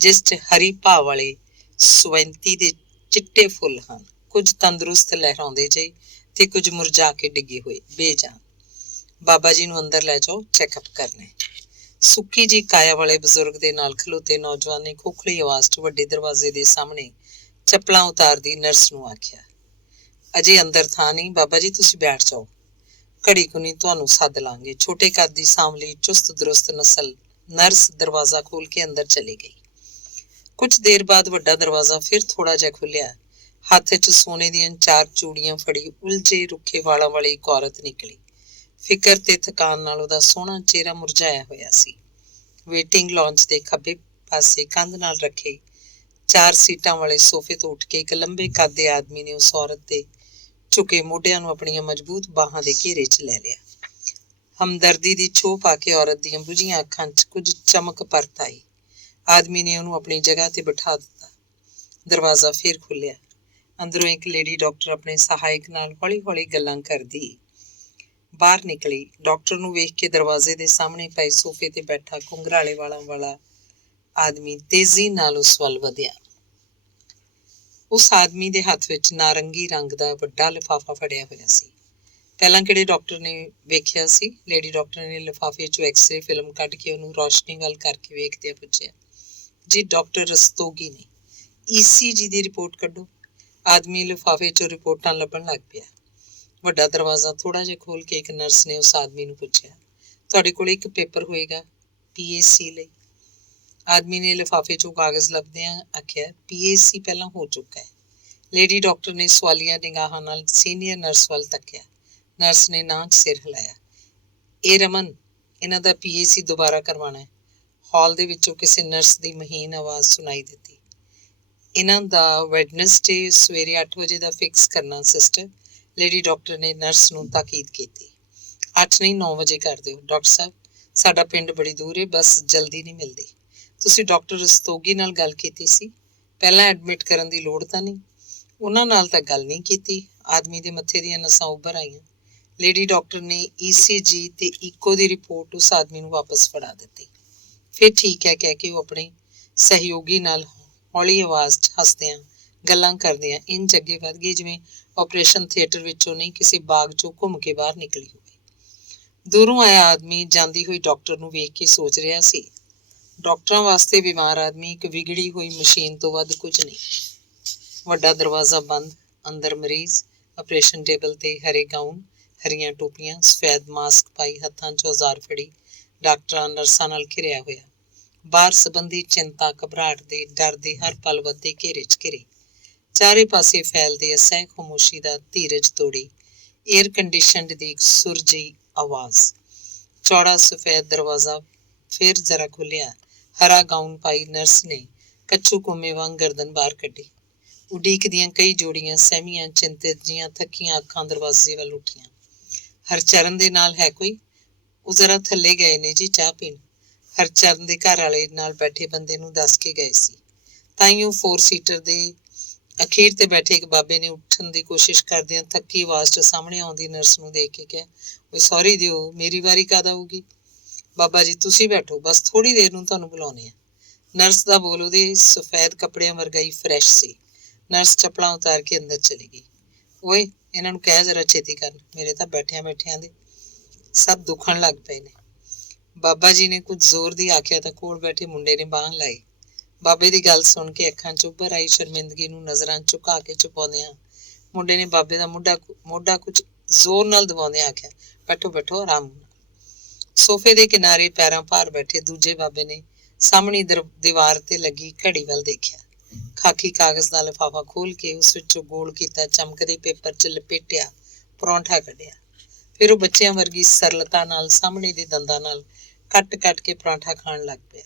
ਜਿਸ 'ਚ ਹਰੀ ਭਾਅ ਵਾਲੇ ਸਵੈਂਤੀ ਦੇ ਚਿੱਟੇ ਫੁੱਲ ਹਨ, ਕੁਝ ਤੰਦਰੁਸਤ ਲਹਿਰਾਉਂਦੇ ਜਿਹੇ ਤੇ ਕੁਝ ਮੁਰਝਾ ਕੇ ਡਿੱਗੇ ਹੋਏ ਬੇਜਾਨ। ਬਾਬਾ ਜੀ ਨੂੰ ਅੰਦਰ ਲੈ ਜਾਓ, ਚੈੱਕਅਪ ਕਰਨਾ। ਸੁੱਕੀ ਜੀ ਕਾਇਆ ਵਾਲੇ ਬਜ਼ੁਰਗ ਦੇ ਨਾਲ ਖਲੋਤੇ ਨੌਜਵਾਨ ਨੇ ਖੋਖਲੀ ਆਵਾਜ਼ 'ਚ ਵੱਡੇ ਦਰਵਾਜ਼ੇ ਦੇ ਸਾਹਮਣੇ ਚੱਪਲਾਂ ਉਤਾਰਦੀ ਨਰਸ ਨੂੰ ਆਖਿਆ, ਅਜੇ ਅੰਦਰ ਥਾਂ ਨਹੀਂ, ਬਾਬਾ ਜੀ ਤੁਸੀਂ ਬੈਠ ਜਾਓ, ਘੜੀ ਕੁ ਨਹੀਂ ਤੁਹਾਨੂੰ ਸੱਦ ਲਾਂਗੇ। ਛੋਟੇ ਕੱਦ ਦੀ ਸਾਂਵਲੀ ਚੁਸਤ ਦਰੁਸਤ ਨਰਸ ਦਰਵਾਜ਼ਾ ਖੋਲ ਕੇ ਅੰਦਰ ਚਲੀ ਗਈ। ਕੁਝ ਦੇਰ ਬਾਅਦ ਵੱਡਾ ਦਰਵਾਜ਼ਾ ਫਿਰ ਥੋੜਾ ਜਿਹਾ ਖੁੱਲਿਆ। ਹੱਥ 'ਚ ਸੋਨੇ ਦੀਆਂ 4 ਚੂੜੀਆਂ ਫੜੀ ਉਲਝੇ ਰੁੱਖੇ ਵਾਲਾਂ ਵਾਲੀ ਇੱਕ ਔਰਤ ਨਿਕਲੀ। ਫਿਕਰ ਤੇ ਥਕਾਨ ਨਾਲ ਉਹਦਾ ਸੋਹਣਾ ਚਿਹਰਾ ਮੁਰਝਾਇਆ ਹੋਇਆ ਸੀ। ਵੇਟਿੰਗ ਲਾਂਚ ਦੇ ਖੱਬੇ ਪਾਸੇ ਕੰਧ ਨਾਲ ਰੱਖੇ 4 ਸੀਟਾਂ ਵਾਲੇ ਸੋਫੇ ਤੋਂ ਉੱਠ ਕੇ ਇੱਕ ਲੰਬੇ ਕੱਦ ਦੇ ਆਦਮੀ ਨੇ ਉਸ ਔਰਤ ਦੇ ਝੁਕੇ ਮੋਢਿਆਂ ਨੂੰ ਆਪਣੀਆਂ ਮਜ਼ਬੂਤ ਬਾਹਾਂ ਦੇ ਘੇਰੇ 'ਚ ਲੈ ਲਿਆ। ਹਮਦਰਦੀ ਦੀ ਛੋਹ ਪਾ ਕੇ ਔਰਤ ਦੀਆਂ ਬੁਝੀਆਂ ਅੱਖਾਂ 'ਚ ਕੁਝ ਚਮਕ ਪਰਤ ਆਈ। ਆਦਮੀ ਨੇ ਉਹਨੂੰ ਆਪਣੀ ਜਗ੍ਹਾ ਤੇ ਬਿਠਾ ਦਿੱਤਾ। ਦਰਵਾਜ਼ਾ ਫਿਰ ਖੁੱਲਿਆ। ਅੰਦਰੋਂ ਇੱਕ ਲੇਡੀ ਡਾਕਟਰ ਆਪਣੇ ਸਹਾਇਕ ਨਾਲ ਹੌਲੀ ਹੌਲੀ ਗੱਲਾਂ ਕਰਦੀ ਬਾਹਰ ਨਿਕਲੀ। ਡਾਕਟਰ ਨੂੰ ਵੇਖ ਕੇ ਦਰਵਾਜ਼ੇ ਦੇ ਸਾਹਮਣੇ ਪਏ ਸੋਫੇ ਤੇ ਬੈਠਾ ਘੁੰਘਰਾਲੇ ਵਾਲਾਂ ਵਾਲਾ ਆਦਮੀ ਤੇਜ਼ੀ ਨਾਲ ਉਸ ਵੱਲ ਵਧਿਆ। ਉਸ ਆਦਮੀ ਦੇ ਹੱਥ ਵਿੱਚ ਨਾਰੰਗੀ ਰੰਗ ਦਾ ਵੱਡਾ ਲਿਫਾਫਾ ਫੜਿਆ ਹੋਇਆ ਸੀ। ਪਹਿਲਾਂ ਕਿਹੜੇ ਡਾਕਟਰ ਨੇ ਵੇਖਿਆ ਸੀ? ਲੇਡੀ ਡਾਕਟਰ ਨੇ ਲਿਫਾਫੇ 'ਚੋਂ ਐਕਸਰੇ ਫਿਲਮ ਕੱਢ ਕੇ ਉਹਨੂੰ ਰੌਸ਼ਨੀ ਵੱਲ ਕਰਕੇ ਵੇਖਦਿਆਂ ਪੁੱਛਿਆ, ਜੀ ਡਾਕਟਰ ਰਸਤੋਗੀ ਨੇ, ECG ਦੀ ਰਿਪੋਰਟ ਕੱਢੋ। ਆਦਮੀ ਲਿਫਾਫੇ 'ਚੋਂ ਰਿਪੋਰਟਾਂ ਲੱਭਣ ਲੱਗ ਪਿਆ। ਵੱਡਾ ਦਰਵਾਜ਼ਾ ਥੋੜਾ ਜਿਹਾ ਖੋਲ ਕੇ ਇੱਕ ਨਰਸ ਨੇ ਉਸ ਆਦਮੀ ਨੂੰ ਪੁੱਛਿਆ, ਤੁਹਾਡੇ ਕੋਲ ਇੱਕ ਪੇਪਰ ਹੋਏਗਾ PAC ਲਈ? ਆਦਮੀ ਨੇ ਲਿਫਾਫੇ 'ਚੋਂ ਕਾਗਜ਼ ਲੱਭਦਿਆਂ ਆਖਿਆ, PAC ਪਹਿਲਾਂ ਹੋ ਚੁੱਕਾ ਹੈ। ਲੇਡੀ ਡਾਕਟਰ ਨੇ ਸਵਾਲੀਆ ਨਿਗਾਹਾਂ ਨਾਲ ਸੀਨੀਅਰ ਨਰਸ ਵੱਲ ਤੱਕਿਆ। ਨਰਸ ਨੇ ਨਾਂ 'ਚ ਸਿਰ ਹਿਲਾਇਆ। ਇਹ ਰਮਨ, ਇਹਨਾਂ ਦਾ PAC ਦੁਬਾਰਾ ਕਰਵਾਉਣਾ ਹੈ। ਹਾਲ ਦੇ ਵਿੱਚੋਂ ਕਿਸੇ ਨਰਸ ਦੀ ਮਹੀਨ ਆਵਾਜ਼ ਸੁਣਾਈ ਦਿੱਤੀ। ਇਹਨਾਂ ਦਾ ਵੈਡਨਸਡੇ ਸਵੇਰੇ 8 ਵਜੇ ਦਾ ਫਿਕਸ ਕਰਨਾ ਸਿਸਟਰ, ਲੇਡੀ ਡਾਕਟਰ ਨੇ ਨਰਸ ਨੂੰ ਤਾਕੀਦ ਕੀਤੀ। 8 ਨਹੀਂ 9 ਵਜੇ ਕਰ ਦਿਓ। ਡਾਕਟਰ ਸਾਹਿਬ, ਸਾਡਾ ਪਿੰਡ ਬੜੀ ਦੂਰ ਹੈ, ਬਸ ਜਲਦੀ ਨਹੀਂ ਮਿਲਦੀ। ਤੁਸੀਂ ਡਾਕਟਰ ਰਸਤੋਗੀ ਨਾਲ ਗੱਲ ਕੀਤੀ ਸੀ? ਪਹਿਲਾਂ ਐਡਮਿਟ ਕਰਨ ਦੀ ਲੋੜ ਤਾਂ ਨਹੀਂ? ਉਹਨਾਂ ਨਾਲ ਤਾਂ ਗੱਲ ਨਹੀਂ ਕੀਤੀ। ਆਦਮੀ ਦੇ ਮੱਥੇ ਦੀਆਂ ਨਸਾਂ ਉੱਭਰ ਆਈਆਂ। ਲੇਡੀ ਡਾਕਟਰ ਨੇ ECG ਤੇ ਈਕੋ ਦੀ ਰਿਪੋਰਟ ਉਸ ਆਦਮੀ ਨੂੰ ਵਾਪਸ ਫੜਾ ਦਿੱਤੀ। ਫਿਰ ਠੀਕ ਹੈ ਕਹਿ ਕੇ ਉਹ ਆਪਣੇ ਸਹਿਯੋਗੀ ਨਾਲ ਹੌਲੀ ਆਵਾਜ਼ 'ਚ ਹੱਸਦਿਆਂ ਗੱਲਾਂ ਕਰਦਿਆਂ ਇੰਝ ਅੱਗੇ ਵੱਧ ਗਈ ਜਿਵੇਂ ਆਪਰੇਸ਼ਨ ਥੀਏਟਰ ਵਿੱਚੋਂ ਨਹੀਂ, ਕਿਸੇ ਬਾਗ 'ਚੋਂ ਘੁੰਮ ਕੇ ਬਾਹਰ ਨਿਕਲੀ ਹੋਵੇ। ਦੂਰੋਂ ਆਇਆ ਆਦਮੀ ਜਾਂਦੀ ਹੋਈ ਡਾਕਟਰ ਨੂੰ ਵੇਖ ਕੇ ਸੋਚ ਰਿਹਾ ਸੀ, ਡਾਕਟਰਾਂ ਵਾਸਤੇ ਬਿਮਾਰ ਆਦਮੀ ਇੱਕ ਵਿਗੜੀ ਹੋਈ ਮਸ਼ੀਨ ਤੋਂ ਵੱਧ ਕੁਝ ਨਹੀਂ। ਵੱਡਾ ਦਰਵਾਜ਼ਾ ਬੰਦ, ਅੰਦਰ ਮਰੀਜ਼, ਆਪਰੇਸ਼ਨ ਟੇਬਲ ਤੇ ਹਰੇ ਗਾਊਨ, ਹਰੀਆਂ ਟੋਪੀਆਂ, ਸਫੈਦ ਮਾਸਕ ਪਾਈ, ਹੱਥਾਂ 'ਚ ਔਜ਼ਾਰ ਫੜੀ, ਡਾਕਟਰਾਂ ਨਰਸਾਂ ਨਾਲ ਘਿਰਿਆ ਹੋਇਆ। ਬਾਹਰ ਸੰਬੰਧੀ ਚਿੰਤਾ, ਘਬਰਾਹਟ ਦੇ ਡਰ ਦੇ ਹਰ ਪਲ ਵੱਧਦੇ ਘੇਰੇ 'ਚ ਘਿਰੇ। ਚਾਰੇ ਪਾਸੇ ਫੈਲਦੇ ਅਸਹਿ ਖਾਮੋਸ਼ੀ ਦਾ ਧੀਰਜ ਤੋੜੀ ਏਅਰ ਕੰਡੀਸ਼ਨਡ ਦੀ ਇੱਕ ਸੁਰਜੀ ਆਵਾਜ਼। ਚੌੜਾ ਸਫੈਦ ਦਰਵਾਜ਼ਾ ਫਿਰ ਜ਼ਰਾ ਖੁੱਲਿਆ। ਹਰਾ ਗਾਊਨ ਪਾਈ ਨਰਸ ਨੇ ਕੱਛੂ ਕੁੰਮੇ ਵਾਂਗ ਗਰਦਨ ਬਾਹਰ ਕੱਢੀ। ਉਡੀਕ ਦੀਆਂ ਕਈ ਜੋੜੀਆਂ ਸਹਿਮੀਆਂ, ਚਿੰਤਿਤ ਜੀਆਂ ਥੱਕੀਆਂ ਅੱਖਾਂ ਦਰਵਾਜ਼ੇ ਵੱਲ ਉੱਠੀਆਂ। ਹਰਚਰਨ ਦੇ ਨਾਲ ਹੈ ਕੋਈ? ਉਹ ਜ਼ਰਾ ਥੱਲੇ ਗਏ ਨੇ ਜੀ ਚਾਹ ਪੀਣ। ਹਰਚਰਨ ਦੇ ਘਰ ਵਾਲੇ ਨਾਲ ਬੈਠੇ ਬੰਦੇ ਨੂੰ ਦੱਸ ਕੇ ਗਏ ਸੀ। ਤਾਈਓ 4 ਸੀਟਰ ਦੇ ਅਖੀਰ ਤੇ ਬੈਠੇ ਇੱਕ ਬਾਬੇ ਨੇ ਉੱਠਣ ਦੀ ਕੋਸ਼ਿਸ਼ ਕਰਦਿਆਂ ਥੱਕੀ ਆਵਾਜ਼ 'ਚ ਸਾਹਮਣੇ ਆਉਂਦੀ ਨਰਸ ਨੂੰ ਦੇਖ ਕੇ ਕਿਹਾ, ਓਏ ਸੌਰੀ ਦਿਓ, ਮੇਰੀ ਵਾਰੀ ਕਦ ਆਊਗੀ? ਬਾਬਾ ਜੀ ਤੁਸੀਂ ਬੈਠੋ, ਬਸ ਥੋੜ੍ਹੀ ਦੇਰ ਨੂੰ ਤੁਹਾਨੂੰ ਬੁਲਾਉਂਦੇ ਆ। ਨਰਸ ਦਾ ਬੋਲ ਉਹਦੇ ਸਫੈਦ ਕੱਪੜਿਆਂ ਵਰਗਾ ਹੀ ਫਰੈਸ਼ ਸੀ। ਨਰਸ ਚੱਪਲਾਂ ਉਤਾਰ ਕੇ ਅੰਦਰ ਚਲੀ ਗਈ। ਓਏ ਇਹਨਾਂ ਨੂੰ ਕਹਿ ਜ਼ਰਾ ਛੇਤੀ ਕਰਨ, ਮੇਰੇ ਤਾਂ ਬੈਠਿਆਂ ਬੈਠਿਆਂ ਦੇ ਸਭ ਦੁਖਣ ਲੱਗ ਪਏ ਨੇ। ਬਾਬਾ ਜੀ ਨੇ ਕੁਝ ਜ਼ੋਰ ਦੀ ਆਖਿਆ ਤਾਂ ਕੋਲ ਬੈਠੇ ਮੁੰਡੇ ਨੇ ਬਾਂਹ ਲਾਈ। ਬਾਬੇ ਦੀ ਗੱਲ ਸੁਣ ਕੇ ਅੱਖਾਂ 'ਚ ਉੱਭਰ ਆਈ ਸ਼ਰਮਿੰਦਗੀ ਨੂੰ ਨਜ਼ਰਾਂ ਝੁਕਾ ਕੇ ਛੁਪਾਉਂਦਿਆਂ ਮੁੰਡੇ ਨੇ ਬਾਬੇ ਦਾ ਮੋਢਾ ਕੁਝ ਜ਼ੋਰ ਨਾਲ ਦਬਾਉਂਦਿਆਂ ਆਖਿਆ, ਬੈਠੋ ਬੈਠੋ ਆਰਾਮ ਨਾਲ। ਸੋਫੇ ਦੇ ਕਿਨਾਰੇ ਪੈਰਾਂ ਭਾਰ ਬੈਠੇ ਦੂਜੇ ਬਾਬੇ ਨੇ ਸਾਹਮਣੀ ਦੀਵਾਰ ਤੇ ਲੱਗੀ ਘੜੀ ਵੱਲ ਦੇਖਿਆ। ਖਾਕੀ ਕਾਗਜ਼ ਦਾ ਲਿਫਾਫਾ ਖੋਲ ਕੇ ਉਸ ਵਿੱਚੋਂ ਗੋਲ ਕੀਤਾ ਚਮਕਦੇ ਪੇਪਰ 'ਚ ਲਪੇਟਿਆ ਪਰੌਂਠਾ ਕੱਢਿਆ। ਫਿਰ ਉਹ ਬੱਚਿਆਂ ਵਰਗੀ ਸਰਲਤਾ ਨਾਲ ਸਾਹਮਣੇ ਦੇ ਦੰਦਾਂ ਨਾਲ ਕੱਟ ਕੇ ਪਰੌਂਠਾ ਖਾਣ ਲੱਗ ਪਿਆ।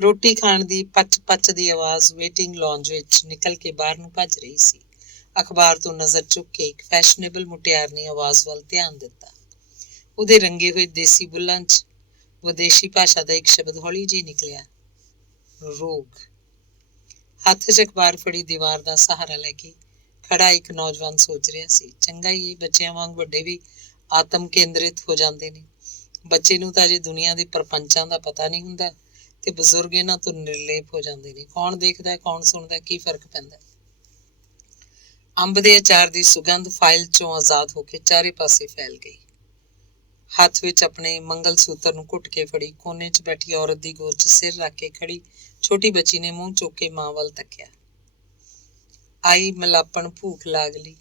ਰੋਟੀ ਖਾਣ ਦੀ ਪਚ ਦੀ ਆਵਾਜ਼ ਵੇਟਿੰਗ ਲੌਂਜ ਵਿੱਚ ਨਿਕਲ ਕੇ ਬਾਹਰ ਨੂੰ ਭੱਜ ਰਹੀ ਸੀ। ਅਖਬਾਰ ਤੋਂ ਨਜ਼ਰ ਚੁੱਕ ਕੇ ਇੱਕ ਫੈਸ਼ਨੇਬਲ ਮੁਟਿਆਰ ਨੇ ਆਵਾਜ਼ ਵੱਲ ਧਿਆਨ ਦਿੱਤਾ। ਉਹਦੇ ਰੰਗੇ ਹੋਏ ਦੇਸੀ ਬੁੱਲ੍ਹਾਂ 'ਚ ਵਿਦੇਸ਼ੀ ਭਾਸ਼ਾ ਦਾ ਇੱਕ ਸ਼ਬਦ ਹੌਲੀ ਜਿਹੀ ਨਿਕਲਿਆ, ਰੋਗ। ਹੱਥ 'ਚ ਅਖਬਾਰ ਫੜੀ ਦੀਵਾਰ ਦਾ ਸਹਾਰਾ ਲੈ ਕੇ ਖੜਾ ਇੱਕ ਨੌਜਵਾਨ ਸੋਚ ਰਿਹਾ ਸੀ, ਚੰਗਾ ਹੀ ਇਹ ਬੱਚਿਆਂ ਵਾਂਗ ਵੱਡੇ ਵੀ ਆਤਮ ਕੇਂਦਰਿਤ ਹੋ ਜਾਂਦੇ ਨੇ। ਬੱਚੇ ਨੂੰ ਤਾਂ ਅਜੇ ਦੁਨੀਆ ਦੇ ਪਰਪੰਚਾਂ ਦਾ ਪਤਾ ਨਹੀਂ ਹੁੰਦਾ ਤੇ ਬਜ਼ੁਰਗ ਇਹਨਾਂ ਤੋਂ ਨਿਰਲੇਪ ਹੋ ਜਾਂਦੇ ਨੇ। ਕੌਣ ਦੇਖਦਾ, ਕੌਣ ਸੁਣਦਾ, ਕੀ ਫਰਕ ਪੈਂਦਾ? ਅੰਬ ਦੇ ਅਚਾਰ ਦੀ ਸੁਗੰਧ ਫਾਈਲ 'ਚੋਂ ਆਜ਼ਾਦ ਹੋ ਕੇ ਚਾਰੇ ਪਾਸੇ ਫੈਲ ਗਈ। ਹੱਥ ਵਿੱਚ ਆਪਣੇ ਮੰਗਲ ਸੂਤਰ ਨੂੰ ਘੁੱਟ ਕੇ ਫੜੀ ਕੋਨੇ 'ਚ ਬੈਠੀ ਔਰਤ ਦੀ ਗੋਦ 'ਚ ਸਿਰ ਰੱਖ ਕੇ ਖੜੀ ਛੋਟੀ ਬੱਚੀ ਨੇ ਮੂੰਹ ਚੁੱਕ ਕੇ ਮਾਂ ਵੱਲ ਤੱਕਿਆ। ਆਈ ਮਲਾਪਣ ਭੂਖ ਲਾਗ ਲਈ।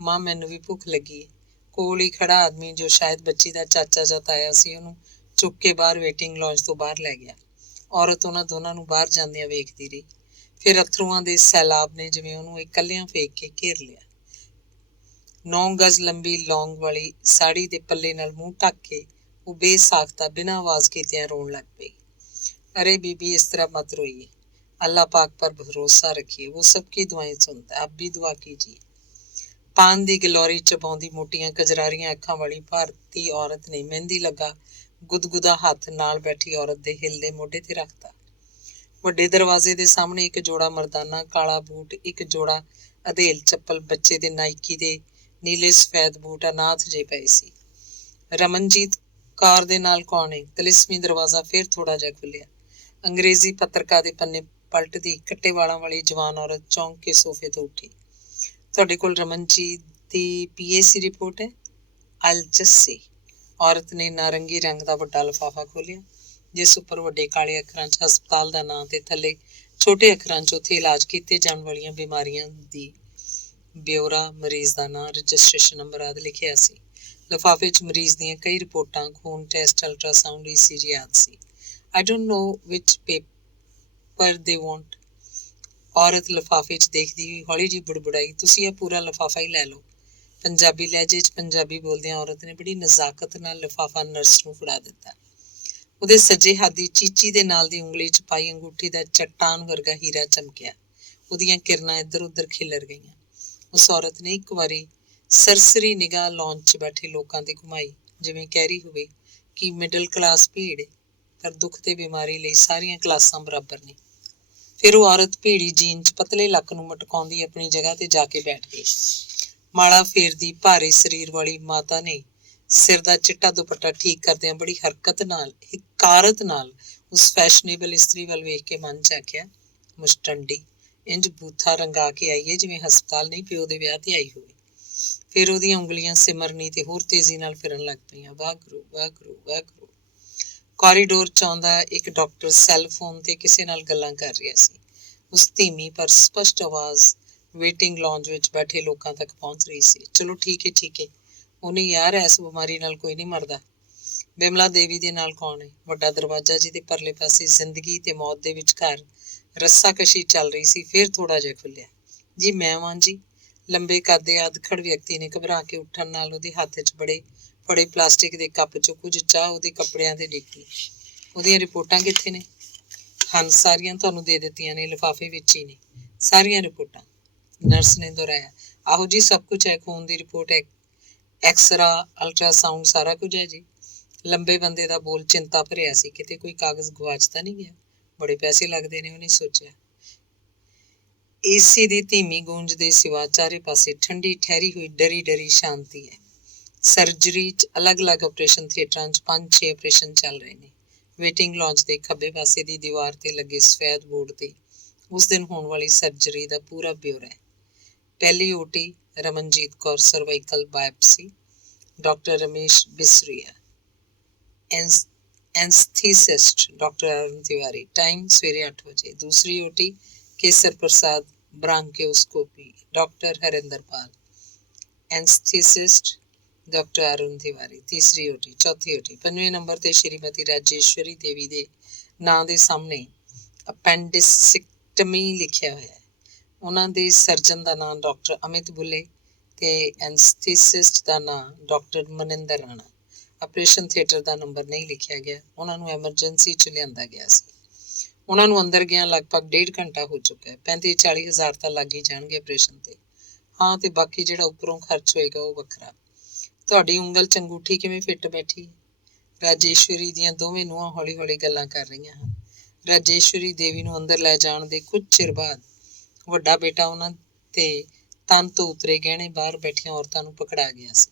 ਮਾਂ ਮੈਨੂੰ ਵੀ ਭੁੱਖ ਲੱਗੀ ਏ। ਕੋਲ ਹੀ ਖੜਾ ਆਦਮੀ ਜੋ ਸ਼ਾਇਦ ਬੱਚੀ ਦਾ ਚਾਚਾ ਜਾਂ ਤਾਇਆ ਸੀ ਉਹਨੂੰ ਚੁੱਕ ਕੇ ਬਾਹਰ ਵੇਟਿੰਗ ਲੌਂਜ ਤੋਂ ਬਾਹਰ ਲੈ ਗਿਆ। ਔਰਤ ਉਹਨਾਂ ਦੋਨਾਂ ਨੂੰ ਬਾਹਰ ਜਾਂਦਿਆਂ ਵੇਖਦੀ ਰਹੀ। ਫਿਰ ਅਥਰੂਆਂ ਦੇ ਸੈਲਾਬ ਨੇ ਜਿਵੇਂ ਉਹਨੂੰ ਇਕੱਲਿਆਂ ਫੇਕ ਕੇ ਘੇਰ ਲਿਆ। 9 ਗਜ਼ ਲੰਬੀ ਲੌਂਗ ਵਾਲੀ ਸਾੜੀ ਦੇ ਪੱਲੇ ਨਾਲ ਮੂੰਹ ਢੱਕ ਕੇ ਉਹ ਬੇਸਾਖਤਾ ਬਿਨਾਂ ਆਵਾਜ਼ ਕੀਤਿਆਂ ਰੋਣ ਲੱਗ ਪਈ। ਅਰੇ ਬੀਬੀ ਇਸ ਤਰ੍ਹਾਂ ਮਤ ਰੋਈਏ, अल्लाह पाक पर भरोसा रखिए, वो सबकी दुआएं सुनता है, आप भी दुआ कीजिए। पान ਦੀ ਗਲੋਰੀ ਚਬਾਉਂਦੀ ਮੋਟੀਆਂ ਕਜਰਾਰੀਆਂ ਅੱਖਾਂ ਵਾਲੀ ਭਾਰਤੀ ਔਰਤ ਨੇ ਮਹਿੰਦੀ ਲੱਗਾ ਗੁਦਗੁਦਾ ਹੱਥ ਨਾਲ ਬੈਠੀ ਔਰਤ ਦੇ ਹਿੱਲਦੇ ਮੋਢੇ ਤੇ ਰੱਖਤਾ। ਵੱਡੇ ਦਰਵਾਜ਼ੇ ਦੇ ਸਾਹਮਣੇ ਇੱਕ ਜੋੜਾ ਮਰਦਾਨਾ ਕਾਲਾ ਬੂਟ, ਇੱਕ ਜੋੜਾ ਅਧੇਲ ਚੱਪਲ, ਬੱਚੇ ਦੇ ਨਾਈਕੀ ਦੇ ਨੀਲੇ ਸਫੈਦ ਬੂਟ ਅਨਾਥ ਜੇ ਪਏ ਸੀ। ਰਮਨਜੀਤ ਕੌਰ ਦੇ ਨਾਲ ਕੌਣ ਏ? ਤਲਿਸਮੀ ਦਰਵਾਜ਼ਾ ਫਿਰ ਥੋੜਾ ਜਿਹਾ ਖੁੱਲਿਆ। ਅੰਗਰੇਜ਼ੀ ਪੱਤਰਕਾ ਦੇ ਪੰਨੇ ਪਲਟਦੀ ਕੱਟੇ ਵਾਲਾਂ ਵਾਲੀ ਜਵਾਨ ਔਰਤ ਚੌਂਕ ਕੇ ਸੋਫੇ ਤੋਂ ਉੱਠੀ। ਤੁਹਾਡੇ ਕੋਲ ਰਮਨਜੀਤ ਦੀ PAC ਰਿਪੋਰਟ ਹੈ? I'll just see। ਔਰਤ ਨੇ ਨਾਰੰਗੀ ਰੰਗ ਦਾ ਵੱਡਾ ਲਿਫਾਫਾ ਖੋਲਿਆ ਜਿਸ ਉੱਪਰ ਵੱਡੇ ਕਾਲੇ ਅੱਖਰਾਂ 'ਚ ਹਸਪਤਾਲ ਦਾ ਨਾਂ ਤੇ ਥੱਲੇ ਛੋਟੇ ਅੱਖਰਾਂ 'ਚ ਉੱਥੇ ਇਲਾਜ ਕੀਤੇ ਜਾਣ ਵਾਲੀਆਂ ਬਿਮਾਰੀਆਂ ਦੀ ਬਿਓਰਾ, ਮਰੀਜ਼ ਦਾ ਨਾਂ, ਰਜਿਸਟ੍ਰੇਸ਼ਨ ਨੰਬਰ ਆਦਿ ਲਿਖਿਆ ਸੀ। ਲਿਫਾਫੇ 'ਚ ਮਰੀਜ਼ ਦੀਆਂ ਕਈ ਰਿਪੋਰਟਾਂ, ਖੂਨ ਟੈਸਟ, ਅਲਟਰਾਸਾਊਂਡ, ECG ਆਦਿ ਸੀ। I don't know which paper they want। ਔਰਤ ਲਿਫਾਫੇ 'ਚ ਦੇਖਦੀ ਹੋਈ ਹੌਲੀ ਜਿਹੀ ਬੁੜਬੁੜਾਈ, ਤੁਸੀਂ ਇਹ ਪੂਰਾ ਲਿਫਾਫਾ ਹੀ ਲੈ ਲਓ। ਪੰਜਾਬੀ ਲਹਿਜੇ 'ਚ ਪੰਜਾਬੀ ਬੋਲਦਿਆਂ ਔਰਤ ਨੇ ਬੜੀ ਨਜ਼ਾਕਤ ਨਾਲ ਲਿਫਾਫਾ ਨਰਸ ਨੂੰ ਫੜਾ ਦਿੱਤਾ। ਉਹਦੇ ਸੱਜੇ ਹੱਥ ਦੀ ਚੀਚੀ ਦੇ ਨਾਲ ਦੀ ਉਂਗਲੀ 'ਚ ਪਾਈ ਅੰਗੂਠੀ ਦਾ ਚੱਟਾਨ ਵਰਗਾ ਹੀਰਾ ਚਮਕਿਆ। ਉਹਦੀਆਂ ਕਿਰਨਾਂ ਇੱਧਰ ਉੱਧਰ ਖਿਲਰ ਗਈਆਂ। ਉਸ ਔਰਤ ਨੇ ਇੱਕ ਵਾਰੀ ਸਰਸਰੀ ਨਿਗਾਹ ਲੌਂਜ 'ਚ ਬੈਠੇ ਲੋਕਾਂ ਤੇ ਘੁਮਾਈ, ਜਿਵੇਂ ਕਹਿ ਰਹੀ ਹੋਵੇ ਕਿ ਮਿਡਲ ਕਲਾਸ ਭੀੜ ਏ, ਪਰ ਦੁੱਖ ਤੇ ਬਿਮਾਰੀ ਲਈ ਸਾਰੀਆਂ ਕਲਾਸਾਂ ਬਰਾਬਰ ਨੇ। ਫਿਰ ਉਹ ਔਰਤ ਭੀੜੀ ਜੀਨ 'ਚ ਪਤਲੇ ਲੱਕ ਨੂੰ ਮਟਕਾਉਂਦੀ ਆਪਣੀ ਜਗ੍ਹਾ ਤੇ ਜਾ ਕੇ ਬੈਠ ਗਈ। ਮਾਲਾ ਫੇਰਦੀ ਭਾਰੇ ਸਰੀਰ ਵਾਲੀ ਮਾਤਾ ਨੇ ਸਿਰ ਦਾ ਚਿੱਟਾ ਦੁਪੱਟਾ ਠੀਕ ਕਰਦਿਆਂ ਬੜੀ ਹਰਕਤ ਨਾਲ, ਹਕਾਰਤ ਨਾਲ ਉਸ ਫੈਸ਼ਨੇਬਲ ਇਸਤਰੀ ਵੱਲ ਵੇਖ ਕੇ ਮਨ 'ਚ ਆਖਿਆ, ਮੁਸ਼ਟੰਡੀ, ਇੰਝ ਬੂਥਾ ਰੰਗਾ ਕੇ ਆਈ ਏ ਜਿਵੇਂ ਹਸਪਤਾਲ ਨਹੀਂ ਪਿਓ ਦੇ ਵਿਆਹ ਤੇ ਆਈ ਹੋਵੇ। ਫਿਰ ਉਹਦੀਆਂ ਉਂਗਲੀਆਂ ਸਿਮਰਨੀ ਤੇ ਹੋਰ ਤੇਜ਼ੀ ਨਾਲ ਫਿਰਨ ਲੱਗ ਪਈਆਂ। ਵਾਹਿਗੁਰੂ ਵਾਹਿਗੁਰੂ ਵਾਹਿਗੁਰੂ। ਕੋਰੀਡੋਰ 'ਚ ਆਉਂਦਾ ਇੱਕ ਡਾਕਟਰ ਸੈੱਲ ਫੋਨ ਤੇ ਕਿਸੇ ਨਾਲ ਗੱਲਾਂ ਕਰ ਰਿਹਾ ਸੀ। ਉਸ ਧੀਮੀ ਪਰ ਸਪਸ਼ਟ ਆਵਾਜ਼ ਵੇਟਿੰਗ ਲੌਂਜ ਵਿੱਚ ਬੈਠੇ ਲੋਕਾਂ ਤੱਕ ਪਹੁੰਚ ਰਹੀ ਸੀ। ਚਲੋ ਠੀਕ ਹੈ। ਉਹਨੇ ਯਾਰ ਇਸ ਬਿਮਾਰੀ ਨਾਲ ਕੋਈ ਨਹੀਂ ਮਰਦਾ। ਬਿਮਲਾ ਦੇਵੀ ਦੇ ਨਾਲ ਕੌਣ ਹੈ? ਵੱਡਾ ਦਰਵਾਜ਼ਾ ਜਿਹਦੇ ਪਰਲੇ ਪਾਸੇ ਜ਼ਿੰਦਗੀ ਤੇ ਮੌਤ ਦੇ ਵਿਚਕਾਰ ਰੱਸਾਕਸ਼ੀ ਚੱਲ ਰਹੀ ਸੀ ਫਿਰ ਥੋੜਾ ਜਿਹਾ ਖੁੱਲਿਆ। ਜੀ ਮੈਂ ਵਾਂ ਜੀ। ਲੰਬੇ ਕੱਦ ਅਧਖੜ ਵਿਅਕਤੀ ਨੇ ਘਬਰਾ ਕੇ ਉੱਠਣ ਨਾਲ ਉਹਦੇ ਹੱਥ 'ਚ ਫੜੇ ਪਲਾਸਟਿਕ ਦੇ ਕੱਪ 'ਚੋਂ ਕੁਝ ਚਾਹ ਉਹਦੇ ਕੱਪੜਿਆਂ ਤੇ ਡਿੱਗੀ। ਉਹਦੀਆਂ ਰਿਪੋਰਟਾਂ ਕਿੱਥੇ ਨੇ? ਹਨ, ਸਾਰੀਆਂ ਤੁਹਾਨੂੰ ਦੇ ਦਿੱਤੀਆਂ ਨੇ, ਲਿਫਾਫੇ ਵਿੱਚ ਹੀ ਨੇ ਸਾਰੀਆਂ ਰਿਪੋਰਟਾਂ। ਨਰਸ ਨੇ ਦੁਹਰਾਇਆ। ਆਹੋ ਜੀ, ਸਭ ਕੁਝ ਹੈ। ਖੂਨ ਦੀ ਰਿਪੋਰਟ, ਐਕਸਰਾ, ਅਲਟਰਾਸਾਊਂਡ, ਸਾਰਾ ਕੁਝ ਹੈ ਜੀ। ਲੰਬੇ ਬੰਦੇ ਦਾ ਬੋਲ ਚਿੰਤਾ ਭਰਿਆ ਸੀ। ਕਿਤੇ ਕੋਈ ਕਾਗਜ਼ ਗਵਾਚ ਤਾਂ ਨਹੀਂ ਗਿਆ? ਬੜੇ ਪੈਸੇ ਲੱਗਦੇ ਨੇ, ਉਹਨੇ ਸੋਚਿਆ। ਏਸੀ ਦੀ ਧੀਮੀ ਗੂੰਜ ਦੇ ਸਿਵਾ ਚਾਰੇ ਪਾਸੇ ਠੰਡੀ ਠਹਿਰੀ ਹੋਈ ਡਰੀ ਸ਼ਾਂਤੀ ਹੈ। ਸਰਜਰੀ 'ਚ ਅਲੱਗ-ਅਲੱਗ ਆਪਰੇਸ਼ਨ ਥੀਏਟਰਾਂ 'ਚ 5-6 ਆਪਰੇਸ਼ਨ ਚੱਲ ਰਹੇ ਨੇ। ਵੇਟਿੰਗ ਲੌਂਜ ਦੇ ਖੱਬੇ ਪਾਸੇ ਦੀ ਦੀਵਾਰ ਤੇ ਲੱਗੇ ਸਫੈਦ ਬੋਰਡ ਤੇ ਉਸ ਦਿਨ ਹੋਣ ਵਾਲੀ ਸਰਜਰੀ ਦਾ ਪੂਰਾ ਬਿਊਰਾ ਹੈ। ਪਹਿਲੀ OT Ramanjeet Kaur, cervical biopsy, doctor Ramesh Bisaria, anaesthetist doctor Arun Tiwari, time ਸਵੇਰੇ 8 ਵਜੇ। ਦੂਸਰੀ OT Kesar Prasad, bronchoscopy, doctor Harinderpal, anaesthetist doctor Arun Tiwari. ਤੀਸਰੀ ਓਟੀ। ਚੌਥੀ ਓਟੀ 5ਵੇਂ ਨੰਬਰ ਤੇ ਸ਼੍ਰੀਮਤੀ ਰਾਜੇਸ਼ਵਰੀ ਦੇਵੀ ਦੇ ਨਾਂ ਦੇ ਸਾਹਮਣੇ ਅਪੈਂਡਿਸੈਕਟਮੀ ਲਿਖਿਆ ਹੋਇਆ ਹੈ। ਉਹਨਾਂ ਦੇ ਸਰਜਨ ਦਾ ਨਾਂ ਡਾਕਟਰ ਅਮਿਤ ਬੁੱਲੇ ਤੇ ਐਨਸਥੀਸਿਸਟ ਦਾ ਨਾਂ doctor Maninder Rana. Operation theatre ਦਾ ਨੰਬਰ ਨਹੀਂ ਲਿਖਿਆ ਗਿਆ। ਉਹਨਾਂ ਨੂੰ ਐਮਰਜੈਂਸੀ 'ਚ ਲਿਆਂਦਾ ਗਿਆ ਸੀ। ਉਹਨਾਂ ਨੂੰ ਅੰਦਰ ਗਿਆ ਲਗਭਗ 1.5 ਘੰਟਾ ਹੋ ਚੁੱਕਾ ਹੈ। 35-40 ਹਜ਼ਾਰ ਤਾਂ ਲੱਗ ਹੀ ਜਾਣਗੇ ਆਪਰੇਸ਼ਨ ਤੇ। ਹਾਂ, ਤੇ ਬਾਕੀ ਜਿਹੜਾ ਉੱਪਰੋਂ ਖਰਚ ਹੋਏਗਾ ਉਹ ਵੱਖਰਾ। ਤੁਹਾਡੀ ਉਂਗਲ 'ਚ ਅੰਗੂਠੀ ਕਿਵੇਂ ਫਿੱਟ ਬੈਠੀ? ਰਾਜੇਸ਼ਵਰੀ ਦੀਆਂ ਦੋਵੇਂ ਨੂੰਹਾਂ ਹੌਲੀ-ਹੌਲੀ ਗੱਲਾਂ ਕਰ ਰਹੀਆਂ ਹਨ। ਰਾਜੇਸ਼ਵਰੀ ਦੇਵੀ ਨੂੰ ਅੰਦਰ ਲੈ ਜਾਣ ਦੇ ਕੁਝ ਚਿਰ ਬਾਅਦ ਵੱਡਾ ਬੇਟਾ ਉਹਨਾਂ ਤੇ ਤਨ ਤੋਂ ਉਤਰੇ ਗਹਿਣੇ ਬਾਹਰ ਬੈਠੀਆਂ ਔਰਤਾਂ ਨੂੰ ਪਕੜਾ ਗਿਆ ਸੀ।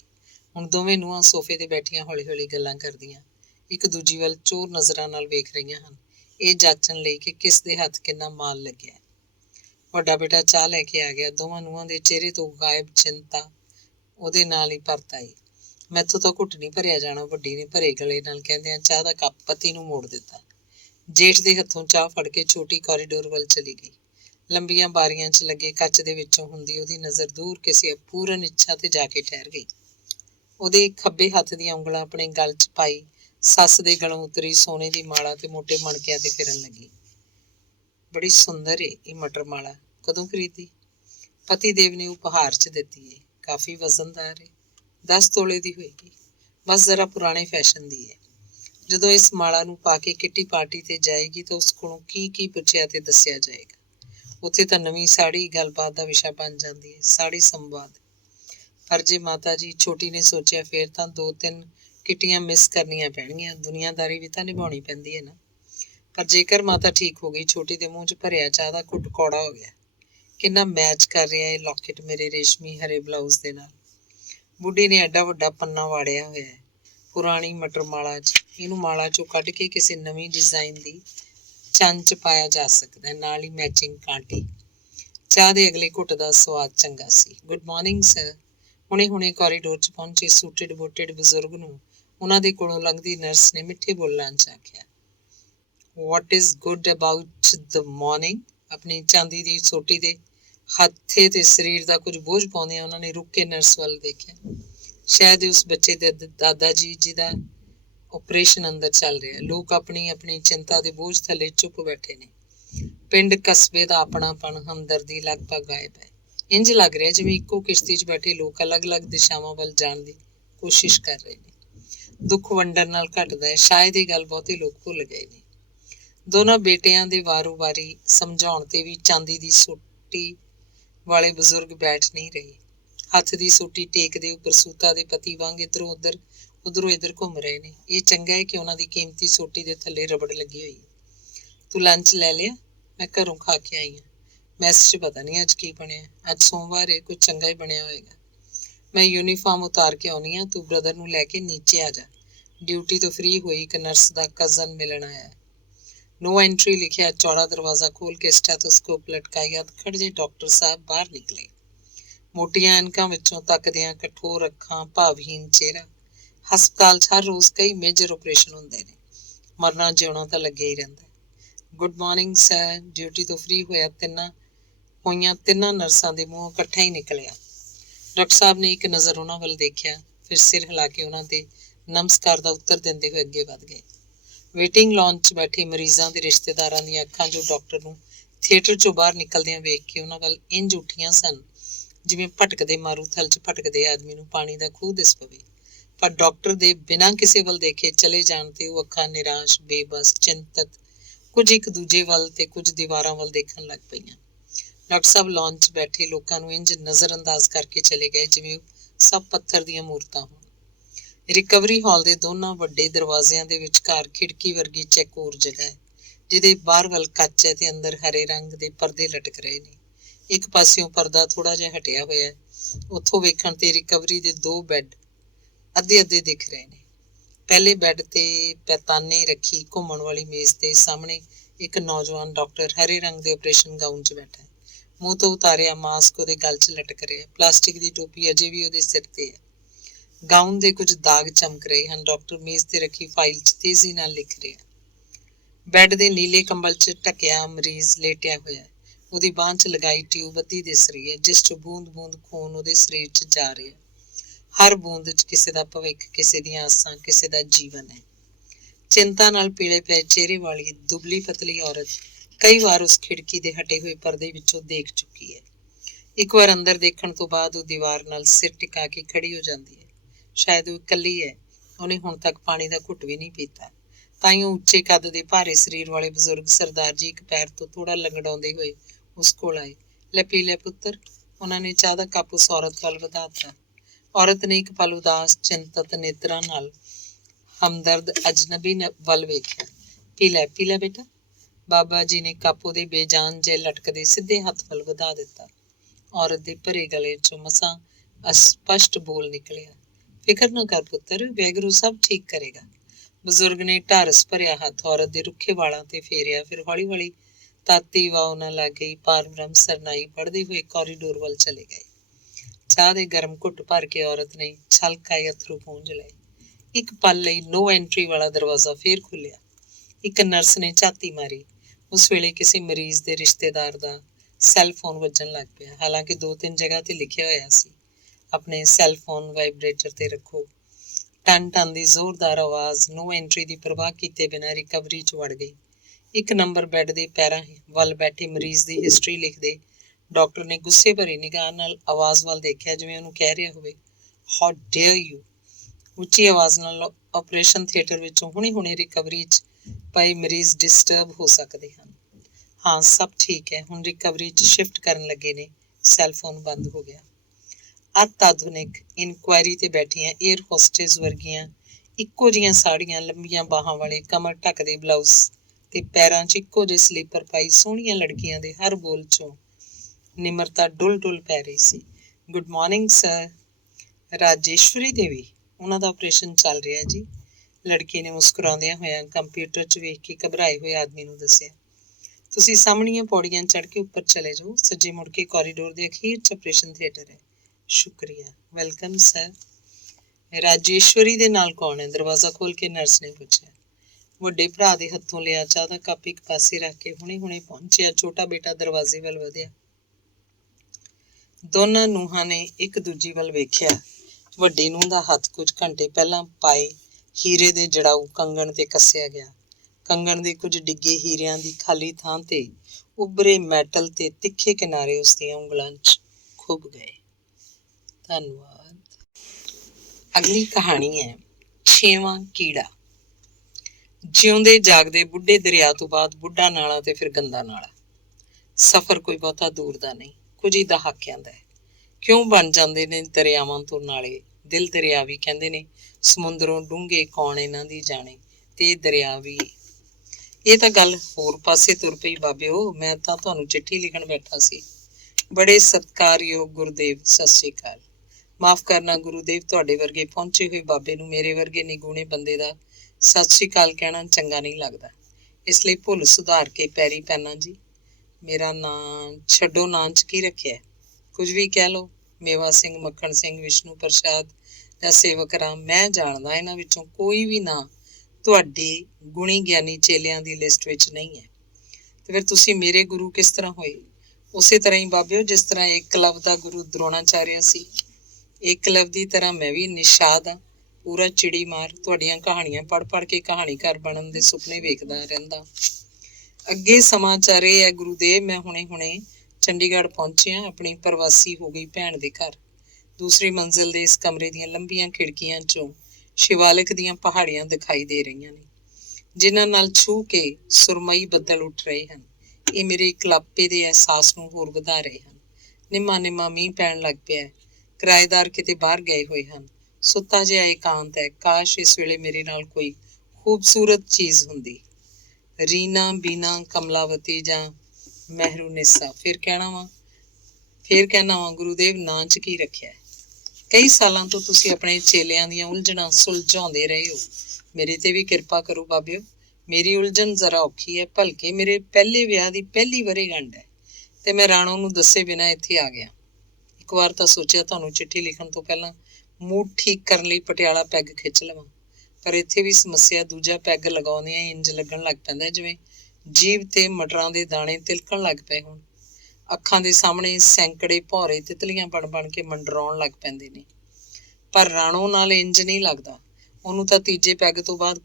ਹੁਣ ਦੋਵੇਂ ਨੂੰਹਾਂ ਸੋਫੇ ਤੇ ਬੈਠੀਆਂ ਹੌਲੀ-ਹੌਲੀ ਗੱਲਾਂ ਕਰਦੀਆਂ ਇੱਕ ਦੂਜੀ ਵੱਲ ਚੋਰ ਨਜ਼ਰਾਂ ਨਾਲ ਵੇਖ ਰਹੀਆਂ ਹਨ, ਇਹ ਜਾਚਣ ਲਈ ਕਿ ਕਿਸ ਦੇ ਹੱਥ ਕਿੰਨਾ ਮਾਲ ਲੱਗਿਆ। ਵੱਡਾ ਬੇਟਾ ਚਾਹ ਲੈ ਕੇ ਆ ਗਿਆ। ਦੋਵਾਂ ਨੂੰਹਾਂ ਦੇ ਚਿਹਰੇ ਤੋਂ ਗਾਇਬ ਚਿੰਤਾ ਉਹਦੇ ਨਾਲ ਹੀ ਪਰਤ ਆਈ। ਮੈਥੋਂ ਤਾਂ ਘੁੱਟ ਨਹੀਂ ਭਰਿਆ ਜਾਣਾ, ਵੱਡੀ ਨੇ ਭਰੇ ਗਲੇ ਨਾਲ ਕਹਿੰਦਿਆਂ ਚਾਹ ਦਾ ਕੱਪ ਪਤੀ ਨੂੰ ਮੋੜ ਦਿੱਤਾ। ਜੇਠ ਦੇ ਹੱਥੋਂ ਚਾਹ ਫੜ ਕੇ ਛੋਟੀ ਕੋਰੀਡੋਰ ਵੱਲ ਚਲੀ ਗਈ। ਲੰਬੀਆਂ ਬਾਰੀਆਂ 'ਚ ਲੱਗੇ ਕੱਚ ਦੇ ਵਿੱਚੋਂ ਹੁੰਦੀ ਉਹਦੀ ਨਜ਼ਰ ਦੂਰ ਕਿਸੇ ਅਪੂਰਨ ਇੱਛਾ ਤੇ ਜਾ ਕੇ ਠਹਿਰ ਗਈ। ਉਹਦੇ ਖੱਬੇ ਹੱਥ ਦੀਆਂ ਉਂਗਲਾਂ ਆਪਣੇ ਗਲ 'ਚ ਪਾਈ ਸੱਸ ਦੇ ਗਲੋਂ ਉਤਰੀ ਸੋਨੇ ਦੀ ਮਾਲਾ ਤੇ ਮੋਟੇ ਮਣਕਿਆਂ ਤੇ ਫਿਰਨ ਲੱਗੀ। ਬੜੀ ਸੁੰਦਰ ਏ ਇਹ ਮਟਰ ਮਾਲਾ, ਕਦੋਂ ਖਰੀਦੀ? ਪਤੀ ਦੇਵ ਨੇ ਉਪਹਾਰ 'ਚ ਦਿੱਤੀ ਏ। ਕਾਫੀ ਵਜ਼ਨਦਾਰ ਏ, 10 ਤੋਲੇ ਦੀ ਹੋਏਗੀ। ਬਸ ਜ਼ਰਾ ਪੁਰਾਣੇ ਫੈਸ਼ਨ ਦੀ ਏ। ਜਦੋਂ ਇਸ ਮਾਲਾ ਨੂੰ ਪਾ ਕੇ ਕਿੱਟੀ ਪਾਰਟੀ ਤੇ ਜਾਏਗੀ ਤਾਂ ਉਸ ਕੋਲੋਂ ਕੀ ਪੁੱਛਿਆ ਤੇ ਦੱਸਿਆ ਜਾਏਗਾ। ਉੱਥੇ ਤਾਂ ਨਵੀਂ ਸਾੜੀ ਗੱਲਬਾਤ ਦਾ ਵਿਸ਼ਾ ਬਣ ਜਾਂਦੀ ਹੈ, ਸਾੜੀ ਸੰਵਾਦ। ਪਰ ਜੇ ਮਾਤਾ ਜੀ, ਛੋਟੀ ਨੇ ਸੋਚਿਆ, ਫੇਰ ਤਾਂ 2-3 ਕਿੱਟੀਆਂ ਮਿਸ ਕਰਨੀਆਂ ਪੈਣਗੀਆਂ। ਦੁਨੀਆਦਾਰੀ ਵੀ ਤਾਂ ਨਿਭਾਉਣੀ ਪੈਂਦੀ ਹੈ ਨਾ। ਪਰ ਜੇਕਰ ਮਾਤਾ ਠੀਕ ਹੋ ਗਈ, ਛੋਟੀ ਦੇ ਮੂੰਹ 'ਚ ਭਰਿਆ ਚਾਹ ਦਾ ਘੁੱਟ ਕੌੜਾ ਹੋ ਗਿਆ। ਕਿੰਨਾ ਮੈਚ ਕਰ ਰਿਹਾ ਇਹ ਲੌਕਟ ਮੇਰੇ ਰੇਸ਼ਮੀ ਹਰੇ ਬਲਾਊਜ਼ ਦੇ ਨਾਲ। ਬੁੱਢੀ ਨੇ ਐਡਾ ਵੱਡਾ ਪੰਨਾ ਵਾੜਿਆ ਹੋਇਆ ਹੈ ਪੁਰਾਣੀ ਮਟਰ ਮਾਲਾ 'ਚ। ਇਹਨੂੰ ਮਾਲਾ 'ਚੋਂ ਕੱਢ ਕੇ ਕਿਸੇ ਨਵੀਂ ਡਿਜ਼ਾਈਨ ਦੀ ਚੰਨ 'ਚ ਪਾਇਆ ਜਾ ਸਕਦਾ, ਨਾਲ ਹੀ ਮੈਚਿੰਗ ਕਾਂਟੀ। ਚਾਹ ਦੇ ਅਗਲੇ ਘੁੱਟ ਦਾ ਸਵਾਦ ਚੰਗਾ ਸੀ। Good morning sir. ਹੁਣੇ ਕੋਰੀਡੋਰ 'ਚ ਪਹੁੰਚੇ ਸੂਟਡ ਬੂਟਡ ਬਜ਼ੁਰਗ ਨੂੰ ਉਹਨਾਂ ਦੇ ਕੋਲੋਂ ਲੰਘਦੀ ਨਰਸ ਨੇ ਮਿੱਠੇ ਬੋਲਾਂ 'ਚ ਆਖਿਆ, what is good about the morning? ਆਪਣੀ ਚਾਂਦੀ ਦੀ ਸੋਟੀ ਦੇ ਹੱਥੇ ਤੇ ਸਰੀਰ ਦਾ ਕੁਝ ਬੋਝ ਪਾਉਂਦਿਆਂ ਉਹਨਾਂ ਨੇ ਰੁੱਕ ਕੇ ਨਰਸ ਵੱਲ ਦੇਖਿਆ। ਸ਼ਾਇਦ ਉਸ ਬੱਚੇ ਦੇ ਦਾਦਾ ਜੀ ਜਿਹਦਾ ਆਪਰੇਸ਼ਨ ਅੰਦਰ ਚੱਲ ਰਿਹਾ। ਲੋਕ ਆਪਣੀ ਆਪਣੀ ਚਿੰਤਾ ਦੇ ਬੋਝ ਥੱਲੇ ਚੁੱਪ ਬੈਠੇ ਨੇ। ਪਿੰਡ ਕਸਬੇ ਦਾ ਆਪਣਾਪਣ, ਹਮਦਰਦੀ ਲਗਭਗ ਗਾਇਬ ਹੈ। ਇੰਝ ਲੱਗ ਰਿਹਾ ਜਿਵੇਂ ਇੱਕੋ ਕਿਸ਼ਤੀ 'ਚ ਬੈਠੇ ਲੋਕ ਅਲੱਗ-ਅਲੱਗ ਦਿਸ਼ਾਵਾਂ ਵੱਲ ਜਾਣ ਦੀ ਕੋਸ਼ਿਸ਼ ਕਰ ਰਹੇ ਨੇ। ਦੁੱਖ ਵੰਡਣ ਨਾਲ ਘਟਦਾ ਹੈ, ਸ਼ਾਇਦ ਇਹ ਗੱਲ ਬਹੁਤੇ ਲੋਕ ਭੁੱਲ ਗਏ ਨੇ। ਦੋਨਾਂ ਬੇਟਿਆਂ ਦੇ ਵਾਰੋ-ਵਾਰੀ ਸਮਝਾਉਣ ਤੇ ਵੀ ਚਾਂਦੀ ਦੀ ਸੋਟੀ ਵਾਲੇ ਬਜ਼ੁਰਗ ਬੈਠ ਨਹੀਂ ਰਹੇ। ਹੱਥ ਦੀ ਸੋਟੀ ਟੇਕਦੇ ਉੱਪਰ ਸੂਤਾ ਦੇ ਪਤੀ ਵਾਂਗ ਉਧਰੋਂ ਇੱਧਰ ਘੁੰਮ ਰਹੇ ਨੇ। ਇਹ ਚੰਗਾ ਹੈ ਕਿ ਉਹਨਾਂ ਦੀ ਕੀਮਤੀ ਸੋਟੀ ਦੇ ਥੱਲੇ ਰਬੜ ਲੱਗੀ ਹੋਈ ਹੈ। ਤੂੰ ਲੰਚ ਲੈ ਲਿਆ? ਮੈਂ ਘਰੋਂ ਖਾ ਕੇ ਆਈ ਹਾਂ। ਮੈਸ 'ਚ ਪਤਾ ਨਹੀਂ ਅੱਜ ਕੀ ਬਣਿਆ। ਅੱਜ ਸੋਮਵਾਰ ਹੈ, ਕੁਝ ਚੰਗਾ ਹੀ ਬਣਿਆ ਹੋਏਗਾ। ਮੈਂ ਯੂਨੀਫਾਰਮ ਉਤਾਰ ਕੇ ਆਉਣੀ ਹਾਂ, ਤੂੰ ਬ੍ਰਦਰ ਨੂੰ ਲੈ ਕੇ ਨੀਚੇ ਆ ਜਾ। ਡਿਊਟੀ ਤੋਂ ਫ੍ਰੀ ਹੋਈ ਇੱਕ ਨਰਸ ਦਾ ਕਜ਼ਨ ਮਿਲਣ ਆਇਆ। ਨੋ ਐਂਟਰੀ ਲਿਖਿਆ ਚੌੜਾ ਦਰਵਾਜ਼ਾ ਖੋਲ ਕੇ ਸਟੈਥੋਸਕੋਪ ਲਟਕਾਈ ਅਧਖੜ ਜਿਹੇ ਡਾਕਟਰ ਸਾਹਿਬ ਬਾਹਰ ਨਿਕਲੇ। ਮੋਟੀਆਂ ਐਨਕਾਂ ਵਿੱਚੋਂ ਤੱਕਦਿਆਂ ਕਠੋਰ ਅੱਖਾਂ, ਭਾਵਹੀਨ ਚਿਹਰਾ। ਹਸਪਤਾਲ 'ਚ ਹਰ ਰੋਜ਼ ਕਈ ਮੇਜਰ ਆਪਰੇਸ਼ਨ ਹੁੰਦੇ ਨੇ। ਮਰਨਾ ਜਿਉਣਾ ਤਾਂ ਲੱਗਿਆ ਹੀ ਰਹਿੰਦਾ। Good morning sir. ਡਿਊਟੀ ਤੋਂ ਫ੍ਰੀ ਹੋਈਆਂ ਤਿੰਨਾਂ ਨਰਸਾਂ ਦੇ ਮੂੰਹੋਂ ਇਕੱਠਾ ਹੀ ਨਿਕਲਿਆ। ਡਾਕਟਰ ਸਾਹਿਬ ਨੇ ਇੱਕ ਨਜ਼ਰ ਉਹਨਾਂ ਵੱਲ ਦੇਖਿਆ, ਫਿਰ ਸਿਰ ਹਿਲਾ ਕੇ ਉਹਨਾਂ ਦੇ ਨਮਸਕਾਰ ਦਾ ਉੱਤਰ ਦਿੰਦੇ ਹੋਏ ਅੱਗੇ ਵਧ ਗਏ। ਵੇਟਿੰਗ ਲਾਉਣ 'ਚ ਬੈਠੇ ਮਰੀਜ਼ਾਂ ਦੇ ਰਿਸ਼ਤੇਦਾਰਾਂ ਦੀਆਂ ਅੱਖਾਂ ਜੋ ਡਾਕਟਰ ਨੂੰ ਥੀਏਟਰ 'ਚੋਂ ਬਾਹਰ ਨਿਕਲਦਿਆਂ ਵੇਖ ਕੇ ਉਹਨਾਂ ਵੱਲ ਇੰਝ ਉੱਠੀਆਂ ਸਨ ਜਿਵੇਂ ਭਟਕਦੇ ਮਾਰੂਥਲ 'ਚ ਭਟਕਦੇ ਆਦਮੀ ਨੂੰ ਪਾਣੀ ਦਾ ਖੂਹ ਦਿਸ ਪਵੇ। ਪਰ ਡਾਕਟਰ ਦੇ ਬਿਨਾਂ ਕਿਸੇ ਵੱਲ ਦੇਖੇ ਚਲੇ ਜਾਣ ਤੇ ਉਹ ਅੱਖਾਂ ਨਿਰਾਸ਼, ਬੇਬਸ, ਚਿੰਤਤ, ਕੁਝ ਇੱਕ ਦੂਜੇ ਵੱਲ ਤੇ ਕੁਝ ਦੀਵਾਰਾਂ ਵੱਲ ਦੇਖਣ ਲੱਗ ਪਈਆਂ। ਡਾਕਟਰ ਸਾਹਿਬ ਲਾਉਣ 'ਚ ਬੈਠੇ ਲੋਕਾਂ ਨੂੰ ਇੰਝ ਨਜ਼ਰ ਅੰਦਾਜ਼ ਕਰਕੇ ਚਲੇ ਗਏ ਜਿਵੇਂ ਉਹ ਸਭ ਪੱਥਰ ਦੀਆਂ ਮੂਰਤਾਂ ਹੋਣ। ਰਿਕਵਰੀ ਹਾਲ ਦੇ ਦੋਨਾਂ ਵੱਡੇ ਦਰਵਾਜ਼ਿਆਂ ਦੇ ਵਿਚਕਾਰ ਖਿੜਕੀ ਵਰਗੀ ਚੈਕੋਰ ਜਗ੍ਹਾ ਹੈ, ਜਿਹਦੇ ਬਾਹਰ ਵੱਲ ਕੱਚ ਹੈ ਤੇ ਅੰਦਰ ਹਰੇ ਰੰਗ ਦੇ ਪਰਦੇ ਲਟਕ ਰਹੇ ਨੇ। ਇੱਕ ਪਾਸਿਓਂ ਪਰਦਾ ਥੋੜਾ ਜਿਹਾ ਹਟਿਆ ਹੋਇਆ ਹੈ। ਉੱਥੋਂ ਵੇਖਣ ਤੇ ਰਿਕਵਰੀ ਦੇ 2 ਬੈੱਡ ਅੱਧੇ ਅੱਧੇ ਦਿਖ ਰਹੇ ਨੇ। ਪਹਿਲੇ ਬੈੱਡ ਤੇ ਪੈਤਾਨੇ ਰੱਖੀ ਘੁੰਮਣ ਵਾਲੀ ਮੇਜ਼ ਤੇ ਸਾਹਮਣੇ ਇੱਕ ਨੌਜਵਾਨ ਡਾਕਟਰ ਹਰੇ ਰੰਗ ਦੇ ਆਪਰੇਸ਼ਨ ਗਾਊਨ 'ਚ ਬੈਠਾ ਹੈ। ਮੂੰਹ ਤੋਂ ਉਤਾਰਿਆ ਮਾਸਕ ਉਹਦੇ ਗਲ 'ਚ ਲਟਕ ਰਿਹਾ। ਪਲਾਸਟਿਕ ਦੀ ਟੋਪੀ ਅਜੇ ਵੀ ਉਹਦੇ ਸਿਰ ਤੇ ਹੈ। ਗਾਊਨ ਦੇ ਕੁਝ ਦਾਗ ਚਮਕ ਰਹੇ ਹਨ। ਡਾਕਟਰ ਮੇਜ਼ ਤੇ ਰੱਖੀ ਫਾਈਲ 'ਚ ਤੇਜ਼ੀ ਨਾਲ ਲਿਖ ਰਿਹਾ। ਬੈੱਡ ਦੇ ਨੀਲੇ ਕੰਬਲ 'ਚ ਢਕਿਆ ਮਰੀਜ਼ ਲੇਟਿਆ ਹੋਇਆ ਹੈ। ਉਹਦੀ ਬਾਂਹ 'ਚ ਲਗਾਈ ਟਿਊਬ ਅੱਧੀ ਦਿਸ ਰਹੀ ਹੈ, ਜਿਸ 'ਚ ਬੂੰਦ ਬੂੰਦ ਖੂਨ ਉਹਦੇ ਸਰੀਰ 'ਚ ਜਾ ਰਿਹਾ। ਹਰ ਬੂੰਦ 'ਚ ਕਿਸੇ ਦਾ ਭਵਿੱਖ, ਕਿਸੇ ਦੀਆਂ ਆਸਾਂ, ਕਿਸੇ ਦਾ ਜੀਵਨ ਹੈ। ਚਿੰਤਾ ਨਾਲ ਪੀਲੇ ਪਏ ਚਿਹਰੇ ਵਾਲੀ ਦੁਬਲੀ ਪਤਲੀ ਔਰਤ ਕਈ ਵਾਰ ਉਸ ਖਿੜਕੀ ਦੇ ਹਟੇ ਹੋਏ ਪਰਦੇ ਵਿੱਚੋਂ ਦੇਖ ਚੁੱਕੀ ਹੈ। ਇੱਕ ਵਾਰ ਅੰਦਰ ਦੇਖਣ ਤੋਂ ਬਾਅਦ ਉਹ ਦੀਵਾਰ ਨਾਲ ਸਿਰ ਟਿਕਾ ਕੇ ਖੜੀ ਹੋ ਜਾਂਦੀ ਹੈ। ਸ਼ਾਇਦ ਉਹ ਇਕੱਲੀ ਹੈ। ਉਹਨੇ ਹੁਣ ਤੱਕ ਪਾਣੀ ਦਾ ਘੁੱਟ ਵੀ ਨਹੀਂ ਪੀਤਾ। ਤਾਂ ਹੀ ਉਹ ਉੱਚੇ ਕੱਦ ਦੇ ਭਾਰੇ ਸਰੀਰ ਵਾਲੇ ਬਜ਼ੁਰਗ ਸਰਦਾਰ ਜੀ ਇੱਕ ਪੈਰ ਤੋਂ ਥੋੜਾ ਲੰਗੜਾਉਂਦੇ ਹੋਏ ਉਸ ਕੋਲ ਆਏ। ਲੈ ਪੀ ਲੈ ਪੁੱਤਰ। ਉਹਨਾਂ ਨੇ ਚਾਹ ਦਾ ਕੱਪ ਉਸ ਔਰਤ ਵੱਲ ਵਧਾ ਦਿੱਤਾ। ਔਰਤ ਨੇ ਇੱਕ ਪਲ ਉਦਾਸ, ਚਿੰਤਤ ਨੇਤਰਾਂ ਨਾਲ ਹਮਦਰਦ ਅਜਨਬੀ ਵੱਲ ਵੇਖਿਆ। ਪੀ ਲੈ ਬੇਟਾ। ਬਾਬਾ ਜੀ ਨੇ ਕੱਪ ਉਹਦੇ ਬੇਜਾਨ ਜਿਹੇ ਲਟਕਦੇ ਸਿੱਧੇ ਹੱਥ ਵੱਲ ਵਧਾ ਦਿੱਤਾ। ਔਰਤ ਦੇ ਭਰੇ ਗਲੇ 'ਚੋਂ ਮਸਾਂ ਅਸਪਸ਼ਟ ਬੋਲ ਨਿਕਲਿਆ, ਫਿਕਰ ਨਾ ਕਰ ਪੁੱਤਰ, ਵਾਹਿਗੁਰੂ ਸਭ ਠੀਕ ਕਰੇਗਾ। ਬਜ਼ੁਰਗ ਨੇ ਢਾਰਸ ਭਰਿਆ ਹੱਥ ਔਰਤ ਦੇ ਰੁੱਖੇ ਵਾਲਾਂ ਤੇ ਫੇਰਿਆ, ਫਿਰ ਹੌਲੀ ਹੌਲੀ ਤਾਤੀ ਵਾਹ ਨਾਲ ਲੱਗ ਗਈ ਪਾਰ ਬ੍ਰਹਮ ਸਰਨਾਈ ਪੜ੍ਹਦੇ ਹੋਏ ਕੋਰੀਡੋਰ ਵੱਲ ਚਲੇ ਗਏ। ਚਾਹ ਦੇ ਗਰਮ ਘੁੱਟ ਭਰ ਕੇ ਔਰਤ ਨੇ ਛਲਕਾਏ ਅਥਰੂ ਪੂੰਝ ਲਏ। ਇੱਕ ਪਲ ਲਈ ਨੋ ਐਂਟਰੀ ਵਾਲਾ ਦਰਵਾਜ਼ਾ ਫੇਰ ਖੁੱਲਿਆ। ਇੱਕ ਨਰਸ ਨੇ ਝਾਤੀ ਮਾਰੀ। ਉਸ ਵੇਲੇ ਕਿਸੇ ਮਰੀਜ਼ ਦੇ ਰਿਸ਼ਤੇਦਾਰ ਦਾ ਸੈੱਲ ਫੋਨ ਵੱਜਣ ਲੱਗ ਪਿਆ। ਹਾਲਾਂਕਿ 2-3 ਜਗ੍ਹਾ ਤੇ ਲਿਖਿਆ ਹੋਇਆ ਸੀ, ਆਪਣੇ ਸੈੱਲ ਫੋਨ ਵਾਈਬ੍ਰੇਟਰ ਤੇ ਰੱਖੋ। ਟਨ ਟਨ ਦੀ ਜ਼ੋਰਦਾਰ ਆਵਾਜ਼ ਨੋ ਐਂਟਰੀ ਦੀ ਪਰਵਾਹ ਕੀਤੇ ਬਿਨਾਂ ਰਿਕਵਰੀ 'ਚ ਵੜ ਗਈ। ਇੱਕ ਨੰਬਰ ਬੈੱਡ ਦੇ ਪੈਰਾਂ ਵੱਲ ਬੈਠੇ ਮਰੀਜ਼ ਦੀ ਹਿਸਟਰੀ ਲਿਖਦੇ ਡਾਕਟਰ ਨੇ ਗੁੱਸੇ ਭਰੀ ਨਿਗਾਹ ਨਾਲ ਆਵਾਜ਼ ਵੱਲ ਦੇਖਿਆ, ਜਿਵੇਂ ਉਹਨੂੰ ਕਹਿ ਰਿਹਾ ਹੋਵੇ, ਹਾਊ ਡੇਅਰ ਯੂ। ਉੱਚੀ ਆਵਾਜ਼ ਨਾਲ ਆਪਰੇਸ਼ਨ ਥੀਏਟਰ ਵਿੱਚੋਂ ਹੁਣੇ ਰਿਕਵਰੀ 'ਚ ਪਏ ਮਰੀਜ਼ ਡਿਸਟਰਬ ਹੋ ਸਕਦੇ ਹਨ। ਹਾਂ, ਸਭ ਠੀਕ ਹੈ, ਹੁਣ ਰਿਕਵਰੀ 'ਚ ਸ਼ਿਫਟ ਕਰਨ ਲੱਗੇ ਨੇ। ਸੈੱਲ ਫੋਨ ਬੰਦ ਹੋ ਗਿਆ। ਅਤ ਆਧੁਨਿਕ ਇਨਕੁਆਇਰੀ ਤੇ ਬੈਠੀਆਂ ਏਅਰ ਹੋਸਟੇਸ ਵਰਗੀਆਂ ਇੱਕੋ ਜਿਹੀਆਂ ਸਾੜੀਆਂ, ਲੰਬੀਆਂ ਬਾਹਾਂ ਵਾਲੇ ਕਮਰ ਢੱਕਦੇ ਬਲਾਊਜ਼ ਤੇ ਪੈਰਾਂ 'ਚ ਇੱਕੋ ਜਿਹੇ ਸਲੀਪਰ ਪਾਈ ਸੋਹਣੀਆਂ ਲੜਕੀਆਂ ਦੇ ਹਰ ਬੋਲ 'ਚੋਂ ਨਿਮਰਤਾ ਡੁੱਲ ਪੈ ਰਹੀ ਸੀ। Good morning sir. Rajeshwari Devi, ਉਹਨਾਂ ਦਾ ਆਪਰੇਸ਼ਨ ਚੱਲ ਰਿਹਾ ਜੀ। ਲੜਕੀ ਨੇ ਮੁਸਕਰਾਉਂਦਿਆਂ ਹੋਇਆਂ ਕੰਪਿਊਟਰ 'ਚ ਵੇਖ ਕੇ ਘਬਰਾਏ ਹੋਏ ਆਦਮੀ ਨੂੰ ਦੱਸਿਆ। ਤੁਸੀਂ ਸਾਹਮਣੀਆਂ ਪੌੜੀਆਂ ਚੜ੍ਹ ਕੇ ਉੱਪਰ ਚਲੇ ਜਾਓ। ਸੱਜੇ ਮੁੜ ਕੇ ਕੋਰੀਡੋਰ ਦੇ ਅਖੀਰ 'ਚ ਆਪਰੇਸ਼ਨ ਥੀਏਟਰ ਹੈ। ਸ਼ੁਕਰੀਆ। Welcome sir. ਰਾਜੇਸ਼ਵਰੀ ਦੇ ਨਾਲ ਕੌਣ ਹੈ? ਦਰਵਾਜ਼ਾ ਖੋਲ ਕੇ ਨਰਸ ਨੇ ਪੁੱਛਿਆ। ਵੱਡੇ ਭਰਾ ਦੇ ਹੱਥੋਂ ਲਿਆ ਚਾਹ ਦਾ ਕੱਪ ਇੱਕ ਪਾਸੇ ਰੱਖ ਕੇ ਹੁਣੇ ਪਹੁੰਚਿਆ ਛੋਟਾ ਬੇਟਾ ਦਰਵਾਜ਼ੇ ਵੱਲ ਵਧਿਆ। ਦੋਨਾਂ ਨੂੰਹਾਂ ਨੇ ਇੱਕ ਦੂਜੀ ਵੱਲ ਵੇਖਿਆ। ਵੱਡੀ ਨੂੰਹ ਦਾ ਹੱਥ ਕੁਝ ਘੰਟੇ ਪਹਿਲਾਂ ਪਾਏ ਹੀਰੇ ਦੇ ਜੜਾਊ ਕੰਗਣ ਤੇ ਕੱਸਿਆ ਗਿਆ। ਕੰਗਣ ਦੇ ਕੁਝ ਡਿੱਗੇ ਹੀਰਿਆਂ ਦੀ ਖਾਲੀ ਥਾਂ ਤੇ ਉੱਭਰੇ ਮੈਟਲ ਤੇ ਤਿੱਖੇ ਕਿਨਾਰੇ ਉਸ ਦੀਆਂ ਉਂਗਲਾਂ 'ਚ ਖੁੱਭ ਗਏ। ਧੰਨਵਾਦ। ਅਗਲੀ ਕਹਾਣੀ ਹੈ 6ਵਾਂ ਕੀੜਾ। ਜਿਉਂਦੇ ਜਾਗਦੇ ਬੁੱਢੇ ਦਰਿਆ ਤੋਂ ਬਾਅਦ ਬੁੱਢਾ ਨਾਲਾ ਤੇ ਫਿਰ ਗੰਦਾ ਨਾਲਾ। ਸਫ਼ਰ ਕੋਈ ਬਹੁਤਾ ਦੂਰ ਦਾ ਨਹੀਂ, ਕੁਝ ਹੀ ਦਹਾਕਿਆਂ ਦਾ ਹੈ। ਕਿਉਂ ਬਣ ਜਾਂਦੇ ਨੇ ਦਰਿਆਵਾਂ ਤੋਂ ਨਾਲੇ? ਦਿਲ ਦਰਿਆ ਵੀ ਕਹਿੰਦੇ ਨੇ, ਸਮੁੰਦਰੋਂ ਡੂੰਘੇ ਕੌਣ ਇਹਨਾਂ ਦੀ ਜਾਣੇ, ਤੇ ਇਹ ਦਰਿਆ ਵੀ। ਇਹ ਤਾਂ ਗੱਲ ਹੋਰ ਪਾਸੇ ਤੁਰ ਪਈ ਬਾਬਿਓ। ਮੈਂ ਤਾਂ ਤੁਹਾਨੂੰ ਚਿੱਠੀ ਲਿਖਣ ਬੈਠਾ ਸੀ। ਬੜੇ ਸਤਿਕਾਰਯੋਗ ਗੁਰੂਦੇਵ, ਸਤਿ ਸ੍ਰੀ ਅਕਾਲ। ਮਾਫ਼ ਕਰਨਾ ਗੁਰੂਦੇਵ, ਤੁਹਾਡੇ ਵਰਗੇ ਪਹੁੰਚੇ ਹੋਏ ਬਾਬੇ ਨੂੰ ਮੇਰੇ ਵਰਗੇ ਨਿਗੂਣੇ ਬੰਦੇ ਦਾ ਸਤਿ ਸ੍ਰੀ ਅਕਾਲ ਕਹਿਣਾ ਚੰਗਾ ਨਹੀਂ ਲੱਗਦਾ, ਇਸ ਲਈ ਭੁੱਲ ਸੁਧਾਰ ਕੇ ਪੈਰੀ ਪੈਣਾ ਜੀ। ਮੇਰਾ ਨਾਂ ਛੱਡੋ, ਨਾਂ 'ਚ ਕੀ ਰੱਖਿਆ? ਕੁਝ ਵੀ ਕਹਿ ਲਓ। ਮੇਵਾ ਸਿੰਘ, ਮੱਖਣ ਸਿੰਘ, ਵਿਸ਼ਨੂੰ ਪ੍ਰਸ਼ਾਦ ਜਾਂ ਸੇਵਕ ਰਾਮ, ਮੈਂ ਜਾਣਦਾ ਇਹਨਾਂ ਵਿੱਚੋਂ ਕੋਈ ਵੀ ਨਾਂ ਤੁਹਾਡੇ ਗੁਣੀ ਗਿਆਨੀ ਚੇਲਿਆਂ ਦੀ ਲਿਸਟ ਵਿੱਚ ਨਹੀਂ ਹੈ। ਤੇ ਫਿਰ ਤੁਸੀਂ ਮੇਰੇ ਗੁਰੂ ਕਿਸ ਤਰ੍ਹਾਂ ਹੋਏ? ਉਸੇ ਤਰ੍ਹਾਂ ਹੀ ਬਾਬਿਓ, ਜਿਸ ਤਰ੍ਹਾਂ ਏਕਲਵ ਦਾ ਗੁਰੂ ਦਰੋਣਾਚਾਰਿਆ ਸੀ। ਏਕਲਵ ਦੀ ਤਰ੍ਹਾਂ ਮੈਂ ਵੀ ਨਿਸ਼ਾਦ ਹਾਂ, ਪੂਰਾ ਚਿੜੀ ਮਾਰ। ਤੁਹਾਡੀਆਂ ਕਹਾਣੀਆਂ ਪੜ੍ਹ ਪੜ੍ਹ ਕੇ ਕਹਾਣੀਕਾਰ ਬਣਨ ਦੇ ਸੁਪਨੇ ਵੇਖਦਾ ਰਹਿੰਦਾ। ਅੱਗੇ ਸਮਾਚਾਰ ਇਹ ਹੈ ਗੁਰੂਦੇਵ, ਮੈਂ ਹੁਣੇ ਚੰਡੀਗੜ੍ਹ ਪਹੁੰਚਿਆ, ਆਪਣੀ ਪ੍ਰਵਾਸੀ ਹੋ ਗਈ ਭੈਣ ਦੇ ਘਰ। ਦੂਸਰੀ ਮੰਜ਼ਿਲ ਦੇ ਇਸ ਕਮਰੇ ਦੀਆਂ ਲੰਬੀਆਂ ਖਿੜਕੀਆਂ ਚੋਂ ਸ਼ਿਵਾਲਿਕ ਦੀਆਂ ਪਹਾੜੀਆਂ ਦਿਖਾਈ ਦੇ ਰਹੀਆਂ ਨੇ, ਜਿਨ੍ਹਾਂ ਨਾਲ ਛੂਹ ਕੇ ਸੁਰਮਈ ਬੱਦਲ ਉੱਠ ਰਹੇ ਹਨ। ਇਹ ਮੇਰੇ ਇਕਲਾਪੇ ਦੇ ਅਹਿਸਾਸ ਨੂੰ ਹੋਰ ਵਧਾ ਰਹੇ ਹਨ। ਨਿੰਮਾ ਮੀਂਹ ਪੈਣ ਲੱਗ ਪਿਆ। ਕਿਰਾਏਦਾਰ ਕਿਤੇ ਬਾਹਰ ਗਏ ਹੋਏ ਹਨ। ਸੁੱਤਾ ਜਿਹਾ ਇਕਾਂਤ ਹੈ। ਕਾਸ਼ ਇਸ ਵੇਲੇ ਮੇਰੇ ਨਾਲ ਕੋਈ ਖੂਬਸੂਰਤ ਚੀਜ਼ ਹੁੰਦੀ। ਰੀਨਾ, ਬੀਨਾ, ਕਮਲਾਵਤੀ ਜਾਂ ਮਹਿਰੂਨਿਸਾ। ਫਿਰ ਕਹਿਣਾ ਵਾ ਗੁਰੂਦੇਵ, ਨਾਂ 'ਚ ਕੀ ਰੱਖਿਆ? ਕਈ ਸਾਲਾਂ ਤੋਂ ਤੁਸੀਂ ਆਪਣੇ ਚੇਲਿਆਂ ਦੀਆਂ ਉਲਝਣਾਂ ਸੁਲਝਾਉਂਦੇ ਰਹੇ ਹੋ। ਮੇਰੇ ਤੇ ਵੀ ਕਿਰਪਾ ਕਰੋ ਬਾਬਿਓ। ਮੇਰੀ ਉਲਝਣ ਜ਼ਰਾ ਔਖੀ ਹੈ। ਭਲਕੇ ਮੇਰੇ ਪਹਿਲੇ ਵਿਆਹ ਦੀ ਪਹਿਲੀ ਵਰ੍ਹੇਗੰਢ ਹੈ ਤੇ ਮੈਂ ਰਾਣੋ ਨੂੰ ਦੱਸੇ ਬਿਨਾਂ ਇੱਥੇ ਆ ਗਿਆ। ਇੱਕ ਵਾਰ ਤਾਂ ਸੋਚਿਆ ਤੁਹਾਨੂੰ ਚਿੱਠੀ ਲਿਖਣ ਤੋਂ ਪਹਿਲਾਂ ਮੂਡ ਠੀਕ ਕਰਨ ਲਈ ਪਟਿਆਲਾ ਪੈਗ ਖਿੱਚ ਲਵਾਂ, ਪਰ ਇੱਥੇ ਵੀ ਸਮੱਸਿਆ। ਦੂਜਾ ਪੈਗ ਲਗਾਉਂਦਿਆਂ ਇੰਜ ਲੱਗਣ ਲੱਗ ਪੈਂਦਾ ਜਿਵੇਂ ਜੀਭ ਤੇ ਮਟਰਾਂ ਦੇ ਦਾਣੇ ਤਿਲਕਣ ਲੱਗ ਪਏ ਹੋਣ। ਅੱਖਾਂ ਦੇ ਸਾਹਮਣੇ ਸੈਂਕੜੇ ਭੌਰੇ ਤਿਤਲੀਆਂ ਬਣ ਕੇ ਮੰਡਰਾਉਣ ਲੱਗ ਪੈਂਦੇ ਨੇ। ਪਰ ਰਾਣੋ ਨਾਲ ਇੰਜ ਨਹੀਂ ਲੱਗਦਾ। ਉਹਨੂੰ ਤਾਂ ਤੀਜੇ ਪੈਗ ਤੋਂ ਬਾਅਦ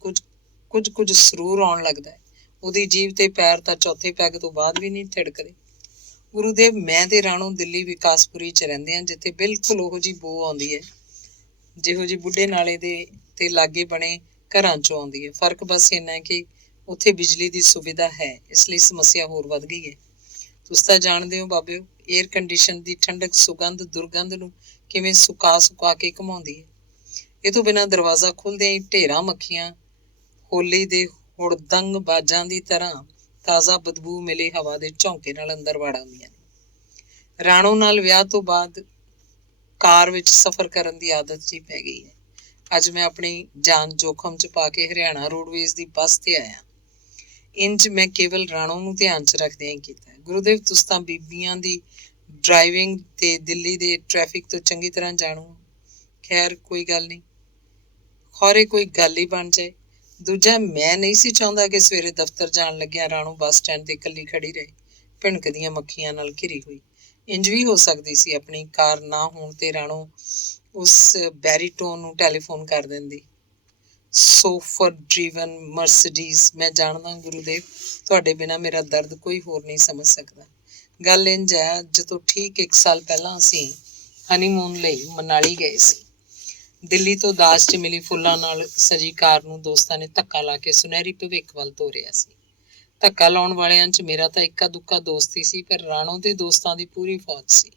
ਕੁਝ ਸਰੂਰ ਆਉਣ ਲੱਗਦਾ ਹੈ। ਉਹਦੀ ਜੀਭ ਤੇ ਪੈਰ ਤਾਂ ਚੌਥੇ ਪੈਗ ਤੋਂ ਬਾਅਦ ਵੀ ਨਹੀਂ ਥਿੜਕਦੇ। ਗੁਰੂਦੇਵ, ਮੈਂ ਤੇ ਰਾਣੋ ਦਿੱਲੀ ਵਿਕਾਸਪੁਰੀ 'ਚ ਰਹਿੰਦੇ ਹਾਂ, ਜਿੱਥੇ ਬਿਲਕੁਲ ਉਹੋ ਜਿਹੀ ਬੋ ਆਉਂਦੀ ਹੈ ਜਿਹੋ ਜਿਹੀ ਬੁੱਢੇ ਨਾਲੇ ਦੇ ਤੇ ਲਾਗੇ ਬਣੇ ਘਰਾਂ 'ਚੋਂ ਆਉਂਦੀ ਹੈ। ਫਰਕ ਬਸ ਇੰਨਾ ਹੈ ਕਿ ਉੱਥੇ ਬਿਜਲੀ ਦੀ ਸੁਵਿਧਾ ਹੈ, ਇਸ ਲਈ ਸਮੱਸਿਆ ਹੋਰ ਵੱਧ ਗਈ ਹੈ। ਤੁਸੀਂ ਤਾਂ ਜਾਣਦੇ ਹੋ ਬਾਬਿਓ, ਏਅਰ ਕੰਡੀਸ਼ਨ ਦੀ ਠੰਡਕ ਸੁਗੰਧ ਦੁਰਗੰਧ ਨੂੰ ਕਿਵੇਂ ਸੁਕਾ ਕੇ ਘਮਾਉਂਦੀ ਹੈ। ਇਹ ਤੋਂ ਬਿਨਾਂ ਦਰਵਾਜ਼ਾ ਖੁੱਲ੍ਹਦਿਆਂ ਹੀ ਢੇਰਾਂ ਮੱਖੀਆਂ ਹੋਲੀ ਦੇ ਹੁੜਦੰਗ ਬਾਜਾਂ ਦੀ ਤਰ੍ਹਾਂ ਤਾਜ਼ਾ ਬਦਬੂ ਮਿਲੀ ਹਵਾ ਦੇ ਝੌਂਕੇ ਨਾਲ ਅੰਦਰ ਵੜ ਆਉਂਦੀਆਂ ਨੇ। ਰਾਣੋ ਨਾਲ ਵਿਆਹ ਤੋਂ ਬਾਅਦ ਕਾਰ ਵਿੱਚ ਸਫ਼ਰ ਕਰਨ ਦੀ ਆਦਤ ਜਿਹੀ ਪੈ ਗਈ ਹੈ। ਅੱਜ ਮੈਂ ਆਪਣੀ ਜਾਨ ਜੋਖਮ 'ਚ ਪਾ ਕੇ ਹਰਿਆਣਾ ਰੋਡਵੇਜ਼ ਦੀ ਬੱਸ ਤੇ ਆਇਆ। ਇੰਜ ਮੈਂ ਕੇਵਲ ਰਾਣੋ ਨੂੰ ਧਿਆਨ 'ਚ ਰੱਖਦਿਆਂ ਹੀ ਕੀਤਾ। ਗੁਰੂਦੇਵ, ਤੁਸੀਂ ਤਾਂ ਬੀਬੀਆਂ ਦੀ ਡਰਾਈਵਿੰਗ ਤੇ ਦਿੱਲੀ ਦੇ ਟ੍ਰੈਫਿਕ ਤੋਂ ਚੰਗੀ ਤਰ੍ਹਾਂ ਜਾਣੂ। ਖੈਰ ਕੋਈ ਗੱਲ ਨਹੀਂ, ਖੌਰੇ ਕੋਈ ਗੱਲ ਹੀ ਬਣ ਜਾਏ। ਦੂਜਾ, ਮੈਂ ਨਹੀਂ ਸੀ ਚਾਹੁੰਦਾ ਕਿ ਸਵੇਰੇ ਦਫ਼ਤਰ ਜਾਣ ਲੱਗਿਆ ਰਾਣੋ ਬੱਸ ਸਟੈਂਡ ਤੇ ਇਕੱਲੀ ਖੜੀ ਰਹੇ, ਭਿਣਕਦੀਆਂ ਮੱਖੀਆਂ ਨਾਲ ਘਿਰੀ ਹੋਈ। ਇੰਜ ਵੀ ਹੋ ਸਕਦੀ ਸੀ ਆਪਣੀ ਕਾਰ ਨਾ ਹੋਣ ਤੇ ਰਾਣੋ ਉਸ ਬੈਰੀਟੋਨ ਨੂੰ ਟੈਲੀਫੋਨ ਕਰ ਦਿੰਦੀ। ਸੋਫਰ ਡਰੀਵਨ ਮਰਸਡੀਜ਼। ਮੈਂ ਜਾਣਦਾ ਗੁਰੂਦੇਵ, ਤੁਹਾਡੇ ਬਿਨਾਂ ਮੇਰਾ ਦਰਦ ਕੋਈ ਹੋਰ ਨਹੀਂ ਸਮਝ ਸਕਦਾ। ਗੱਲ ਇੰਜ ਹੈ, ਜਦੋਂ ਠੀਕ 1 ਸਾਲ ਪਹਿਲਾਂ ਅਸੀਂ ਹਨੀਮੂਨ ਲਈ ਮਨਾਲੀ ਗਏ ਸੀ। ਦਿੱਲੀ ਤੋਂ ਦਾਸ 'ਚ ਮਿਲੀ ਫੁੱਲਾਂ ਨਾਲ ਸਜੀ ਕਾਰ ਨੂੰ ਦੋਸਤਾਂ ਨੇ ਧੱਕਾ ਲਾ ਕੇ ਸੁਨਹਿਰੀ ਭਵਿੱਖ ਵੱਲ ਤੋਰਿਆ ਸੀ। ਧੱਕਾ ਲਾਉਣ ਵਾਲਿਆਂ 'ਚ ਮੇਰਾ ਤਾਂ ਇੱਕਾ ਦੁੱਕਾ ਦੋਸਤ ਹੀ ਸੀ, ਪਰ ਰਾਣੋ ਦੇ ਦੋਸਤਾਂ ਦੀ ਪੂਰੀ ਫੌਜ ਸੀ।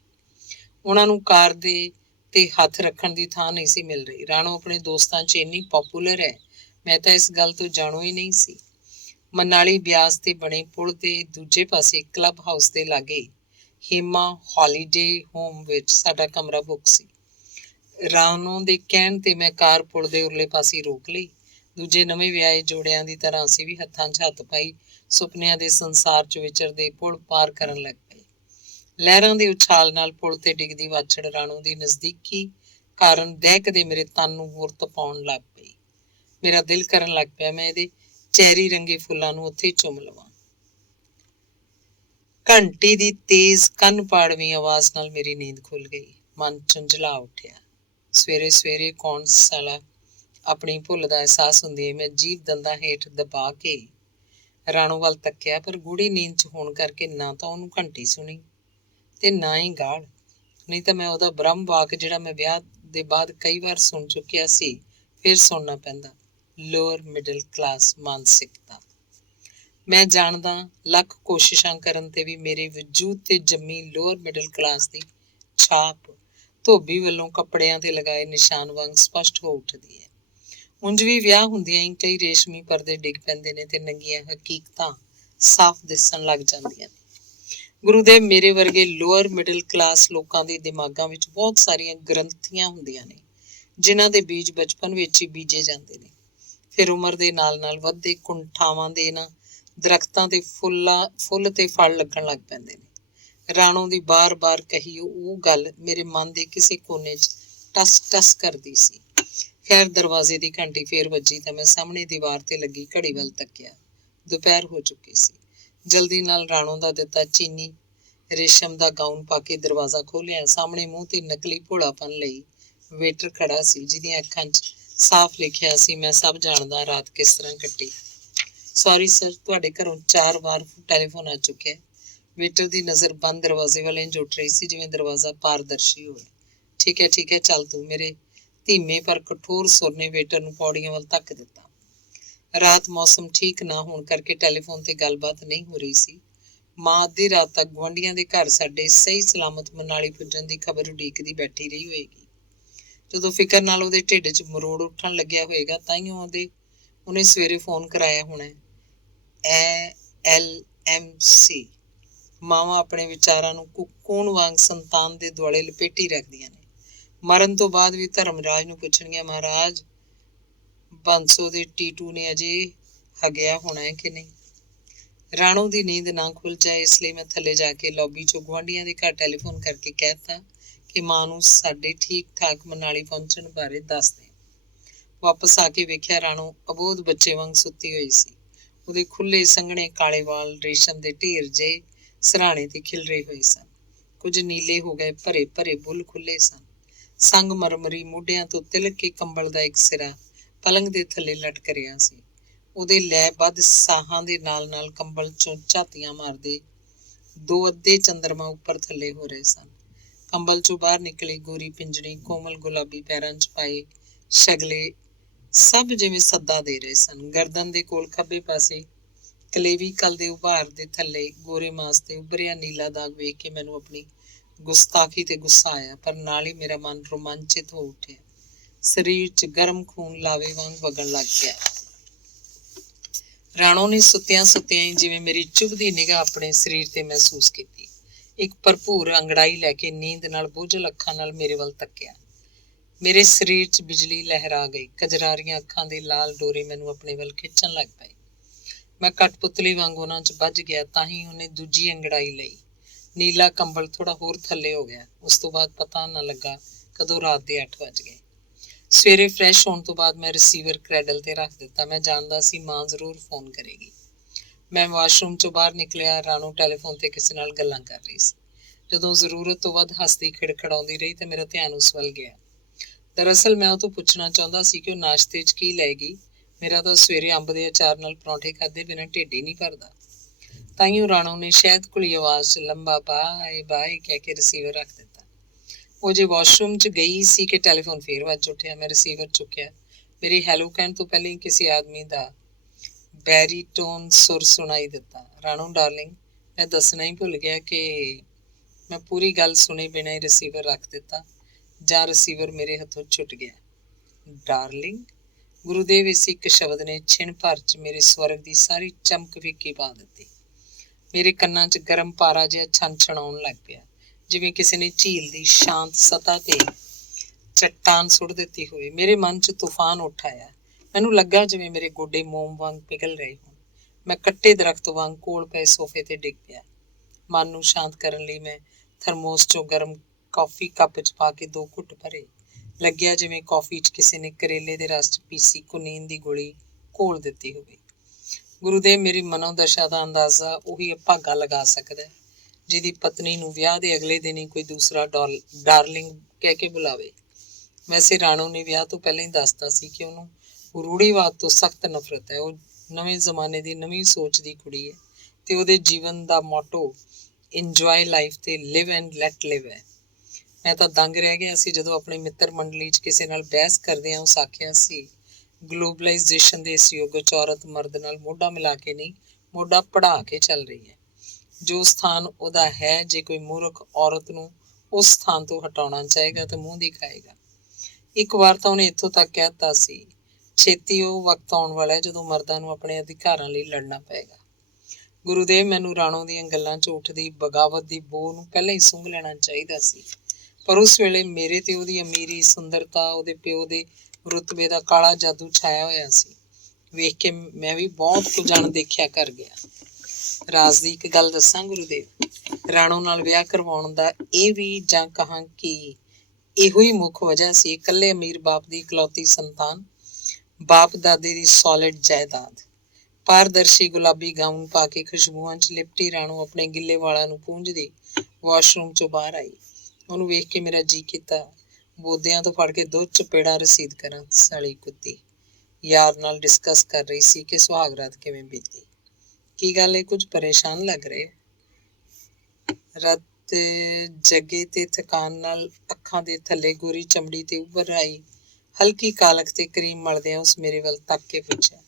ਉਹਨਾਂ ਨੂੰ ਕਾਰ ਦੇ ਤੇ ਹੱਥ ਰੱਖਣ ਦੀ ਥਾਂ ਨਹੀਂ ਸੀ ਮਿਲ ਰਹੀ। ਰਾਣੋ ਆਪਣੇ ਦੋਸਤਾਂ 'ਚ ਇੰਨੀ ਪੋਪੂਲਰ ਹੈ, ਮੈਂ ਤਾਂ ਇਸ ਗੱਲ ਤੋਂ ਜਾਣੂ ਹੀ ਨਹੀਂ ਸੀ। ਮਨਾਲੀ ਬਿਆਸ ਤੇ ਬਣੇ ਪੁਲ ਦੇ ਦੂਜੇ ਪਾਸੇ ਕਲੱਬ ਹਾਊਸ ਦੇ ਲਾਗੇ ਹੀਮਾ ਹੌਲੀਡੇ ਹੋਮ ਵਿੱਚ ਸਾਡਾ ਕਮਰਾ ਬੁੱਕ ਸੀ। ਰਾਣੋ ਦੇ ਕਹਿਣ ਤੇ ਮੈਂ ਕਾਰ ਪੁਲ ਦੇ ਉਰਲੇ ਪਾਸੇ ਰੋਕ ਲਈ। ਦੂਜੇ ਨਵੇਂ ਵਿਆਹੇ ਜੋੜਿਆਂ ਦੀ ਤਰ੍ਹਾਂ ਅਸੀਂ ਵੀ ਹੱਥਾਂ 'ਚ ਹੱਥ ਪਾਈ ਸੁਪਨਿਆਂ ਦੇ ਸੰਸਾਰ 'ਚ ਵਿਚਰਦੇ ਪੁਲ ਪਾਰ ਕਰਨ ਲੱਗ ਪਏ। ਲਹਿਰਾਂ ਦੇ ਉਛਾਲ ਨਾਲ ਪੁਲ ਤੇ ਡਿੱਗਦੀ ਵਾਛੜ ਰਾਣੋ ਦੀ ਨਜ਼ਦੀਕੀ ਕਾਰਨ ਦਹਿਕਦੇ ਮੇਰੇ ਤਨ ਨੂੰ ਹੋਰ ਤਪਾਉਣ ਲੱਗ ਪਈ। ਮੇਰਾ ਦਿਲ ਕਰਨ ਲੱਗ ਪਿਆ ਮੈਂ ਇਹਦੇ ਚੈਰੀ ਰੰਗੇ ਫੁੱਲਾਂ ਨੂੰ ਉੱਥੇ ਚੁੰਮ ਲਵਾਂ। ਘੰਟੀ ਦੀ ਤੇਜ਼ ਕੰਨ ਪਾੜਵੀਂ ਆਵਾਜ਼ ਨਾਲ ਮੇਰੀ ਨੀਂਦ ਖੁੱਲ ਗਈ। ਮਨ ਝੁੰਝਲਾ ਉੱਠਿਆ। ਸਵੇਰੇ ਕੌਣ ਸਾਲਾ ਆਪਣੀ ਭੁੱਲ ਦਾ ਅਹਿਸਾਸ ਹੁੰਦੀ ਹੈ। ਮੈਂ ਜੀਭ ਦੰਦਾਂ ਹੇਠ ਦਬਾ ਕੇ ਰਾਣੋ ਵੱਲ ਤੱਕਿਆ, ਪਰ ਗੂੜੀ ਨੀਂਦ 'ਚ ਹੋਣ ਕਰਕੇ ਨਾ ਤਾਂ ਉਹਨੂੰ ਘੰਟੀ ਸੁਣੀ ਤੇ ਨਾ ਹੀ ਗਾਲ। ਨਹੀਂ ਤਾਂ ਮੈਂ ਉਹਦਾ ਬ੍ਰਹਮ ਵਾਕ, ਜਿਹੜਾ ਮੈਂ ਵਿਆਹ ਦੇ ਬਾਅਦ ਕਈ ਵਾਰ ਸੁਣ ਚੁੱਕਿਆ ਸੀ, ਫਿਰ ਸੁਣਨਾ ਪੈਂਦਾ। ਲੋਅਰ ਮਿਡਲ ਕਲਾਸ ਮਾਨਸਿਕਤਾ। ਮੈਂ ਜਾਣਦਾ, ਲੱਖ ਕੋਸ਼ਿਸ਼ਾਂ ਕਰਨ ਤੇ ਵੀ ਮੇਰੇ ਵਜੂਦ ਤੇ ਜੰਮੀ ਲੋਅਰ ਮਿਡਲ ਕਲਾਸ ਦੀ ਛਾਪ ਧੋਬੀ ਵੱਲੋਂ ਕੱਪੜਿਆਂ ਤੇ ਲਗਾਏ ਨਿਸ਼ਾਨ ਵਾਂਗ ਸਪਸ਼ਟ ਹੋ ਉੱਠਦੀ ਹੈ। ਉਂਝ ਵੀ ਵਿਆਹ ਹੁੰਦਿਆਂ ਹੀ ਕਈ ਰੇਸ਼ਮੀ ਪਰਦੇ ਡਿੱਗ ਪੈਂਦੇ ਨੇ ਤੇ ਨੰਗੀਆਂ ਹਕੀਕਤਾਂ ਸਾਫ਼ ਦਿਸਣ ਲੱਗ ਜਾਂਦੀਆਂ ਨੇ। ਗੁਰੂਦੇਵ, ਮੇਰੇ ਵਰਗੇ ਲੋਅਰ ਮਿਡਲ ਕਲਾਸ ਲੋਕਾਂ ਦੇ ਦਿਮਾਗਾਂ ਵਿੱਚ ਬਹੁਤ ਸਾਰੀਆਂ ਗ੍ਰੰਥੀਆਂ ਹੁੰਦੀਆਂ ਨੇ, ਜਿਨ੍ਹਾਂ ਦੇ ਬੀਜ ਬਚਪਨ ਵਿੱਚ ਹੀ ਬੀਜੇ ਜਾਂਦੇ ਨੇ। ਫਿਰ ਉਮਰ ਦੇ ਨਾਲ ਵੱਧਦੇ ਕੁੰਠਾਵਾਂ ਦੇ ਇਹਨਾਂ ਦਰਖਤਾਂ ਤੇ ਫੁੱਲ ਤੇ ਫਲ ਲੱਗਣ ਲੱਗ ਪੈਂਦੇ ਨੇ। ਰਾਣੋ ਦੀ ਬਾਰ ਕਹੀ ਉਹ ਗੱਲ ਮੇਰੇ ਮਨ ਦੇ ਕਿਸੇ ਕੋਨੇ 'ਚ ਟਸ ਕਰਦੀ ਸੀ। ਖੈਰ ਦਰਵਾਜ਼ੇ ਦੀ ਘੰਟੀ ਫੇਰ ਵੱਜੀ ਤਾਂ ਮੈਂ ਸਾਹਮਣੇ ਦੀਵਾਰ ਤੇ ਲੱਗੀ ਘੜੀ ਵੱਲ ਤੱਕਿਆ। ਦੁਪਹਿਰ ਹੋ ਚੁੱਕੀ ਸੀ। ਜਲਦੀ ਨਾਲ ਰਾਣੋ ਦਾ ਦਿੱਤਾ ਚੀਨੀ ਰੇਸ਼ਮ ਦਾ ਗਾਊਨ ਪਾ ਕੇ ਦਰਵਾਜ਼ਾ ਖੋਲ੍ਹਿਆ। ਸਾਹਮਣੇ ਮੂੰਹ ਤੇ ਨਕਲੀ ਭੋਲਾਪਨ ਲਈ ਵੇਟਰ ਖੜਾ ਸੀ, ਜਿਹਦੀਆਂ ਅੱਖਾਂ 'ਚ ਸਾਫ਼ ਲਿਖਿਆ ਸੀ, ਮੈਂ ਸਭ ਜਾਣਦਾ ਰਾਤ ਕਿਸ ਤਰ੍ਹਾਂ ਕੱਟੀ। ਸੌਰੀ ਸਰ, ਤੁਹਾਡੇ ਘਰੋਂ 4 ਵਾਰ ਟੈਲੀਫੋਨ ਆ ਚੁੱਕਿਆ। ਵੇਟਰ ਦੀ ਨਜ਼ਰ ਬੰਦ ਦਰਵਾਜ਼ੇ ਵੱਲ ਇੰਝ ਉੱਠ ਰਹੀ ਸੀ ਜਿਵੇਂ ਦਰਵਾਜ਼ਾ ਪਾਰਦਰਸ਼ੀ ਹੋਵੇ। ਠੀਕ ਹੈ ਚੱਲ ਤੂੰ, ਮੇਰੇ ਧੀਮੇ ਪਰ ਕਠੋਰ ਸੁਰ ਨੇ ਵੇਟਰ ਨੂੰ ਪੌੜੀਆਂ ਵੱਲ ਧੱਕ ਦਿੱਤਾ। ਰਾਤ ਮੌਸਮ ਠੀਕ ਨਾ ਹੋਣ ਕਰਕੇ ਟੈਲੀਫੋਨ ਤੇ ਗੱਲਬਾਤ ਨਹੀਂ ਹੋ ਰਹੀ ਸੀ। ਮਾਂ ਅੱਧੀ ਰਾਤ ਤੱਕ ਗੁਆਂਢੀਆਂ ਦੇ ਘਰ ਸਾਡੇ ਸਹੀ ਸਲਾਮਤ ਮਨਾਲੀ ਪੁੱਜਣ ਦੀ ਖਬਰ ਉਡੀਕਦੀ ਬੈਠੀ ਰਹੀ ਹੋਏਗੀ। ਜਦੋਂ ਫਿਕਰ ਨਾਲ ਉਹਦੇ ਢਿੱਡ 'ਚ ਮਰੋੜ ਉੱਠਣ ਲੱਗਿਆ ਹੋਏਗਾ ਤਾਂਹੀਓ ਉਹਨੇ ਸਵੇਰੇ ਫੋਨ ਕਰਾਇਆ ਹੋਣਾ। LMC। ਮਾਵਾਂ ਆਪਣੇ ਵਿਚਾਰਾਂ ਨੂੰ ਕੁੱਕੂਨ ਵਾਂਗ ਸੰਤਾਨ ਦੇ ਦੁਆਲੇ ਲਪੇਟੀ ਰੱਖਦੀਆਂ ਨੇ। ਮਰਨ ਤੋਂ ਬਾਅਦ ਵੀ ਧਰਮਰਾਜ ਨੂੰ ਪੁੱਛਣਗੀਆਂ, ਮਹਾਰਾਜ ਬੰਸੋ ਦੇ ਟੀਟੂ ਨੇ ਅਜੇ ਹਗਿਆ ਹੋਣਾ ਹੈ ਕਿ ਨਹੀਂ। ਰਾਣੋ ਦੀ ਨੀਂਦ ਨਾ ਖੁੱਲ ਜਾਏ ਇਸ ਲਈ ਮੈਂ ਥੱਲੇ ਜਾ ਕੇ ਲੌਬੀ 'ਚੋਂ ਗੁਆਂਢੀਆਂ ਦੇ ਘਰ ਟੈਲੀਫੋਨ ਕਰਕੇ ਕਹਿ ਦਿੱਤਾ ਕਿ ਮਾਂ ਨੂੰ ਸਾਡੇ ਠੀਕ ਠਾਕ ਮਨਾਲੀ ਪਹੁੰਚਣ ਬਾਰੇ ਦੱਸ ਦੇ। ਵਾਪਸ ਆ ਕੇ ਵੇਖਿਆ ਰਾਣੋ ਅਬੋਧ ਬੱਚੇ ਵਾਂਗ ਸੁੱਤੀ ਹੋਈ ਸੀ। ਉਹਦੇ ਖੁੱਲੇ ਸੰਘਣੇ ਕਾਲੇ ਵਾਲ ਰੇਸ਼ਮ ਦੇ ਢੇਰ ਜਿਹੇ ਸਿਰਹਾਣੇ ਤੇ ਖਿਲਰੇ ਹੋਏ ਸਨ। ਕੁਝ ਨੀਲੇ ਹੋ ਗਏ, ਭਰੇ ਭਰੇ ਬੁੱਲ ਖੁੱਲੇ ਸਨ। ਸੰਗ ਮਰਮਰੀ ਮੋਢਿਆਂ ਤੋਂ ਤਿਲਕ ਕੇ ਕੰਬਲ ਦਾ ਇੱਕ ਸਿਰਾ ਪਲੰਗ ਦੇ ਥੱਲੇ ਲਟਕ ਰਿਹਾ ਸੀ। ਉਹਦੇ ਲੈਅਬੱਧ ਸਾਹਾਂ ਦੇ ਨਾਲ ਨਾਲ ਕੰਬਲ 'ਚੋਂ ਝਾਤੀਆਂ ਮਾਰਦੇ 2 ਅੱਧੇ ਚੰਦਰਮਾ ਉੱਪਰ ਥੱਲੇ ਹੋ ਰਹੇ ਸਨ। ਕੰਬਲ 'ਚੋਂ ਬਾਹਰ ਨਿਕਲੀ ਗੋਰੀ ਪਿੰਜਣੀ, ਕੋਮਲ ਗੁਲਾਬੀ ਪੈਰਾਂ 'ਚ ਪਾਏ ਸ਼ਗਲੇ ਸਭ ਜਿਵੇਂ ਸੱਦਾ ਦੇ ਰਹੇ ਸਨ। ਗਰਦਨ ਦੇ ਕੋਲ ਖੱਬੇ ਪਾਸੇ ਕਲੇਵੀ ਕਲ ਦੇ ਉਭਾਰ ਦੇ ਥੱਲੇ ਗੋਰੇ ਮਾਸ ਤੇ ਉੱਭਰਿਆ ਨੀਲਾ ਦਾਗ ਵੇਖ ਕੇ ਮੈਨੂੰ ਆਪਣੀ ਗੁਸਤਾਖੀ ਤੇ ਗੁੱਸਾ ਆਇਆ, ਪਰ ਨਾਲ ਹੀ ਮੇਰਾ ਮਨ ਰੋਮਾਂਚਿਤ ਹੋ ਉੱਠਿਆ। ਸਰੀਰ 'ਚ ਗਰਮ ਖੂਨ ਲਾਵੇ ਵਾਂਗ ਵਗਣ ਲੱਗ ਗਿਆ। ਰਾਣੋ ਨੇ ਸੁੱਤਿਆਂ ਸੁੱਤਿਆਂ ਹੀ ਜਿਵੇਂ ਮੇਰੀ ਚੁਭਦੀ ਨਿਗਾਹ ਆਪਣੇ ਸਰੀਰ ਤੇ ਮਹਿਸੂਸ ਕੀਤੀ। ਇੱਕ ਭਰਪੂਰ ਅੰਗੜਾਈ ਲੈ ਕੇ ਨੀਂਦ ਨਾਲ ਬੋਝਲ ਅੱਖਾਂ ਨਾਲ ਮੇਰੇ ਵੱਲ ਤੱਕਿਆ। ਮੇਰੇ ਸਰੀਰ 'ਚ ਬਿਜਲੀ ਲਹਿਰਾ ਗਈ। ਕਜਰਾਰੀਆਂ ਅੱਖਾਂ ਦੇ ਲਾਲ ਡੋਰੇ ਮੈਨੂੰ ਆਪਣੇ ਵੱਲ ਖਿੱਚਣ ਲੱਗ ਪਏ। ਮੈਂ ਕਠਪੁਤਲੀ ਵਾਂਗ ਉਹਨਾਂ 'ਚ ਵੱਜ ਗਿਆ। ਤਾਂ ਹੀ ਉਹਨੇ ਦੂਜੀ ਅੰਗੜਾਈ ਲਈ। ਨੀਲਾ ਕੰਬਲ ਥੋੜਾ ਹੋਰ ਥੱਲੇ ਹੋ ਗਿਆ। ਉਸ ਤੋਂ ਬਾਅਦ ਪਤਾ ਨਾ ਲੱਗਾ ਕਦੋਂ ਰਾਤ ਦੇ 8 ਵੱਜ ਗਏ। ਸਵੇਰੇ ਫਰੈਸ਼ ਹੋਣ ਤੋਂ ਬਾਅਦ ਮੈਂ ਰਿਸੀਵਰ ਕ੍ਰੈਡਲ ਤੇ ਰੱਖ ਦਿੱਤਾ। ਮੈਂ ਜਾਣਦਾ ਸੀ ਮਾਂ ਜ਼ਰੂਰ ਫੋਨ ਕਰੇਗੀ। ਮੈਂ ਵਾਸ਼ਰੂਮ 'ਚੋਂ ਬਾਹਰ ਨਿਕਲਿਆ। ਰਾਣੋ ਟੈਲੀਫੋਨ ਤੇ ਕਿਸੇ ਨਾਲ ਗੱਲਾਂ ਕਰ ਰਹੀ ਸੀ। ਜਦੋਂ ਜ਼ਰੂਰਤ ਤੋਂ ਵੱਧ ਹੱਸਦੀ ਖਿੜਖੜਾਉਂਦੀ ਰਹੀ ਤਾਂ ਮੇਰਾ ਧਿਆਨ ਉਸ ਵੱਲ ਗਿਆ। ਦਰਅਸਲ ਮੈਂ ਉਹ ਤੋਂ ਪੁੱਛਣਾ ਚਾਹੁੰਦਾ ਸੀ ਕਿ ਉਹ ਨਾਸ਼ਤੇ 'ਚ ਕੀ ਲਏਗੀ। ਮੇਰਾ ਤਾਂ ਸਵੇਰੇ ਅੰਬ ਦੇ ਅਚਾਰ ਨਾਲ ਪਰੌਂਠੇ ਖਾਧੇ ਬਿਨਾਂ ਢਿੱਡ ਹੀ ਨਹੀਂ ਭਰਦਾ। ਤਾਂਹੀਓ ਰਾਣੋ ਨੇ ਸ਼ਾਇਦ ਘੁਲੀ ਆਵਾਜ਼ 'ਚ ਲੰਬਾ ਬਾਏ ਬਾਏ ਕਹਿ ਕੇ ਰਿਸੀਵਰ ਰੱਖ ਦਿੱਤਾ। ਉਹ ਜੇ ਵਾਸ਼ਰੂਮ 'ਚ ਗਈ ਸੀ ਕਿ ਟੈਲੀਫੋਨ ਫੇਰ ਵੱਜ ਉੱਠਿਆ। ਮੈਂ ਰਿਸੀਵਰ ਚੁੱਕਿਆ। ਮੇਰੀ ਹੈਲੋ ਕਹਿਣ ਤੋਂ ਪਹਿਲਾਂ ਹੀ ਕਿਸੇ ਆਦਮੀ ਦਾ ਬੈਰੀਟੋਨ ਸੁਰ ਸੁਣਾਈ ਦਿੱਤਾ। ਰਾਣੋ ਡਾਰਲਿੰਗ, ਮੈਂ ਦੱਸਣਾ ਹੀ ਭੁੱਲ ਗਿਆ ਕਿ ਮੈਂ ਪੂਰੀ ਗੱਲ ਸੁਣੇ ਬਿਨਾਂ ਹੀ ਰਿਸੀਵਰ ਰੱਖ ਦਿੱਤਾ ਜਾਂ ਰਿਸੀਵਰ ਮੇਰੇ ਹੱਥੋਂ ਛੁੱਟ ਗਿਆ। ਡਾਰਲਿੰਗ? ਗੁਰੂਦੇਵ ਇਸ ਇੱਕ ਸ਼ਬਦ ਨੇ ਛਿਣ ਭਰ 'ਚ ਮੇਰੇ ਸਵਰਗ ਦੀ ਸਾਰੀ ਚਮਕ ਫਿੱਕੀ ਪਾ ਦਿੱਤੀ। ਮੇਰੇ ਕੰਨਾਂ 'ਚ ਗਰਮ ਪਾਰਾ ਜਿਹਾ ਛਣਛਣਾਉਣ ਲੱਗ ਪਿਆ, ਜਿਵੇਂ ਕਿਸੇ ਨੇ ਝੀਲ ਦੀ ਸ਼ਾਂਤ ਸਤ੍ਹਾ ਤੇ ਚੱਟਾਨ ਸੁੱਟ ਦਿੱਤੀ ਹੋਵੇ। ਮੇਰੇ ਮਨ 'ਚ ਤੂਫਾਨ ਉੱਠ ਆਇਆ। ਮੈਨੂੰ ਲੱਗਾ ਜਿਵੇਂ ਮੇਰੇ ਗੋਡੇ ਮੋਮ ਵਾਂਗ ਪਿਘਲ ਰਹੇ ਹੋਣ। ਮੈਂ ਕੱਟੇ ਦਰਖਤ ਵਾਂਗ ਕੋਲ ਪਏ ਸੋਫੇ ਤੇ ਡਿੱਗ ਪਿਆ। ਮਨ ਨੂੰ ਸ਼ਾਂਤ ਕਰਨ ਲਈ ਮੈਂ ਥਰਮੋਸ 'ਚੋਂ ਗਰਮ ਕੌਫੀ ਕੱਪ 'ਚ ਪਾ ਕੇ 2 ਘੁੱਟ ਭਰੇ। ਲੱਗਿਆ ਜਿਵੇਂ ਕੌਫੀ 'ਚ ਕਿਸੇ ਨੇ ਕਰੇਲੇ ਦੇ ਰਸ 'ਚ ਪੀਸੀ ਕੁਨੀਨ ਦੀ ਗੋਲੀ ਘੋਲ ਦਿੱਤੀ ਹੋਵੇ। ਗੁਰੂਦੇਵ, ਮੇਰੀ ਮਨੋਦਸ਼ਾ ਦਾ ਅੰਦਾਜ਼ਾ ਉਹੀ ਅਭਾਗਾ ਲਗਾ ਸਕਦਾ ਜਿਹਦੀ ਪਤਨੀ ਨੂੰ ਵਿਆਹ ਦੇ ਅਗਲੇ ਦਿਨ ਹੀ ਕੋਈ ਦੂਸਰਾ ਡਾਰਲਿੰਗ ਕਹਿ ਕੇ ਬੁਲਾਵੇ। ਵੈਸੇ ਰਾਣੋ ਨੇ ਵਿਆਹ ਤੋਂ ਪਹਿਲਾਂ ਹੀ ਦੱਸਤਾ ਸੀ ਕਿ ਉਹਨੂੰ ਰੂੜੀਵਾਦ ਤੋਂ ਸਖਤ ਨਫ਼ਰਤ ਹੈ। ਉਹ ਨਵੇਂ ਜ਼ਮਾਨੇ ਦੀ ਨਵੀਂ ਸੋਚ ਦੀ ਕੁੜੀ ਹੈ ਤੇ ਉਹਦੇ ਜੀਵਨ ਦਾ ਮੋਟੋ ਇੰਜੋਏ ਲਾਈਫ ਤੇ ਲਿਵ ਐਂਡ ਲੈਟ ਲਿਵ ਹੈ। ਮੈਂ ਤਾਂ ਦੰਗ ਰਹਿ ਗਿਆ ਸੀ ਜਦੋਂ ਆਪਣੀ ਮਿੱਤਰ ਮੰਡਲੀ 'ਚ ਕਿਸੇ ਨਾਲ ਬਹਿਸ ਕਰਦਿਆਂ ਉਸ ਆਖਿਆ ਸੀ, ਗਲੋਬਲਾਈਜੇਸ਼ਨ ਦੇ ਇਸ ਯੁੱਗ 'ਚ ਔਰਤ ਮਰਦ ਨਾਲ ਮੋਢਾ ਮਿਲਾ ਕੇ ਨਹੀਂ, ਮੋਢਾ ਪੜਾ ਕੇ ਚੱਲ ਰਹੀ ਹੈ। ਜੋ ਸਥਾਨ ਉਹਦਾ ਹੈ, ਜੇ ਕੋਈ ਮੂਰਖ ਔਰਤ ਨੂੰ ਉਸ ਸਥਾਨ ਤੋਂ ਹਟਾਉਣਾ ਚਾਹੇਗਾ ਤਾਂ ਮੂੰਹ ਦਿਖਾਏਗਾ। ਇੱਕ ਵਾਰ ਤਾਂ ਉਹਨੇ ਇੱਥੋਂ ਤੱਕ ਕਹਿ ਦਿੱਤਾ ਸੀ, ਛੇਤੀ ਉਹ ਵਕਤ ਆਉਣ ਵਾਲਾ ਜਦੋਂ ਮਰਦਾਂ ਨੂੰ ਆਪਣੇ ਅਧਿਕਾਰਾਂ ਲਈ ਲੜਨਾ ਪਏਗਾ। ਗੁਰੂਦੇਵ, ਮੈਨੂੰ ਰਾਣੋ ਦੀਆਂ ਗੱਲਾਂ 'ਚ ਉੱਠਦੀ ਬਗਾਵਤ ਦੀ ਬੋ ਨੂੰ ਪਹਿਲਾਂ ਹੀ ਸੁੰਘ ਲੈਣਾ ਚਾਹੀਦਾ ਸੀ, ਪਰ ਉਸ ਵੇਲੇ ਮੇਰੇ ਤੇ ਉਹਦੀ ਅਮੀਰੀ, ਸੁੰਦਰਤਾ, ਉਹਦੇ ਪਿਓ ਦੇ ਰੁਤਬੇ ਦਾ ਕਾਲਾ ਜਾਦੂ ਛਾਇਆ ਹੋਇਆ ਸੀ। ਵੇਖ ਕੇ ਮੈਂ ਵੀ ਬਹੁਤ ਕੁਝ ਅਣਦੇਖਿਆ ਕਰ ਗਿਆ। ਰਾਜ ਦੀ ਇੱਕ ਗੱਲ ਦੱਸਾਂ ਗੁਰੂਦੇਵ, ਰਾਣੋ ਨਾਲ ਵਿਆਹ ਕਰਵਾਉਣ ਦਾ ਇਹ ਵੀ ਜਾਂ ਕਹਾਂ ਕਿ ਇਹੋ ਹੀ ਮੁੱਖ ਵਜ੍ਹਾ ਸੀ। ਇਕੱਲੇ ਅਮੀਰ ਬਾਪ ਦੀ ਇਕਲੌਤੀ ਸੰਤਾਨ, ਬਾਪ ਦਾਦੇ ਦੀ ਸੋਲਿਡ ਜਾਇਦਾਦ। ਪਾਰਦਰਸ਼ੀ ਗੁਲਾਬੀ ਗਾਊਨ ਪਾ ਕੇ ਖੁਸ਼ਬੂਆਂ 'ਚ ਲਿਪਟੀ ਰਾਣੋ ਆਪਣੇ ਗਿੱਲੇ ਵਾਲਾਂ ਨੂੰ ਪੂੰਝਦੀ ਵਾਸ਼ਰੂਮ 'ਚੋਂ ਬਾਹਰ ਆਈ। ਉਹਨੂੰ ਵੇਖ ਕੇ ਮੇਰਾ ਜੀਅ ਕੀਤਾ ਬੋਦਿਆਂ ਤੋਂ ਫੜ ਕੇ 2 ਚਪੇੜਾਂ ਰਸੀਦ ਕਰਾਂ। ਸਾਲੀ ਕੁੱਤੀ। ਯਾਰ ਨਾਲ ਡਿਸਕਸ ਕਰ ਰਹੀ ਸੀ ਕਿ ਸੁਹਾਗ ਰਾਤ ਕਿਵੇਂ ਬੀਤੀ। ਕੀ ਗੱਲ ਹੈ, ਕੁਝ ਪਰੇਸ਼ਾਨ ਲੱਗ ਰਹੇ? ਰਾਤ ਜਗੇ ਤੇ ਥਕਾਨ ਨਾਲ ਅੱਖਾਂ ਦੇ ਥੱਲੇ ਗੋਰੀ ਚਮੜੀ ਤੇ ਉੱਭਰ ਆਈ ਹਲਕੀ ਕਾਲਖ ਤੇ ਕਰੀਮ ਮਲਦਿਆਂ ਉਸ ਮੇਰੇ ਵੱਲ ਤੱਕ ਕੇ ਪੁੱਛਿਆ,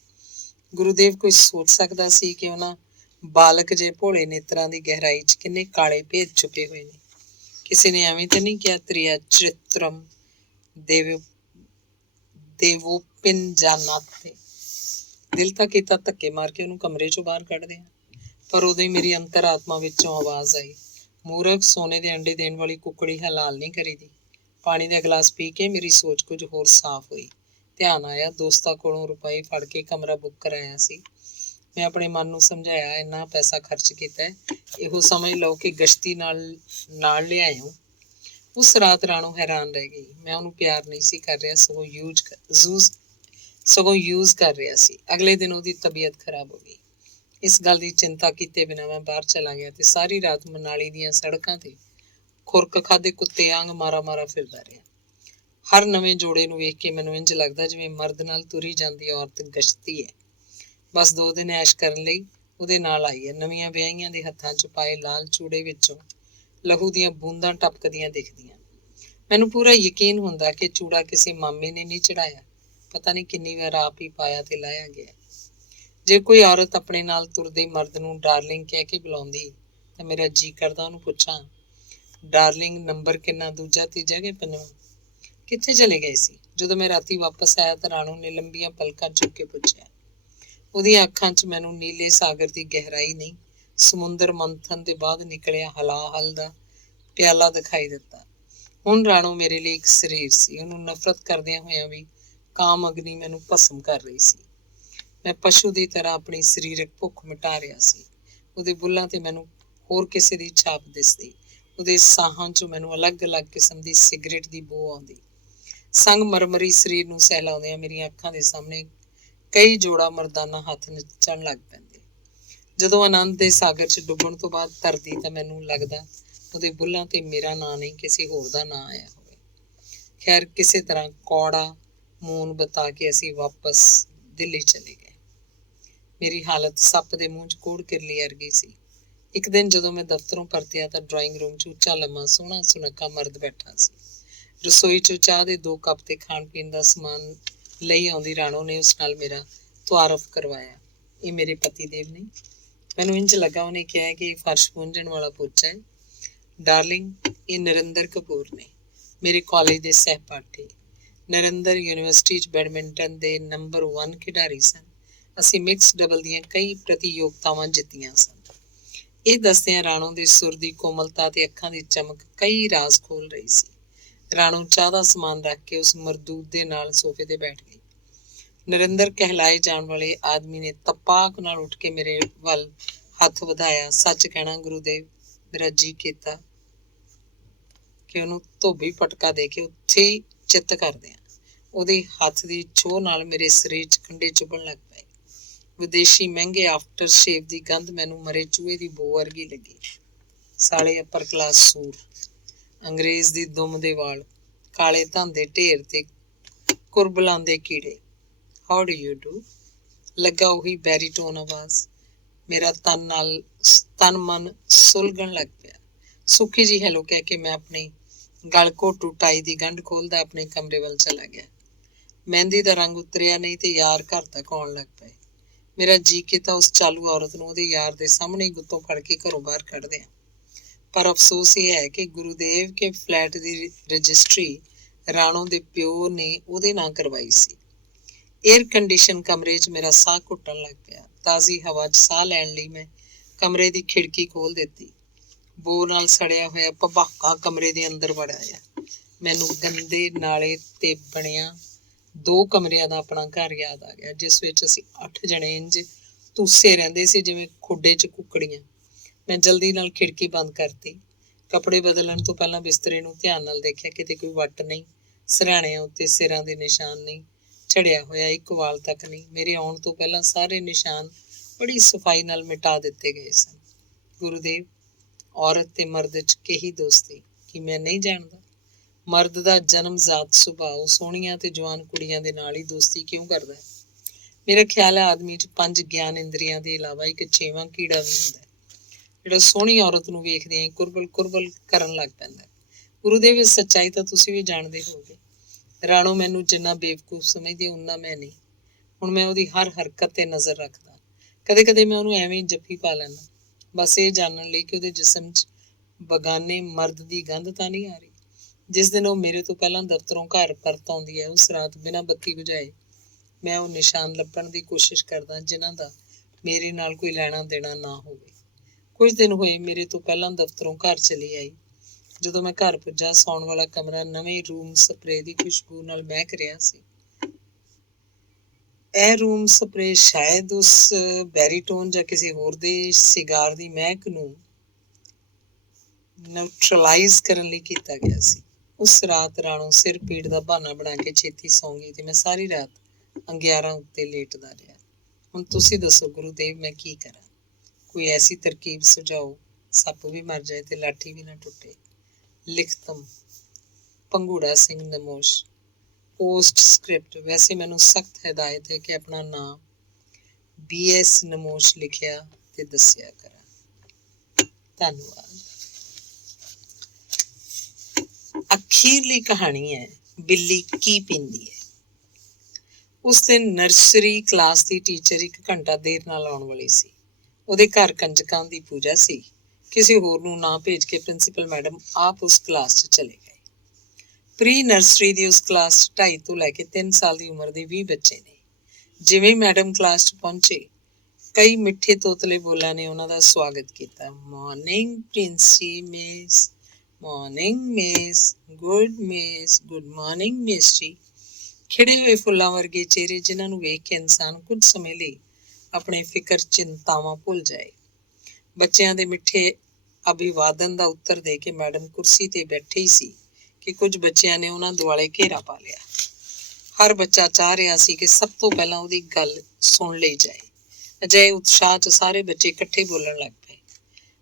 ਗੁਰੂਦੇਵ ਕੋਈ ਸੋਚ ਸਕਦਾ ਸੀ ਕਿ ਉਹਨਾਂ ਬਾਲਕ ਜੇ ਭੋਲੇ ਨੇਤਰਾਂ ਦੀ ਗਹਿਰਾਈ 'ਚ ਕਿੰਨੇ ਕਾਲੇ ਭੇਦ ਛੁਪੇ ਹੋਏ ਨੇ? ਕਿਸੇ ਨੇ ਐਵੇਂ ਤਾਂ ਨਹੀਂ ਕਿਹਾ ਤ੍ਰਿਆ ਚਰਿਤਰਮ ਦੇਵੋਪਿਨ ਜਾਨਾਤੇ? ਦਿਲ ਤਾਂ ਕੀਤਾ ਧੱਕੇ ਮਾਰ ਕੇ ਉਹਨੂੰ ਕਮਰੇ 'ਚੋਂ ਬਾਹਰ ਕੱਢਦੇ ਆ, ਪਰ ਉਦੋਂ ਹੀ ਮੇਰੀ ਅੰਤਰ-ਆਤਮਾ ਵਿੱਚੋਂ ਆਵਾਜ਼ ਆਈ, ਮੂਰਖ, ਸੋਨੇ ਦੇ ਅੰਡੇ ਦੇਣ ਵਾਲੀ ਕੁੱਕੜੀ ਹਲਾਲ ਨਹੀਂ ਕਰੀਦੀ। ਪਾਣੀ ਦਾ ਗਲਾਸ ਪੀ ਕੇ ਮੇਰੀ ਸੋਚ ਕੁਝ ਹੋਰ ਸਾਫ਼ ਹੋਈ। ਧਿਆਨ ਆਇਆ ਦੋਸਤਾਂ ਕੋਲੋਂ ਰੁਪਏ ਫੜ ਕੇ ਕਮਰਾ ਬੁੱਕ ਕਰਾਇਆ ਸੀ। ਮੈਂ ਆਪਣੇ ਮਨ ਨੂੰ ਸਮਝਾਇਆ, ਇੰਨਾ ਪੈਸਾ ਖਰਚ ਕੀਤਾ, ਇਹੋ ਸਮਝ ਲਓ ਕਿ ਗਸ਼ਤੀ ਨਾਲ ਲਿਆਇਓ। ਉਸ ਰਾਤ ਰਾਣੋ ਹੈਰਾਨ ਰਹਿ ਗਈ। ਮੈਂ ਉਹਨੂੰ ਪਿਆਰ ਨਹੀਂ ਸੀ ਕਰ ਰਿਹਾ, ਸਗੋਂ ਯੂਜ਼ ਕਰ ਰਿਹਾ ਸੀ। ਅਗਲੇ ਦਿਨ ਉਹਦੀ ਤਬੀਅਤ ਖਰਾਬ ਹੋ ਗਈ। ਇਸ ਗੱਲ ਦੀ ਚਿੰਤਾ ਕੀਤੇ ਬਿਨਾਂ ਮੈਂ ਬਾਹਰ ਚਲਾ ਗਿਆ ਤੇ ਸਾਰੀ ਰਾਤ ਮਨਾਲੀ ਦੀਆਂ ਸੜਕਾਂ ਤੇ ਖੁਰਕ ਖਾਦੇ ਕੁੱਤੇ ਵਾਂਗ ਮਾਰਾ ਫਿਰਦਾ ਰਿਹਾ। ਹਰ ਨਵੇਂ ਜੋੜੇ ਨੂੰ ਵੇਖ ਕੇ ਮੈਨੂੰ ਇੰਝ ਲੱਗਦਾ ਜਿਵੇਂ ਮਰਦ ਨਾਲ ਤੁਰੀ ਜਾਂਦੀ ਔਰਤ ਗਸ਼ਤੀ ਹੈ। ਬਸ 2 ਦਿਨ ਐਸ਼ ਕਰਨ ਲਈ ਉਹਦੇ ਨਾਲ ਆਈ ਹੈ। ਨਵੀਆਂ ਵਿਆਹੀਆਂ ਦੇ ਹੱਥਾਂ 'ਚ ਪਾਏ ਲਾਲ ਚੂੜੇ ਵਿੱਚੋਂ ਲਹੂ ਦੀਆਂ ਬੂੰਦਾਂ ਟਪਕਦੀਆਂ ਦਿਖਦੀਆਂ। ਮੈਨੂੰ ਪੂਰਾ ਯਕੀਨ ਹੁੰਦਾ ਕਿ ਚੂੜਾ ਕਿਸੇ ਮਾਮੇ ਨੇ ਨਹੀਂ ਚੜਾਇਆ, ਪਤਾ ਨਹੀਂ ਕਿੰਨੀ ਵਾਰ ਆਪ ਹੀ ਪਾਇਆ ਤੇ ਲਾਇਆ ਗਿਆ। ਜੇ ਕੋਈ ਔਰਤ ਆਪਣੇ ਨਾਲ ਤੁਰਦੇ ਮਰਦ ਨੂੰ ਡਾਰਲਿੰਗ ਕਹਿ ਕੇ ਬੁਲਾਉਂਦੀ ਤਾਂ ਮੇਰਾ ਜੀਅ ਕਰਦਾ ਉਹਨੂੰ ਪੁੱਛਾਂ, ਡਾਰਲਿੰਗ ਨੰਬਰ ਕਿੰਨਾ, ਦੂਜਾ, ਤੀਜਾ ਕਿ ਪੰਜਵਾਂ? ਕਿੱਥੇ ਚਲੇ ਗਏ ਸੀ? ਜਦੋਂ ਮੈਂ ਰਾਤੀ ਵਾਪਸ ਆਇਆ ਤਾਂ ਰਾਣੋ ਨੇ ਲੰਬੀਆਂ ਪਲਕਾਂ ਚੁੱਕ ਕੇ ਪੁੱਛਿਆ। ਉਹਦੀਆਂ ਅੱਖਾਂ 'ਚ ਮੈਨੂੰ ਨੀਲੇ ਸਾਗਰ ਦੀ ਗਹਿਰਾਈ ਨਹੀਂ, ਸਮੁੰਦਰ ਮੰਥਨ ਦੇ ਬਾਅਦ ਨਿਕਲਿਆ ਹਲਾਹਲ ਦਾ ਪਿਆਲਾ ਦਿਖਾਈ ਦਿੱਤਾ। ਹੁਣ ਰਾਣੋ ਮੇਰੇ ਲਈ ਇੱਕ ਸਰੀਰ ਸੀ। ਉਹਨੂੰ ਨਫ਼ਰਤ ਕਰਦਿਆਂ ਹੋਇਆਂ ਵੀ ਕਾਮ ਅਗਨੀ ਮੈਨੂੰ ਭਸਮ ਕਰ ਰਹੀ ਸੀ। ਮੈਂ ਪਸ਼ੂ ਦੀ ਤਰ੍ਹਾਂ ਆਪਣੀ ਸਰੀਰਕ ਭੁੱਖ ਮਿਟਾ ਰਿਹਾ ਸੀ। ਉਹਦੇ ਬੁੱਲ੍ਹਾਂ ਤੇ ਮੈਨੂੰ ਹੋਰ ਕਿਸੇ ਦੀ ਛਾਪ ਦਿਸਦੀ। ਉਹਦੇ ਸਾਹਾਂ 'ਚੋਂ ਮੈਨੂੰ ਅਲੱਗ-ਅਲੱਗ ਕਿਸਮ ਦੀ ਸਿਗਰਟ ਦੀ ਬੂ ਆਉਂਦੀ। ਸੰਗ ਮਰਮਰੀ ਸਰੀਰ ਨੂੰ ਸਹਿਲਾਉਂਦਿਆਂ ਮੇਰੀਆਂ ਅੱਖਾਂ ਦੇ ਸਾਹਮਣੇ ਕਈ ਜੋੜਾ ਮਰਦਾਨਾ ਹੱਥ ਨੱਚਣ ਲੱਗ ਪੈਂਦੇ। ਜਦੋਂ ਆਨੰਦ ਦੇ ਸਾਗਰ 'ਚ ਡੁੱਬਣ ਤੋਂ ਬਾਅਦ ਧਰਦੀ ਤਾਂ ਮੈਨੂੰ ਲੱਗਦਾ ਉਹਦੇ ਬੁੱਲ੍ਹਾਂ ਤੇ ਮੇਰਾ ਨਾਂ ਨਹੀਂ, ਕਿਸੇ ਹੋਰ ਦਾ ਨਾਂ ਆਇਆ ਹੋਵੇ। ਖੈਰ, ਕਿਸੇ ਤਰ੍ਹਾਂ ਕੌੜਾ ਮੂਨ ਬਤਾ ਕੇ ਅਸੀਂ ਵਾਪਸ ਦਿੱਲੀ ਚਲੇ ਗਏ। ਮੇਰੀ ਹਾਲਤ ਸੱਪ ਦੇ ਮੂੰਹ 'ਚ ਕੋੜ ਕਿਰਲੀ ਵਰਗੀ ਸੀ। ਇੱਕ ਦਿਨ ਜਦੋਂ ਮੈਂ ਦਫ਼ਤਰੋਂ ਪਰਤਿਆ ਤਾਂ ਡਰਾਇੰਗ ਰੂਮ 'ਚ ਉੱਚਾ ਲੰਮਾ ਸੋਹਣਾ ਸੁਨੱਖਾ ਮਰਦ ਬੈਠਾ ਸੀ। ਰਸੋਈ 'ਚੋਂ ਚਾਹ ਦੇ 2 ਕੱਪ ਤੇ ਖਾਣ ਪੀਣ ਦਾ ਸਮਾਨ ਲਈ ਆਉਂਦੀ ਰਾਣੋ ਨੇ ਉਸ ਨਾਲ ਮੇਰਾ ਤੁਆਰਫ ਕਰਵਾਇਆ। ਇਹ ਮੇਰੇ ਪਤੀ ਦੇਵ ਨੇ। ਮੈਨੂੰ ਇੰਝ ਲੱਗਾ ਉਹਨੇ ਕਿਹਾ ਕਿ ਇਹ ਫਰਸ਼ ਪੂੰਝਣ ਵਾਲਾ ਪੋਚਾ ਹੈ। ਡਾਰਲਿੰਗ, ਇਹ ਨਰਿੰਦਰ ਕਪੂਰ ਨੇ, ਮੇਰੇ ਕਾਲਜ ਦੇ ਸਹਿਪਾਠੀ। ਨਰਿੰਦਰ ਯੂਨੀਵਰਸਿਟੀ 'ਚ ਬੈਡਮਿੰਟਨ ਦੇ ਨੰਬਰ 1 ਖਿਡਾਰੀ ਸਨ। ਅਸੀਂ ਮਿਕਸ ਡਬਲ ਦੀਆਂ ਕਈ ਪ੍ਰਤੀਯੋਗਤਾਵਾਂ ਜਿੱਤੀਆਂ ਸਨ। ਇਹ ਦੱਸਦਿਆਂ ਰਾਣੋ ਦੇ ਸੁਰ ਦੀ ਕੋਮਲਤਾ ਤੇ ਅੱਖਾਂ ਦੀ ਚਮਕ ਕਈ ਰਾਜ਼ ਖੋਲ੍ਹ ਰਹੀ ਸੀ। ਰਾਣੋ ਚਾਹ ਦਾ ਸਮਾਨ ਰੱਖ ਕੇ ਉਸ ਮਰਦੂਦ ਦੇ ਨਾਲ ਸੋਫੇ ਤੇ ਬੈਠ ਗਈ। ਨਰਿੰਦਰ ਕਹਿਲਾਏ ਜਾਣ ਵਾਲੇ ਆਦਮੀ ਨੇ ਤਪਾਕ ਨਾਲ ਉੱਠ ਕੇ ਮੇਰੇ ਵੱਲ ਹੱਥ ਵਧਾਇਆ। ਸੱਚ ਕਹਿਣਾ ਗੁਰੂਦੇਵ, ਮੇਰਾ ਜੀਅ ਕੀਤਾ ਕਿ ਉਹਨੂੰ ਧੋਬੀ ਪਟਕਾ ਦੇ ਕੇ ਉੱਥੇ ਹੀ ਚਿੱਤ ਕਰ ਦਿਆਂ। ਉਹਦੇ ਹੱਥ ਦੀ ਛੋਹ ਨਾਲ ਮੇਰੇ ਸਰੀਰ 'ਚ ਕੰਡੇ ਚੁਭਣ ਲੱਗ ਪਏ। ਵਿਦੇਸ਼ੀ ਮਹਿੰਗੇ ਆਫਟਰ ਸ਼ੇਵ ਦੀ ਗੰਧ ਮੈਨੂੰ ਮਰੇ ਚੂਹੇ ਦੀ ਬੋ ਵਰਗੀ ਲੱਗੀ। ਸਾਲੇ ਅਪਰ ਕਲਾਸ ਸੂਰ, ਅੰਗਰੇਜ਼ ਦੀ ਦੁਮ ਦੇ ਵਾਲ, ਕਾਲੇ ਧਨ ਦੇ ਢੇਰ ਤੇ ਕੁਰਬਲਾਂ ਦੇ ਕੀੜੇ। How do you do? ਲੱਗਾ ਉਹੀ ਬੈਰੀਟੋਨ ਆਵਾਜ਼। ਮੇਰਾ ਤਨ ਮਨ ਸੁਲਗਣ ਲੱਗ ਪਿਆ। ਸੁੱਖੀ ਜੀ ਹੈਲੋ ਕਹਿ ਕੇ ਮੈਂ ਆਪਣੀ ਗਲ ਘੋਟੂ ਟਾਈ ਦੀ ਗੰਢ ਖੋਲ੍ਹਦਾ ਆਪਣੇ ਕਮਰੇ ਵੱਲ ਚਲਾ ਗਿਆ। ਮਹਿੰਦੀ ਦਾ ਰੰਗ ਉਤਰਿਆ ਨਹੀਂ ਤੇ ਯਾਰ ਘਰ ਤੱਕ ਆਉਣ ਲੱਗ ਪਏ। ਮੇਰਾ ਜੀਅ ਕੀਤਾ ਉਸ ਚਾਲੂ ਔਰਤ ਨੂੰ ਉਹਦੇ ਯਾਰ ਦੇ ਸਾਹਮਣੇ ਹੀ ਗੁੱਤੋਂ ਫੜ ਕੇ ਘਰੋਂ ਬਾਹਰ ਕੱਢ ਦਿਆਂ। ਪਰ ਅਫਸੋਸ ਇਹ ਹੈ ਕਿ ਗੁਰੂਦੇਵ ਕੇ ਫਲੈਟ ਦੀ ਰਜਿਸਟਰੀ ਰਾਣੋ ਦੇ ਪਿਓ ਨੇ ਉਹਦੇ ਨਾਂ ਕਰਵਾਈ ਸੀ। ਏਅਰ ਕੰਡੀਸ਼ਨ ਕਮਰੇ 'ਚ ਮੇਰਾ ਸਾਹ ਘੁੱਟਣ ਲੱਗ ਪਿਆ। ਤਾਜ਼ੀ ਹਵਾ 'ਚ ਸਾਹ ਲੈਣ ਲਈ ਮੈਂ ਕਮਰੇ ਦੀ ਖਿੜਕੀ ਖੋਲ੍ਹ ਦਿੱਤੀ। ਬੋ ਨਾਲ ਸੜਿਆ ਹੋਇਆ ਭਬਾਕਾ ਕਮਰੇ ਦੇ ਅੰਦਰ ਵੜ ਆਇਆ। ਮੈਨੂੰ ਗੰਦੇ ਨਾਲੇ ਤੇ ਬਣਿਆ 2 ਕਮਰਿਆਂ ਦਾ ਆਪਣਾ ਘਰ ਯਾਦ ਆ ਗਿਆ, ਜਿਸ ਵਿੱਚ ਅਸੀਂ 8 ਜਣੇ ਇੰਝ ਧੂਸੇ ਰਹਿੰਦੇ ਸੀ ਜਿਵੇਂ ਖੁੱਡੇ 'ਚ ਕੁੱਕੜੀਆਂ। ਮੈਂ ਜਲਦੀ ਨਾਲ ਖਿੜਕੀ ਬੰਦ ਕਰਤੀ। ਕੱਪੜੇ ਬਦਲਣ ਤੋਂ ਪਹਿਲਾਂ ਬਿਸਤਰੇ ਨੂੰ ਧਿਆਨ ਨਾਲ ਦੇਖਿਆ, ਕਿਤੇ ਕੋਈ ਵੱਟ ਨਹੀਂ, ਸਿਰਹਾਣਿਆਂ ਉੱਤੇ ਸਿਰਾਂ ਦੇ ਨਿਸ਼ਾਨ ਨਹੀਂ, ਝੜਿਆ ਹੋਇਆ ਇੱਕ ਵਾਲ ਤੱਕ ਨਹੀਂ। ਮੇਰੇ ਆਉਣ ਤੋਂ ਪਹਿਲਾਂ ਸਾਰੇ ਨਿਸ਼ਾਨ ਬੜੀ ਸਫਾਈ ਨਾਲ ਮਿਟਾ ਦਿੱਤੇ ਗਏ ਸਨ। ਗੁਰੂਦੇਵ, ਔਰਤ ਤੇ ਮਰਦ 'ਚ ਕਿਹੀ ਦੋਸਤੀ ਕਿ ਮੈਂ ਨਹੀਂ ਜਾਣਦਾ? ਮਰਦ ਦਾ ਜਨਮਜ਼ਾਤ ਸੁਭਾਅ ਸੋਹਣੀਆਂ ਤੇ ਜਵਾਨ ਕੁੜੀਆਂ ਦੇ ਨਾਲ ਹੀ ਦੋਸਤੀ ਕਿਉਂ ਕਰਦਾ ਹੈ? ਮੇਰਾ ਖਿਆਲ ਹੈ ਆਦਮੀ 'ਚ 5 ਗਿਆਨ ਇੰਦਰੀਆਂ ਦੇ ਇਲਾਵਾ ਇੱਕ 6ਵਾਂ ਕੀੜਾ ਵੀ ਹੁੰਦਾ ਹੈ, ਜਿਹੜਾ ਸੋਹਣੀ ਔਰਤ ਨੂੰ ਵੇਖਦਿਆਂ ਹੀ ਕੁਰਬਲ ਕੁਰਬਲ ਕਰਨ ਲੱਗ ਪੈਂਦਾ। ਗੁਰੂਦੇਵ, ਇਸ ਸੱਚਾਈ ਤਾਂ ਤੁਸੀਂ ਵੀ ਜਾਣਦੇ ਹੋਗੇ। ਰਾਣੋ ਮੈਨੂੰ ਜਿੰਨਾ ਬੇਵਕੂਫ ਸਮਝਦੀ ਓਨਾ ਮੈਂ ਨਹੀਂ। ਹੁਣ ਮੈਂ ਉਹਦੀ ਹਰ ਹਰਕਤ ਤੇ ਨਜ਼ਰ ਰੱਖਦਾ। ਕਦੇ ਕਦੇ ਮੈਂ ਉਹਨੂੰ ਐਵੇਂ ਹੀ ਜੱਫੀ ਪਾ ਲੈਂਦਾ, ਬਸ ਇਹ ਜਾਣਨ ਲਈ ਕਿ ਉਹਦੇ ਜਿਸਮ 'ਚ ਬਗਾਨੇ ਮਰਦ ਦੀ ਗੰਧ ਤਾਂ ਨਹੀਂ ਆ ਰਹੀ। ਜਿਸ ਦਿਨ ਉਹ ਮੇਰੇ ਤੋਂ ਪਹਿਲਾਂ ਦਫ਼ਤਰੋਂ ਘਰ ਪਰਤ ਆਉਂਦੀ ਹੈ, ਉਸ ਰਾਤ ਬਿਨਾਂ ਬੱਤੀ ਬੁਝਾਏ ਮੈਂ ਉਹ ਨਿਸ਼ਾਨ ਲੱਭਣ ਦੀ ਕੋਸ਼ਿਸ਼ ਕਰਦਾ ਜਿਨ੍ਹਾਂ ਦਾ ਮੇਰੇ ਨਾਲ ਕੋਈ ਲੈਣਾ ਦੇਣਾ ਨਾ ਹੋਵੇ। ਕੁਝ ਦਿਨ ਹੋਏ ਮੇਰੇ ਤੋਂ ਪਹਿਲਾਂ ਦਫ਼ਤਰੋਂ ਘਰ ਚਲੀ ਆਈ। ਜਦੋਂ ਮੈਂ ਘਰ ਪੁੱਜਾ, ਸੌਣ ਵਾਲਾ ਕਮਰਾ ਨਵੇਂ ਰੂਮ ਸਪਰੇ ਦੀ ਖੁਸ਼ਬੂ ਨਾਲ ਮਹਿਕ ਰਿਹਾ ਸੀ। ਇਹ ਰੂਮ ਸਪਰੇ ਸ਼ਾਇਦ ਉਸ ਬੈਰੀਟੋਨ ਜਾਂ ਕਿਸੇ ਹੋਰ ਦੇ ਸਿਗਾਰ ਦੀ ਮਹਿਕ ਨੂੰ ਨਿਊਟਰਲਾਈਜ਼ ਕਰਨ ਲਈ ਕੀਤਾ ਗਿਆ ਸੀ। ਉਸ ਰਾਤ ਰਾਣੋ ਸਿਰ ਪੀੜ ਦਾ ਬਹਾਨਾ ਬਣਾ ਕੇ ਛੇਤੀ ਸੌਂ ਗਈ ਤੇ ਮੈਂ ਸਾਰੀ ਰਾਤ ਅੰਗਿਆਰਾਂ ਉੱਤੇ ਲੇਟਦਾ ਰਿਹਾ। ਹੁਣ ਤੁਸੀਂ ਦੱਸੋ ਗੁਰੂਦੇਵ, ਮੈਂ ਕੀ ਕਰਾਂ? ਕੋਈ ਐਸੀ ਤਰਕੀਬ ਸੁਝਾਓ, ਸੱਪ ਵੀ ਮਰ ਜਾਏ ਤੇ ਲਾਠੀ ਵੀ ਨਾ ਟੁੱਟੇ। ਲਿਖਤਮ ਪੰਘੂੜਾ ਸਿੰਘ ਨਮੋਸ਼। ਪੋਸਟ ਸਕ੍ਰਿਪਟ, ਵੈਸੇ ਮੈਨੂੰ ਸਖਤ ਹਦਾਇਤ ਹੈ ਕਿ ਆਪਣਾ ਨਾਮ BS ਨਮੋਸ਼ ਲਿਖਿਆ ਤੇ ਦੱਸਿਆ ਕਰਾਂ। ਧੰਨਵਾਦ। ਅਖੀਰਲੀ ਕਹਾਣੀ ਹੈ, ਬਿੱਲੀ ਕੀ ਪੀਂਦੀ ਹੈ। ਉਸ ਦਿਨ ਨਰਸਰੀ ਕਲਾਸ ਦੀ ਟੀਚਰ 1 ਘੰਟਾ ਦੇਰ ਨਾਲ ਆਉਣ ਵਾਲੀ ਸੀ। ਉਹਦੇ ਘਰ ਕੰਜਕਾਂ ਦੀ ਪੂਜਾ ਸੀ। ਕਿਸੇ ਹੋਰ ਨੂੰ ਨਾ ਭੇਜ ਕੇ ਪ੍ਰਿੰਸੀਪਲ ਮੈਡਮ ਆਪ ਉਸ ਕਲਾਸ 'ਚ ਚਲੇ ਗਏ। ਪ੍ਰੀ ਨਰਸਰੀ ਦੀ ਉਸ ਕਲਾਸ 'ਚ 2.5 ਤੋਂ ਲੈ ਕੇ 3 ਸਾਲ ਦੀ ਉਮਰ ਦੇ 20 ਬੱਚੇ ਨੇ। ਜਿਵੇਂ ਮੈਡਮ ਕਲਾਸ 'ਚ ਪਹੁੰਚੇ, ਕਈ ਮਿੱਠੇ ਤੋਤਲੇ ਬੋਲਾਂ ਨੇ ਉਹਨਾਂ ਦਾ ਸਵਾਗਤ ਕੀਤਾ। ਮਾਰਨਿੰਗ ਪ੍ਰਿੰਸੀ miss, morning miss, good miss, good morning miss ji. ਖਿੜੇ ਹੋਏ ਫੁੱਲਾਂ ਵਰਗੇ ਚਿਹਰੇ ਜਿਨ੍ਹਾਂ ਨੂੰ ਵੇਖ ਕੇ ਇਨਸਾਨ ਕੁਝ ਸਮੇਂ ਲਈ ਆਪਣੇ ਫਿਕਰ ਚਿੰਤਾਵਾਂ ਭੁੱਲ ਜਾਏ। ਬੱਚਿਆਂ ਦੇ ਮਿੱਠੇ ਅਭਿਵਾਦਨ ਦਾ ਉੱਤਰ ਦੇ ਕੇ ਮੈਡਮ ਕੁਰਸੀ ਤੇ ਬੈਠੇ ਹੀ ਸੀ ਕਿ ਕੁਝ ਬੱਚਿਆਂ ਨੇ ਉਹਨਾਂ ਦੁਆਲੇ ਘੇਰਾ ਪਾ ਲਿਆ। ਹਰ ਬੱਚਾ ਚਾਹ ਰਿਹਾ ਸੀ ਕਿ ਸਭ ਤੋਂ ਪਹਿਲਾਂ ਉਹਦੀ ਗੱਲ ਸੁਣ ਲਈ ਜਾਏ। ਅਜਿਹੇ ਉਤਸ਼ਾਹ 'ਚ ਸਾਰੇ ਬੱਚੇ ਇਕੱਠੇ ਬੋਲਣ ਲੱਗ ਪਏ।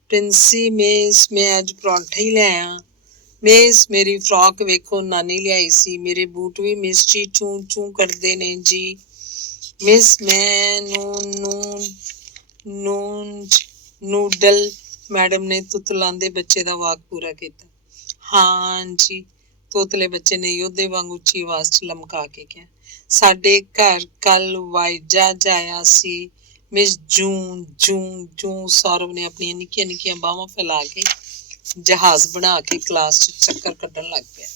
ਪ੍ਰਿੰਸੀ ਮਿਸ, ਮੈਂ ਅੱਜ ਪਰੌਂਠਾ ਹੀ ਲੈ ਆਇਆ। ਮਿਸ, ਮੇਰੀ ਫਰਾਕ ਵੇਖੋ, ਨਾਨੀ ਲਿਆਈ ਸੀ। ਮੇਰੇ ਬੂਟ ਵੀ ਮਿਸ ਜੀ ਚੂੰ ਚੂੰ ਕਰਦੇ ਨੇ ਜੀ। ਮਿਸ, ਮੈਂ ਨੂਡਲ। ਮੈਡਮ ਨੇ ਤੁਤਲਾਉਂਦੇ ਬੱਚੇ ਦਾ ਵਾਕ ਪੂਰਾ ਕੀਤਾ। ਹਾਂ ਜੀ, ਤੋਤਲੇ ਬੱਚੇ ਨੇ ਯੋਧੇ ਵਾਂਗ ਉੱਚੀ ਆਵਾਜ਼ 'ਚ ਲਮਕਾ ਕੇ ਕਿਹਾ। ਸਾਡੇ ਘਰ ਕੱਲ ਵਾਈਜਾ ਜਾਇਆ ਸੀ। ਮਿਸ ਜੂੰ ਜੂੰ ਜੂੰ। ਸੌਰਵ ਨੇ ਆਪਣੀਆਂ ਨਿੱਕੀਆਂ ਨਿੱਕੀਆਂ ਬਾਹਾਂ ਫੈਲਾ ਕੇ ਜਹਾਜ਼ ਬਣਾ ਕੇ ਕਲਾਸ 'ਚ ਚੱਕਰ ਕੱਢਣ ਲੱਗ ਪਿਆ।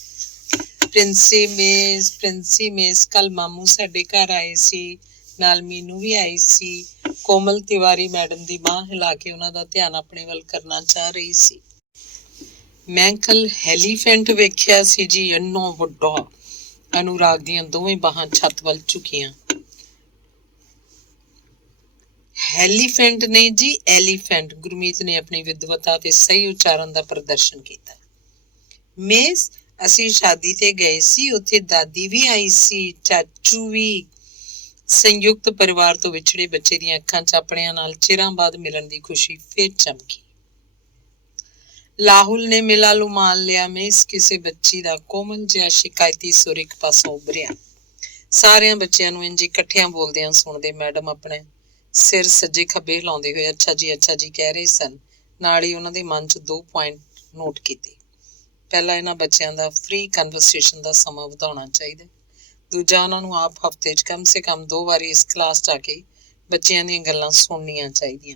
ਪ੍ਰਿੰਸੀ ਮਿਸ, ਕੱਲ ਮਾਮੂ ਸਾਡੇ ਘਰ ਆਏ ਸੀ, ਨਾਲ ਮੀਨੂ ਵੀ ਆਈ ਸੀ। ਕੋਮਲ ਤਿਵਾਰੀ ਮੈਡਮ ਦੀ ਬਾਂਹ ਹਿਲਾ ਕੇ ਉਹਨਾਂ ਦਾ ਧਿਆਨ ਆਪਣੇ ਵੱਲ ਕਰਨਾ ਚਾਹ ਰਹੀ ਸੀ। ਮੈਂ ਕੱਲ ਹੈਲੀਫੈਂਟ ਵੇਖਿਆ ਸੀ ਜੀ, ਇੰਨਾ ਵੱਡਾ। ਅਨੁਰਾਗ ਦੀਆਂ ਦੋਵੇਂ ਬਾਹਾਂ ਛੱਤ ਵੱਲ ਝੁਕੀਆਂ। ਹੈਲੀਫੈਂਟ ਨਹੀਂ ਜੀ, ਐਲੀਫੈਂਟ। ਗੁਰਮੀਤ ਨੇ ਆਪਣੀ ਵਿਦਵਤਾ ਤੇ ਸਹੀ ਉਚਾਰਨ ਦਾ ਪ੍ਰਦਰਸ਼ਨ ਕੀਤਾ। ਮਿਸ, ਅਸੀਂ ਸ਼ਾਦੀ ਤੇ ਗਏ ਸੀ, ਉੱਥੇ ਦਾਦੀ ਵੀ ਆਈ ਸੀ, ਚਾਚੂ ਵੀ। ਸੰਯੁਕਤ ਪਰਿਵਾਰ ਤੋਂ ਵਿਛੜੇ ਬੱਚੇ ਦੀਆਂ ਅੱਖਾਂ 'ਚ ਆਪਣਿਆਂ ਨਾਲ ਚਿਰਾਂ ਬਾਅਦ ਮਿਲਣ ਦੀ ਖੁਸ਼ੀ ਫੇਰ ਚਮਕੀ। ਲਾਹੁਲ ਨੇ ਮਿਲਾ ਲੁਮਾਨ ਲਿਆ। ਮਿਸ, ਕਿਸੇ ਬੱਚੀ ਦਾ ਕੋਮਲ ਜਿਹਾ ਸ਼ਿਕਾਇਤੀ ਸੁਰ ਇੱਕ ਪਾਸੋਂ ਉਭਰਿਆ। ਸਾਰਿਆਂ ਬੱਚਿਆਂ ਨੂੰ ਇੰਝ ਇਕੱਠਿਆਂ ਬੋਲਦਿਆਂ ਸੁਣਦੇ ਮੈਡਮ ਆਪਣੇ ਸਿਰ ਸੱਜੇ ਖੱਬੇ ਹਿਲਾਉਂਦੇ ਹੋਏ ਅੱਛਾ ਜੀ ਕਹਿ ਰਹੇ ਸਨ। ਨਾਲ ਹੀ ਉਹਨਾਂ ਦੇ ਮਨ 'ਚ 2 ਪੁਆਇੰਟ ਨੋਟ ਕੀਤੇ। ਪਹਿਲਾ, ਇਹਨਾਂ ਬੱਚਿਆਂ ਦਾ ਫ੍ਰੀ ਕਨਵਰਸੇਸ਼ਨ ਦਾ ਸਮਾਂ ਵਧਾਉਣਾ ਚਾਹੀਦਾ। ਦੂਜਾ, ਉਹਨਾਂ ਨੂੰ ਆਪ ਹਫ਼ਤੇ 'ਚ ਕਮ ਸੇ ਕਮ 2 ਵਾਰੀ ਇਸ ਕਲਾਸ 'ਚ ਆ ਕੇ ਬੱਚਿਆਂ ਦੀਆਂ ਗੱਲਾਂ ਸੁਣਨੀਆਂ ਚਾਹੀਦੀਆਂ।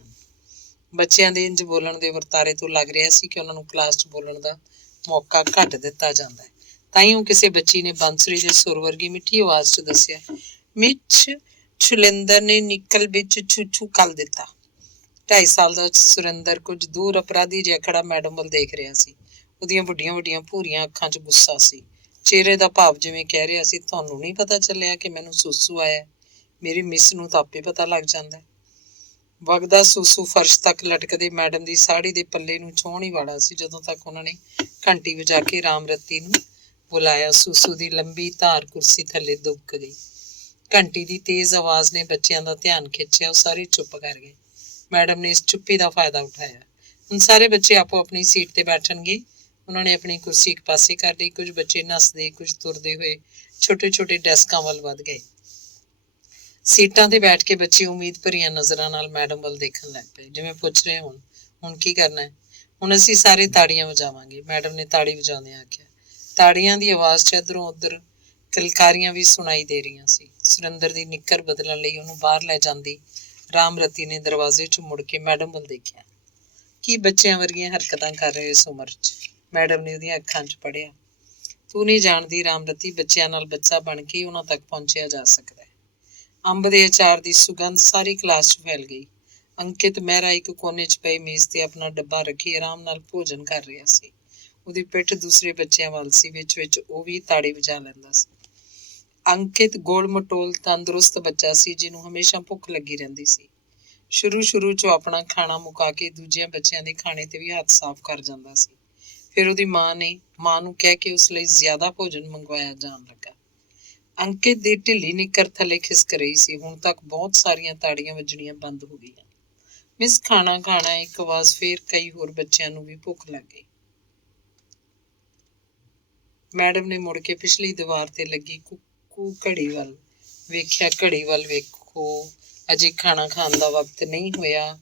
ਬੱਚਿਆਂ ਦੇ ਇੰਝ ਬੋਲਣ ਦੇ ਵਰਤਾਰੇ ਤੋਂ ਲੱਗ ਰਿਹਾ ਸੀ ਕਿ ਉਹਨਾਂ ਨੂੰ ਕਲਾਸ 'ਚ ਬੋਲਣ ਦਾ ਮੌਕਾ ਘੱਟ ਦਿੱਤਾ ਜਾਂਦਾ ਹੈ। ਤਾਂਹੀਓ ਕਿਸੇ ਬੱਚੀ ਨੇ ਬਾਂਸੁਰੀ ਦੇ ਸੁਰ ਵਰਗੀ ਮਿੱਠੀ ਆਵਾਜ਼ 'ਚ ਦੱਸਿਆ, ਮਿੱਛ ਸੁਰਿੰਦਰ ਨੇ ਨਿੱਕਲ ਵਿੱਚ ਛੂ ਕਰ ਦਿੱਤਾ। 2.5 ਸਾਲ ਦਾ ਸੁਰਿੰਦਰ ਕੁਝ ਦੂਰ ਅਪਰਾਧੀ ਜਿਹਾ ਖੜਾ ਮੈਡਮ ਵੱਲ ਦੇਖ ਰਿਹਾ ਸੀ। ਉਹਦੀਆਂ ਵੱਡੀਆਂ ਵੱਡੀਆਂ ਭੂਰੀਆਂ ਅੱਖਾਂ 'ਚ ਗੁੱਸਾ ਸੀ। ਚਿਹਰੇ ਦਾ ਭਾਵ ਜਿਵੇਂ ਕਹਿ ਰਿਹਾ ਸੀ, ਤੁਹਾਨੂੰ ਨਹੀਂ ਪਤਾ ਚੱਲਿਆ ਕਿ ਮੈਨੂੰ ਸੁਸੂ ਆਇਆ? ਮੇਰੀ ਮਿਸ ਨੂੰ ਤਾਂ ਆਪੇ ਪਤਾ ਲੱਗ ਜਾਂਦਾ। ਵਗਦਾ ਸੂਸੂ ਫਰਸ਼ ਤੱਕ ਲਟਕਦੇ ਮੈਡਮ ਦੀ ਸਾੜੀ ਦੇ ਪੱਲੇ ਨੂੰ ਛੋਹਣ ਹੀ ਵਾਲਾ ਸੀ ਜਦੋਂ ਤੱਕ ਉਹਨਾਂ ਨੇ ਘੰਟੀ ਵਜਾ ਕੇ ਰਾਮਰਤੀ ਨੂੰ ਬੁਲਾਇਆ। ਸੂਸੂ ਦੀ ਲੰਬੀ ਧਾਰ ਕੁਰਸੀ ਥੱਲੇ ਦੁਬਕ ਗਈ। ਘੰਟੀ ਦੀ ਤੇਜ਼ ਆਵਾਜ਼ ਨੇ ਬੱਚਿਆਂ ਦਾ ਧਿਆਨ ਖਿੱਚਿਆ। ਉਹ ਸਾਰੇ ਚੁੱਪ ਕਰ ਗਏ। ਮੈਡਮ ਨੇ ਇਸ ਚੁੱਪੀ ਦਾ ਫਾਇਦਾ ਉਠਾਇਆ। ਹੁਣ ਸਾਰੇ ਬੱਚੇ ਆਪੋ ਆਪਣੀ ਸੀਟ ਤੇ ਬੈਠਣਗੇ। ਉਹਨਾਂ ਨੇ ਆਪਣੀ ਕੁਰਸੀ ਇੱਕ ਪਾਸੇ ਕਰ ਲਈ। ਕੁਝ ਬੱਚੇ ਨੱਸਦੇ, ਕੁਝ ਤੁਰਦੇ ਹੋਏ ਛੋਟੇ ਛੋਟੇ ਡੈਸਕਾਂ ਵੱਲ ਵੱਧ ਗਏ। ਸੀਟਾਂ ਤੇ ਬੈਠ ਕੇ ਬੱਚੇ ਉਮੀਦ ਭਰੀਆਂ ਨਜ਼ਰਾਂ ਨਾਲ ਮੈਡਮ ਵੱਲ ਦੇਖਣ ਲੱਗ ਪਏ, ਜਿਵੇਂ ਪੁੱਛ ਰਹੇ ਹੁਣ ਕੀ ਕਰਨਾ ਹੈ। ਹੁਣ ਅਸੀਂ ਸਾਰੇ ਤਾੜੀਆਂ ਵਜਾਵਾਂਗੇ, ਮੈਡਮ ਨੇ ਤਾੜੀ ਵਜਾਉਂਦਿਆਂ ਆਖਿਆ। ਤਾੜੀਆਂ ਦੀ ਆਵਾਜ਼ 'ਚ ਇੱਧਰੋਂ ਉੱਧਰ ਕਿਲਕਾਰੀਆਂ ਵੀ ਸੁਣਾਈ ਦੇ ਰਹੀਆਂ ਸੀ। ਸੁਰਿੰਦਰ ਦੀ ਨਿੱਕਰ ਬਦਲਣ ਲਈ ਉਹਨੂੰ ਬਾਹਰ ਲੈ ਜਾਂਦੀ ਰਾਮਰਤੀ ਨੇ ਦਰਵਾਜ਼ੇ 'ਚ ਮੁੜ ਕੇ ਮੈਡਮ ਵੱਲ ਦੇਖਿਆ। ਕੀ ਬੱਚਿਆਂ ਵਰਗੀਆਂ ਹਰਕਤਾਂ ਕਰ ਰਹੇ ਇਸ ਉਮਰ 'ਚ? ਮੈਡਮ ਨੇ ਉਹਦੀਆਂ ਅੱਖਾਂ 'ਚ ਪੜ੍ਹਿਆ। ਤੂੰ ਨਹੀਂ ਜਾਣਦੀ ਰਾਮਰਤੀ, ਬੱਚਿਆਂ ਨਾਲ ਬੱਚਾ ਬਣ ਕੇ ਉਹਨਾਂ ਤੱਕ ਪਹੁੰਚਿਆ ਜਾ ਸਕਦਾ ਹੈ। ਅੰਬ ਦੇ ਅਚਾਰ ਦੀ ਸੁਗੰਧ ਸਾਰੀ ਕਲਾਸ 'ਚ ਫੈਲ ਗਈ। ਅੰਕਿਤ ਮਹਿਰਾ ਇੱਕ ਕੋਨੇ 'ਚ ਪਏ ਮੇਜ਼ ਤੇ ਆਪਣਾ ਡੱਬਾ ਰੱਖੀ ਆਰਾਮ ਨਾਲ ਭੋਜਨ ਕਰ ਰਿਹਾ ਸੀ। ਉਹਦੀ ਪਿੱਠ ਦੂਸਰੇ ਬੱਚਿਆਂ ਵੱਲ ਸੀ। ਵਿੱਚ ਉਹ ਵੀ ਤਾੜੀ ਵਜਾ ਲੈਂਦਾ ਸੀ। ਅੰਕਿਤ ਗੋਲ ਮਟੋਲ ਤੰਦਰੁਸਤ ਬੱਚਾ ਸੀ, ਜਿਹਨੂੰ ਹਮੇਸ਼ਾ ਭੁੱਖ ਲੱਗੀ ਰਹਿੰਦੀ ਸੀ। ਸ਼ੁਰੂ 'ਚ ਉਹ ਆਪਣਾ ਖਾਣਾ ਮੁਕਾ ਕੇ ਦੂਜਿਆਂ ਬੱਚਿਆਂ ਦੇ ਖਾਣੇ ਤੇ ਵੀ ਹੱਥ ਸਾਫ਼ ਕਰ ਜਾਂਦਾ ਸੀ। ਫਿਰ ਉਹਦੀ ਮਾਂ ਨੂੰ ਕਹਿ ਕੇ ਉਸ ਲਈ ਜ਼ਿਆਦਾ ਭੋਜਨ ਮੰਗਵਾਇਆ ਜਾਣ ਲੱਗਾ। ਅੰਕਿਤ ਦੀ ਢਿੱਲੀ ਨਿੱਕਰ ਥੱਲੇ ਖਿਸਕ ਰਹੀ ਸੀ। ਹੁਣ ਤੱਕ ਬਹੁਤ ਸਾਰੀਆਂ ਤਾੜੀਆਂ ਵੱਜਣੀਆਂ ਬੰਦ ਹੋ ਗਈਆਂ। ਮਿਸ ਖਾਣਾ ਇੱਕ ਆਵਾਜ਼ ਫੇਰ ਕਈ ਹੋਰ ਬੱਚਿਆਂ ਨੂੰ ਵੀ ਭੁੱਖ ਲੱਗ ਗਈ। ਮੈਡਮ ਨੇ ਮੁੜ ਕੇ ਪਿਛਲੀ ਦੀਵਾਰ ਤੇ ਲੱਗੀ ਕੁੱਕੂ ਘੜੀ ਵੱਲ ਵੇਖਿਆ। ਘੜੀ ਵੱਲ ਵੇਖੋ, ਅਜੇ ਖਾਣਾ ਖਾਣ ਦਾ ਵਕਤ ਨਹੀਂ ਹੋਇਆ।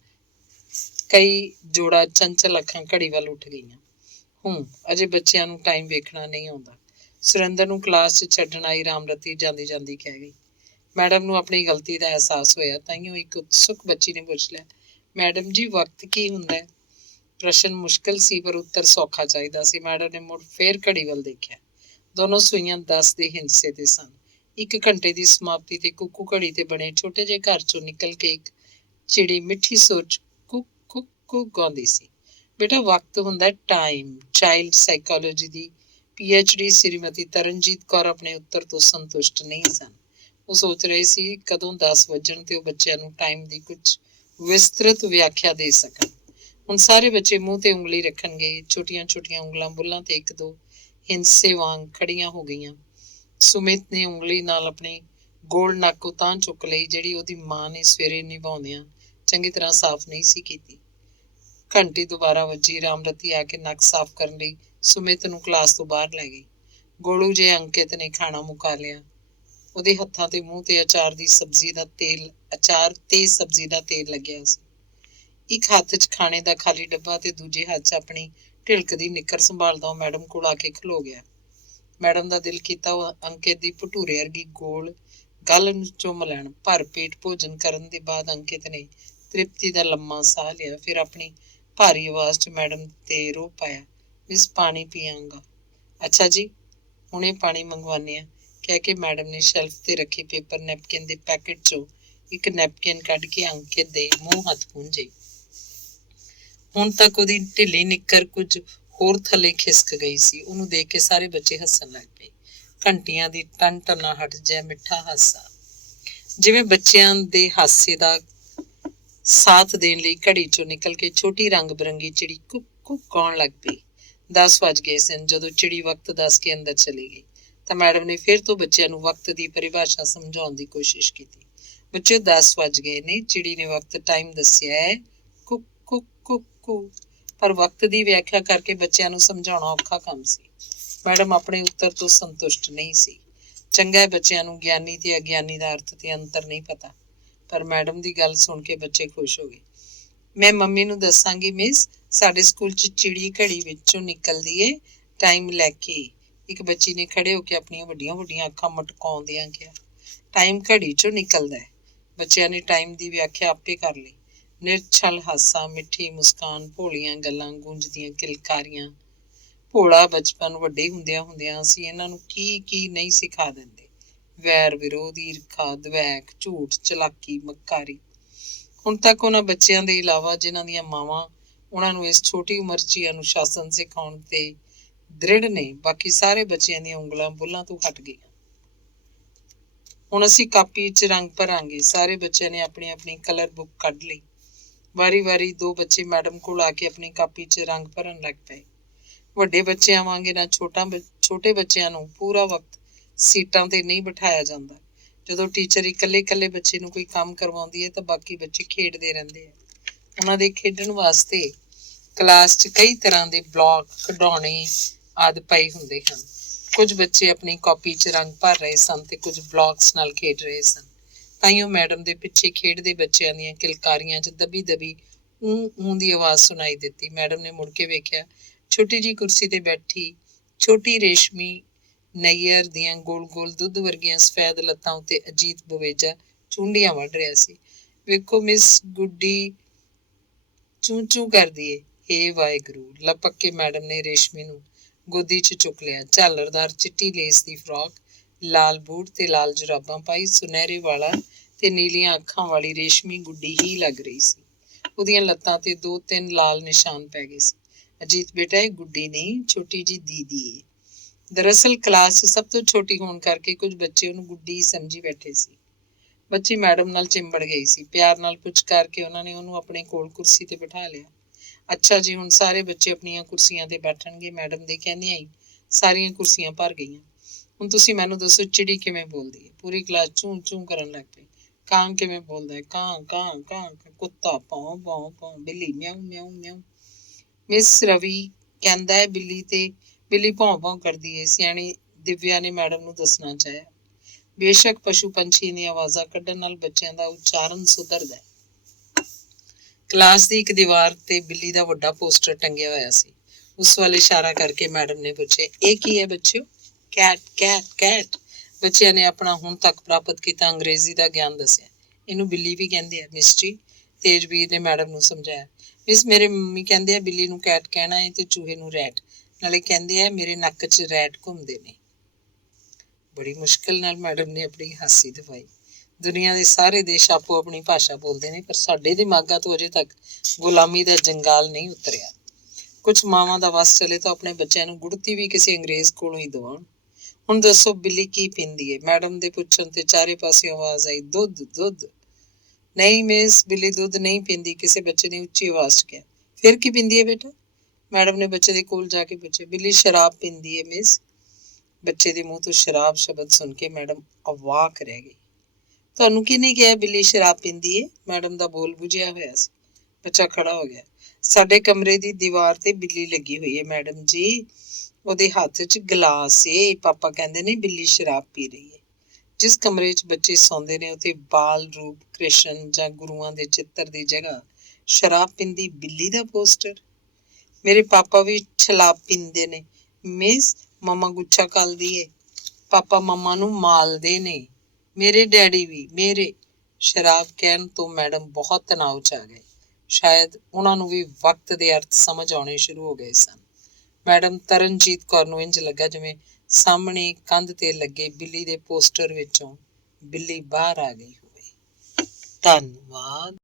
ਕਈ ਜੋੜਾ ਚੰਚਲ ਅੱਖਾਂ ਘੜੀ ਵੱਲ ਉੱਠ ਗਈਆਂ। ਅਜੇ ਬੱਚਿਆਂ ਨੂੰ ਟਾਈਮ ਵੇਖਣਾ ਨਹੀਂ ਆਉਂਦਾ। ਸੁਰਿੰਦਰ ਨੂੰ ਕਲਾਸ 'ਚ ਛੱਡਣ ਆਈ ਰਾਮਰਤੀ ਜਾਂਦੀ ਕਹਿ ਗਈ। ਮੈਡਮ ਨੂੰ ਆਪਣੀ ਗਲਤੀ ਦਾ ਅਹਿਸਾਸ ਹੋਇਆ। ਤਾਂਹੀਓ ਇੱਕ ਉਤਸੁਕ ਬੱਚੀ ਨੇ ਪੁੱਛ ਲਿਆ, ਮੈਡਮ ਜੀ ਵਕਤ ਕੀ ਹੁੰਦਾ ਹੈ? ਪ੍ਰਸ਼ਨ ਮੁਸ਼ਕਿਲ ਸੀ ਪਰ ਉੱਤਰ ਸੌਖਾ ਚਾਹੀਦਾ ਸੀ। ਮੈਡਮ ਨੇ ਮੁੜ ਫੇਰ ਘੜੀ ਵੱਲ ਦੇਖਿਆ। ਦੋਨੋਂ ਸੂਈਆਂ 10 ਦੇ ਹਿੰਸੇ ਤੇ ਸਨ। 1 ਘੰਟੇ ਦੀ ਸਮਾਪਤੀ ਤੇ ਕੁੱਕੂ ਘੜੀ ਤੇ ਬਣੇ ਛੋਟੇ ਜਿਹੇ ਘਰ 'ਚੋਂ ਨਿਕਲ ਕੇ ਇੱਕ ਚਿੜੀ ਮਿੱਠੀ ਸੁਰ 'ਚ ਕੁੱਕ ਕੁੱਕ ਕੁੱਕ ਗਾਉਂਦੀ ਸੀ। ਬੇਟਾ ਵਕਤ ਹੁੰਦਾ ਟਾਈਮ। ਚਾਈਲਡ ਸਾਈਕੋਲੋਜੀ ਦੀ PhD ਸ਼੍ਰੀਮਤੀ ਤਰਨਜੀਤ ਕੌਰ ਆਪਣੇ ਉੱਤਰ ਤੋਂ ਸੰਤੁਸ਼ਟ ਨਹੀਂ ਸਨ। ਉਹ ਸੋਚ ਰਹੇ ਸੀ ਕਦੋਂ 10 ਵੱਜਣ ਤੇ ਉਹ ਬੱਚਿਆਂ ਨੂੰ ਟਾਈਮ ਦੀ ਕੁਝ ਵਿਸਤ੍ਰਿਤ ਵਿਆਖਿਆ ਦੇ ਸਕਣ। ਹੁਣ ਸਾਰੇ ਬੱਚੇ ਮੂੰਹ ਤੇ ਉਂਗਲੀ ਰੱਖਣਗੇ। ਛੋਟੀਆਂ ਉਂਗਲਾਂ ਬੁੱਲਾਂ ਤੇ 1-2 ਹਿੰਸੇ ਵਾਂਗ ਖੜੀਆਂ ਹੋ ਗਈਆਂ। ਸੁਮਿਤ ਨੇ ਉਂਗਲੀ ਨਾਲ ਆਪਣੀ ਗੋਲ ਨੱਕ ਉਤਾਂਹ ਚੁੱਕ ਲਈ, ਜਿਹੜੀ ਉਹਦੀ ਮਾਂ ਨੇ ਸਵੇਰੇ ਨਿਭਾਉਂਦਿਆਂ ਚੰਗੀ ਤਰ੍ਹਾਂ ਸਾਫ਼ ਨਹੀਂ ਸੀ ਕੀਤੀ। ਘੰਟੀ ਦੁਬਾਰਾ ਵੱਜੀ। ਰਾਮਰਤੀ ਆ ਕੇ ਨੱਕ ਸਾਫ਼ ਕਰਨ ਲਈ ਸੁਮਿਤ ਨੂੰ ਕਲਾਸ ਤੋਂ ਬਾਹਰ ਲੈ ਗਈ। ਗੋਲੂ ਜੇ ਅੰਕਿਤ ਨੇ ਖਾਣਾ ਮੁਕਾ ਲਿਆ। ਉਹਦੇ ਹੱਥਾਂ ਤੇ ਮੂੰਹ ਤੇ ਅਚਾਰ ਤੇ ਸਬਜ਼ੀ ਦਾ ਤੇਲ ਲੱਗਿਆ ਸੀ। ਇੱਕ ਹੱਥ 'ਚ ਖਾਣੇ ਦਾ ਖਾਲੀ ਡੱਬਾ ਤੇ ਦੂਜੇ ਹੱਥ 'ਚ ਆਪਣੀ ਢਿਲਕਦੀ ਨਿੱਕਰ ਸੰਭਾਲਦਾ ਉਹ ਮੈਡਮ ਕੋਲ ਆ ਕੇ ਖਲੋ ਗਿਆ। ਮੈਡਮ ਦਾ ਦਿਲ ਕੀਤਾ ਉਹ ਅੰਕਿਤ ਦੀ ਭਟੂਰੇ ਵਰਗੀ ਗੋਲ ਗੱਲ ਨੂੰ ਚੁੰਮ ਲੈਣ। ਭਰ ਪੇਟ ਭੋਜਨ ਕਰਨ ਦੇ ਬਾਅਦ ਅੰਕਿਤ ਨੇ ਤ੍ਰਿਪਤੀ ਦਾ ਲੰਮਾ ਸਾਹ ਲਿਆ। ਫਿਰ ਆਪਣੀ ਭਾਰੀ ਆਵਾਜ਼ 'ਚ ਮੈਡਮ ਤੇ ਰੋਹ ਪਾਇਆ, ਮਿਸ ਪਾਣੀ ਪੀਆਂਗਾ। ਅੱਛਾ ਜੀ, ਹੁਣੇ ਪਾਣੀ ਮੰਗਵਾਉਂਦੇ ਆ, ਕਹਿ ਕੇ ਮੈਡਮ ਨੇ ਸ਼ੈਲਫ ਤੇ ਰੱਖੇ ਪੇਪਰ ਨੈਪਕਿਨ ਦੇ ਪੈਕਟ 'ਚੋਂ ਇੱਕ ਨੈਪਕਿਨ ਕੱਢ ਕੇ ਅੰਕਿਤ ਦੇ ਮੂੰਹ ਹੱਥ ਪੂੰਝੇ। ਹੁਣ ਤੱਕ ਉਹਦੀ ਢਿੱਲੀ ਨਿੱਕਰ ਕੁਝ ਹੋਰ ਥੱਲੇ ਖਿਸਕ ਗਈ ਸੀ। ਉਹਨੂੰ ਦੇਖ ਕੇ ਸਾਰੇ ਬੱਚੇ ਹੱਸਣ ਲੱਗ ਪਏ। ਘੰਟੀਆਂ ਦੀ ਟਨਾਹਟ ਜਿਹਾ ਮਿੱਠਾ ਹਾਸਾ, ਜਿਵੇਂ ਬੱਚਿਆਂ ਦੇ ਹਾਸੇ ਦਾ ਸਾਥ ਦੇਣ ਲਈ ਘੜੀ 'ਚੋਂ ਨਿਕਲ ਕੇ ਛੋਟੀ ਰੰਗ ਬਿਰੰਗੀ ਚਿੜੀ ਕੁੱਕ ਕੁੱਕ ਗਾਉਣ ਲੱਗ ਪਈ। 10 ਵੱਜ ਗਏ ਸਨ। ਜਦੋਂ ਚਿੜੀ ਵਕਤ ਦੱਸ ਕੇ ਅੰਦਰ ਚਲੀ ਗਈ ਤਾਂ ਮੈਡਮ ਨੇ ਫਿਰ ਤੋਂ ਬੱਚਿਆਂ ਨੂੰ ਵਕਤ ਦੀ ਪਰਿਭਾਸ਼ਾ ਸਮਝਾਉਣ ਦੀ ਕੋਸ਼ਿਸ਼ ਕੀਤੀ। ਬੱਚੇ 10 ਵੱਜ ਗਏ ਨੇ, ਚਿੜੀ ਨੇ ਵਕਤ ਟਾਈਮ ਦੱਸਿਆ ਹੈ, ਕੁੱਕ ਕੁੱਕ ਕੁੱਕ ਕੁ। ਪਰ ਵਕਤ ਦੀ ਵਿਆਖਿਆ ਕਰਕੇ ਬੱਚਿਆਂ ਨੂੰ ਸਮਝਾਉਣਾ ਔਖਾ ਕੰਮ ਸੀ। ਮੈਡਮ ਆਪਣੇ ਉੱਤਰ ਤੋਂ ਸੰਤੁਸ਼ਟ ਨਹੀਂ ਸੀ। ਚੰਗਾ ਹੈ ਬੱਚਿਆਂ ਨੂੰ ਗਿਆਨੀ ਤੇ ਅਗਿਆਨੀ ਦਾ ਅਰਥ ਤੇ ਅੰਤਰ ਨਹੀਂ ਪਤਾ। ਪਰ ਮੈਡਮ ਦੀ ਗੱਲ ਸੁਣ ਕੇ ਬੱਚੇ ਖੁਸ਼ ਹੋ ਗਏ। ਮੈਂ ਮੰਮੀ ਨੂੰ ਦੱਸਾਂਗੀ ਮਿਸ, ਸਾਡੇ ਸਕੂਲ 'ਚ ਚਿੜੀ ਘੜੀ ਵਿੱਚੋਂ ਨਿਕਲਦੀ ਏ ਟਾਈਮ ਲੈ ਕੇ। ਇੱਕ ਬੱਚੀ ਨੇ ਖੜੇ ਹੋ ਕੇ ਆਪਣੀਆਂ ਵੱਡੀਆਂ ਅੱਖਾਂ ਮਟਕਾਉਂਦਿਆਂ ਕਿਹਾ, ਟਾਈਮ ਘੜੀ 'ਚੋਂ ਨਿਕਲਦਾ ਹੈ। ਬੱਚਿਆਂ ਨੇ ਟਾਈਮ ਦੀ ਵਿਆਖਿਆ ਆਪੇ ਕਰ ਲਈ। ਨਿਰਛਲ ਹਾਸਾ, ਮਿੱਠੀ ਮੁਸਕਾਨ, ਭੋਲੀਆਂ ਗੱਲਾਂ, ਗੂੰਜਦੀਆਂ ਕਿਲਕਾਰੀਆਂ। ਭੋਲਾ ਬਚਪਨ ਵੱਡੇ ਹੁੰਦਿਆਂ ਅਸੀਂ ਇਹਨਾਂ ਨੂੰ ਕੀ ਨਹੀਂ ਸਿਖਾ ਦਿੰਦੇ। ਵੈਰ ਵਿਰੋਧ, ਈਰਖਾ, ਦਵੈਕ, ਝੂਠ, ਚਲਾਕੀ, ਮੱਕਾਰੀ। ਹੁਣ ਤੱਕ ਉਹਨਾਂ ਬੱਚਿਆਂ ਦੇ ਇਲਾਵਾ ਜਿਨ੍ਹਾਂ ਦੀਆਂ ਮਾਵਾਂ ਉਹਨਾਂ ਨੂੰ ਇਸ ਛੋਟੀ ਉਮਰ 'ਚ ਹੀ ਅਨੁਸ਼ਾਸਨ ਸਿਖਾਉਣ ਤੇ ਦ੍ਰਿੜ ਨੇ, ਬਾਕੀ ਸਾਰੇ ਬੱਚਿਆਂ ਦੀਆਂ ਉਂਗਲਾਂ ਬੁੱਲਾਂ ਤੋਂ ਹਟ ਗਈਆਂ। ਹੁਣ ਅਸੀਂ ਕਾਪੀ 'ਚ ਰੰਗ ਭਰਾਂਗੇ। ਸਾਰੇ ਬੱਚਿਆਂ ਨੇ ਆਪਣੀ ਕਲਰ ਬੁੱਕ ਕੱਢ ਲਈ। ਵਾਰੀ-ਵਾਰੀ ਦੋ ਬੱਚੇ ਮੈਡਮ ਕੋਲ ਆ ਕੇ ਆਪਣੀ ਕਾਪੀ 'ਚ ਰੰਗ ਭਰਨ ਲੱਗ ਪਏ। ਵੱਡੇ ਬੱਚਿਆਂ ਵਾਂਗ ਇਹਨਾਂ ਛੋਟੇ ਬੱਚਿਆਂ ਨੂੰ ਪੂਰਾ ਵਕਤ ਸੀਟਾਂ ਤੇ ਨਹੀਂ ਬਿਠਾਇਆ ਜਾਂਦਾ। ਜਦੋਂ ਟੀਚਰ ਇਕੱਲੇ ਬੱਚੇ ਨੂੰ ਕੋਈ ਕੰਮ ਕਰਵਾਉਂਦੀ ਹੈ ਤਾਂ ਬਾਕੀ ਬੱਚੇ ਖੇਡਦੇ ਰਹਿੰਦੇ ਆ। ਉਹਨਾਂ ਦੇ ਖੇਡਣ ਵਾਸਤੇ ਕਲਾਸ 'ਚ ਕਈ ਤਰ੍ਹਾਂ ਦੇ ਬਲਾਕ, ਖਿਡੌਣੇ ਆਦਿ ਪਏ ਹੁੰਦੇ ਹਨ। ਕੁਝ ਬੱਚੇ ਆਪਣੀ ਕਾਪੀ 'ਚ ਰੰਗ ਭਰ ਰਹੇ ਸਨ ਤੇ ਕੁਝ ਬਲਾਕਸ ਨਾਲ ਖੇਡ ਰਹੇ ਸਨ। ਤਾਈਓ ਮੈਡਮ ਦੇ ਪਿੱਛੇ ਖੇਡਦੇ ਬੱਚਿਆਂ ਦੀਆਂ ਕਿਲਕਾਰੀਆਂ 'ਚ ਦਬੀ ਊਂ ਦੀ ਆਵਾਜ਼ ਸੁਣਾਈ ਦਿੱਤੀ। ਮੈਡਮ ਨੇ ਮੁੜ ਕੇ ਵੇਖਿਆ, ਛੋਟੀ ਜਿਹੀ ਕੁਰਸੀ ਤੇ ਬੈਠੀ ਛੋਟੀ ਰੇਸ਼ਮੀ ਨਈਅਰ ਦੀਆਂ ਗੋਲ ਦੁੱਧ ਵਰਗੀਆਂ ਸਫੈਦ ਲੱਤਾਂ ਉੱਤੇ ਅਜੀਤ ਬਵੇਜਾ ਚੁੰਡੀਆਂ ਵੱਢ ਰਿਹਾ ਸੀ। ਵੇਖੋ ਮਿਸ ਗੁੱਡੀ ਚੂੰ ਕਰਦੀ ਏ। ਹੇ ਵਾਹਿਗੁਰੂ! ਲਪਕ ਕੇ ਮੈਡਮ ਨੇ ਰੇਸ਼ਮੀ ਨੂੰ ਗੋਦੀ 'ਚ ਚੁੱਕ ਲਿਆ। ਝਾਲਰਦਾਰ ਚਿੱਟੀ ਲੇਸ ਦੀ ਫਰਾਕ, ਲਾਲ ਬੂਟ ਤੇ ਲਾਲ ਜੁਰਾਬਾਂ ਪਾਈ, ਸੁਨਹਿਰੇ ਵਾਲਾਂ ਤੇ ਨੀਲੀਆਂ ਅੱਖਾਂ ਵਾਲੀ ਰੇਸ਼ਮੀ ਗੁੱਡੀ ਹੀ ਲੱਗ ਰਹੀ ਸੀ। ਉਹਦੀਆਂ ਲੱਤਾਂ ਤੇ 2-3 ਲਾਲ ਨਿਸ਼ਾਨ ਪੈ ਗਏ ਸੀ। ਅਜੀਤ ਬੇਟਾ, ਇਹ ਗੁੱਡੀ ਨਹੀਂ, ਛੋਟੀ ਜੀ ਦੀਦੀ ਏ। ਦਰਅਸਲ ਕਲਾਸ 'ਚ ਸਭ ਤੋਂ ਛੋਟੀ ਹੋਣ ਕਰਕੇ ਕੁਝ ਬੱਚੇ ਉਹਨੂੰ ਗੁੱਡੀ ਸਮਝੀ ਬੈਠੇ ਸੀ। ਬੱਚੀ ਮੈਡਮ ਨਾਲ ਚਿੰਬੜ ਗਈ ਸੀ। ਪਿਆਰ ਨਾਲ ਪੁਚਕਾਰ ਕੇ ਉਹਨਾਂ ਨੇ ਉਹਨੂੰ ਆਪਣੇ ਕੋਲ ਕੁਰਸੀ ਤੇ ਬਿਠਾ ਲਿਆ। ਅੱਛਾ ਜੀ, ਹੁਣ ਸਾਰੇ ਬੱਚੇ ਆਪਣੀਆਂ ਕੁਰਸੀਆਂ ਤੇ ਬੈਠਣਗੇ। ਮੈਡਮ ਦੇ ਕਹਿੰਦਿਆਂ ਹੀ ਸਾਰੀਆਂ ਕੁਰਸੀਆਂ ਭਰ ਗਈਆਂ। ਹੁਣ ਤੁਸੀਂ ਮੈਨੂੰ ਦੱਸੋ, ਚਿੜੀ ਕਿਵੇਂ ਬੋਲਦੀ ਹੈ? ਪੂਰੀ ਕਲਾਸ ਚੂੰ ਕਰਨ ਲੱਗ ਪਈ। ਕਾਂ ਕਿਵੇਂ ਬੋਲਦਾ ਹੈ? ਕਾਂ। ਕੁੱਤਾ ਭੌਂ ਭੌਂ। ਬਿੱਲੀ ਮਿਆਉਂ ਮਿਆਉਂ। ਮਿਸ ਰਵੀ ਕਹਿੰਦਾ ਹੈ ਬਿੱਲੀ ਭੌਂ ਕਰਦੀ ਹੈ, ਸਿਆਣੀ ਦਿਵਿਆ ਨੇ ਮੈਡਮ ਨੂੰ ਦੱਸਣਾ ਚਾਹਿਆ। ਬੇਸ਼ੱਕ ਪਸ਼ੂ ਪੰਛੀ ਦੀਆਂ ਆਵਾਜ਼ਾਂ ਕੱਢਣ ਨਾਲ ਬੱਚਿਆਂ ਦਾ ਉਚਾਰਨ ਸੁਧਰਦਾ ਹੈ। ਕਲਾਸ ਦੀ ਇੱਕ ਦੀਵਾਰ ਤੇ ਬਿੱਲੀ ਦਾ ਵੱਡਾ ਪੋਸਟਰ ਟੰਗਿਆ ਹੋਇਆ ਸੀ। ਉਸ ਵੱਲ ਇਸ਼ਾਰਾ ਕਰਕੇ ਮੈਡਮ ਨੇ ਪੁੱਛਿਆ, ਇਹ ਕੀ ਹੈ ਬੱਚਿਓ? ਕੈਟ। ਬੱਚਿਆਂ ਨੇ ਆਪਣਾ ਹੁਣ ਤੱਕ ਪ੍ਰਾਪਤ ਕੀਤਾ ਅੰਗਰੇਜ਼ੀ ਦਾ ਗਿਆਨ ਦੱਸਿਆ। ਇਹਨੂੰ ਬਿੱਲੀ ਵੀ ਕਹਿੰਦੇ ਆ ਮਿਸ ਜੀ, ਤੇਜਵੀਰ ਨੇ ਮੈਡਮ ਨੂੰ ਸਮਝਾਇਆ। ਮਿਸ, ਮੇਰੇ ਮੰਮੀ ਕਹਿੰਦੇ ਆ ਬਿੱਲੀ ਨੂੰ ਕੈਟ ਕਹਿਣਾ ਹੈ ਤੇ ਚੂਹੇ ਨੂੰ ਰੈਟ। ਨਾਲੇ ਕਹਿੰਦੇ ਆ ਮੇਰੇ ਨੱਕ 'ਚ ਰੈਟ ਘੁੰਮਦੇ ਨੇ। ਬੜੀ ਮੁਸ਼ਕਿਲ ਨਾਲ ਮੈਡਮ ਨੇ ਆਪਣੀ ਹਾਸੀ ਦਬਾਈ। ਦੁਨੀਆ ਦੇ ਸਾਰੇ ਦੇਸ਼ ਆਪੋ ਆਪਣੀ ਭਾਸ਼ਾ ਬੋਲਦੇ ਨੇ, ਪਰ ਸਾਡੇ ਦਿਮਾਗਾਂ ਤੋਂ ਅਜੇ ਤੱਕ ਗੁਲਾਮੀ ਦਾ ਜੰਗਾਲ ਨਹੀਂ ਉਤਰਿਆ। ਕੁਝ ਮਾਵਾਂ ਦਾ ਵੱਸ ਚਲੇ ਤਾਂ ਆਪਣੇ ਬੱਚਿਆਂ ਨੂੰ ਗੁੜਤੀ ਵੀ ਕਿਸੇ ਅੰਗਰੇਜ਼ ਕੋਲੋਂ ਹੀ ਦਵਾਉਣ। ਹੁਣ ਦੱਸੋ ਬਿੱਲੀ ਕੀ ਪੀਂਦੀ ਹੈ? ਮੈਡਮ ਦੇ ਪੁੱਛਣ ਤੇ ਚਾਰੇ ਪਾਸਿਓਂ ਆਵਾਜ਼ ਆਈ, ਦੁੱਧ। ਨਹੀਂ ਮਿਸ, ਬਿੱਲੀ ਦੁੱਧ ਨਹੀਂ ਪੀਂਦੀ, ਕਿਸੇ ਬੱਚੇ ਨੇ ਉੱਚੀ ਆਵਾਜ਼ 'ਚ ਕਿਹਾ। ਫਿਰ ਕੀ ਪੀਂਦੀ ਹੈ ਬੇਟਾ? ਮੈਡਮ ਨੇ ਬੱਚੇ ਦੇ ਕੋਲ ਜਾ ਕੇ ਪੁੱਛਿਆ। ਬਿੱਲੀ ਸ਼ਰਾਬ ਪੀਂਦੀ ਹੈ ਮਿਸ। ਬੱਚੇ ਦੇ ਮੂੰਹ ਤੋਂ ਸ਼ਰਾਬ ਸ਼ਬਦ ਸੁਣ ਕੇ ਮੈਡਮ ਅਵਾਕ ਰਹਿ ਗਈ। ਤੁਹਾਨੂੰ ਕਿਹਨੇ ਕਿਹਾ ਬਿੱਲੀ ਸ਼ਰਾਬ ਪੀਂਦੀ ਹੈ? ਮੈਡਮ ਦਾ ਬੋਲ ਬੁਝਿਆ ਹੋਇਆ ਸੀ। ਬੱਚਾ ਖੜਾ ਹੋ ਗਿਆ। ਸਾਡੇ ਕਮਰੇ ਦੀ ਦੀਵਾਰ ਤੇ ਬਿੱਲੀ ਲੱਗੀ ਹੋਈ ਹੈ ਮੈਡਮ ਜੀ। ਉਹਦੇ ਹੱਥ 'ਚ ਗਲਾਸ ਏ। ਪਾਪਾ ਕਹਿੰਦੇ ਨੇ ਬਿੱਲੀ ਸ਼ਰਾਬ ਪੀ ਰਹੀ ਹੈ। ਜਿਸ ਕਮਰੇ 'ਚ ਬੱਚੇ ਸੌਂਦੇ ਨੇ ਉੱਥੇ ਬਾਲ ਰੂਪ ਕ੍ਰਿਸ਼ਨ ਜਾਂ ਗੁਰੂਆਂ ਦੇ ਚਿੱਤਰ ਦੀ ਜਗ੍ਹਾ ਸ਼ਰਾਬ ਪੀਂਦੀ ਬਿੱਲੀ ਦਾ ਪੋਸਟਰ। ਮੇਰੇ ਪਾਪਾ ਵੀ ਸ਼ਰਾਬ ਪੀਂਦੇ ਨੇ ਮਿਸ। ਮੰਮਾ ਗੁੱਛਾ ਘਲਦੀ ਏ। ਪਾਪਾ ਮੰਮਾ ਨੂੰ ਮਾਲਦੇ ਨੇ। ਮੇਰੇ ਡੈਡੀ ਵੀ। ਸ਼ਰਾਬ ਕਹਿਣ ਤੋਂ ਮੈਡਮ ਬਹੁਤ ਤਣਾਅ 'ਚ ਆ ਗਏ। ਸ਼ਾਇਦ ਉਹਨਾਂ ਨੂੰ ਵੀ ਵਕਤ ਦੇ ਅਰਥ ਸਮਝ ਆਉਣੇ ਸ਼ੁਰੂ ਹੋ ਗਏ ਸਨ। ਮੈਡਮ ਤਰਨਜੀਤ ਕੌਰ ਨੂੰ ਇੰਝ ਲੱਗਾ ਜਿਵੇਂ ਸਾਹਮਣੇ ਕੰਧ ਤੇ ਲੱਗੇ ਬਿੱਲੀ ਦੇ ਪੋਸਟਰ ਵਿੱਚੋਂ ਬਿੱਲੀ ਬਾਹਰ ਆ ਗਈ ਹੋਵੇ। ਧੰਨਵਾਦ।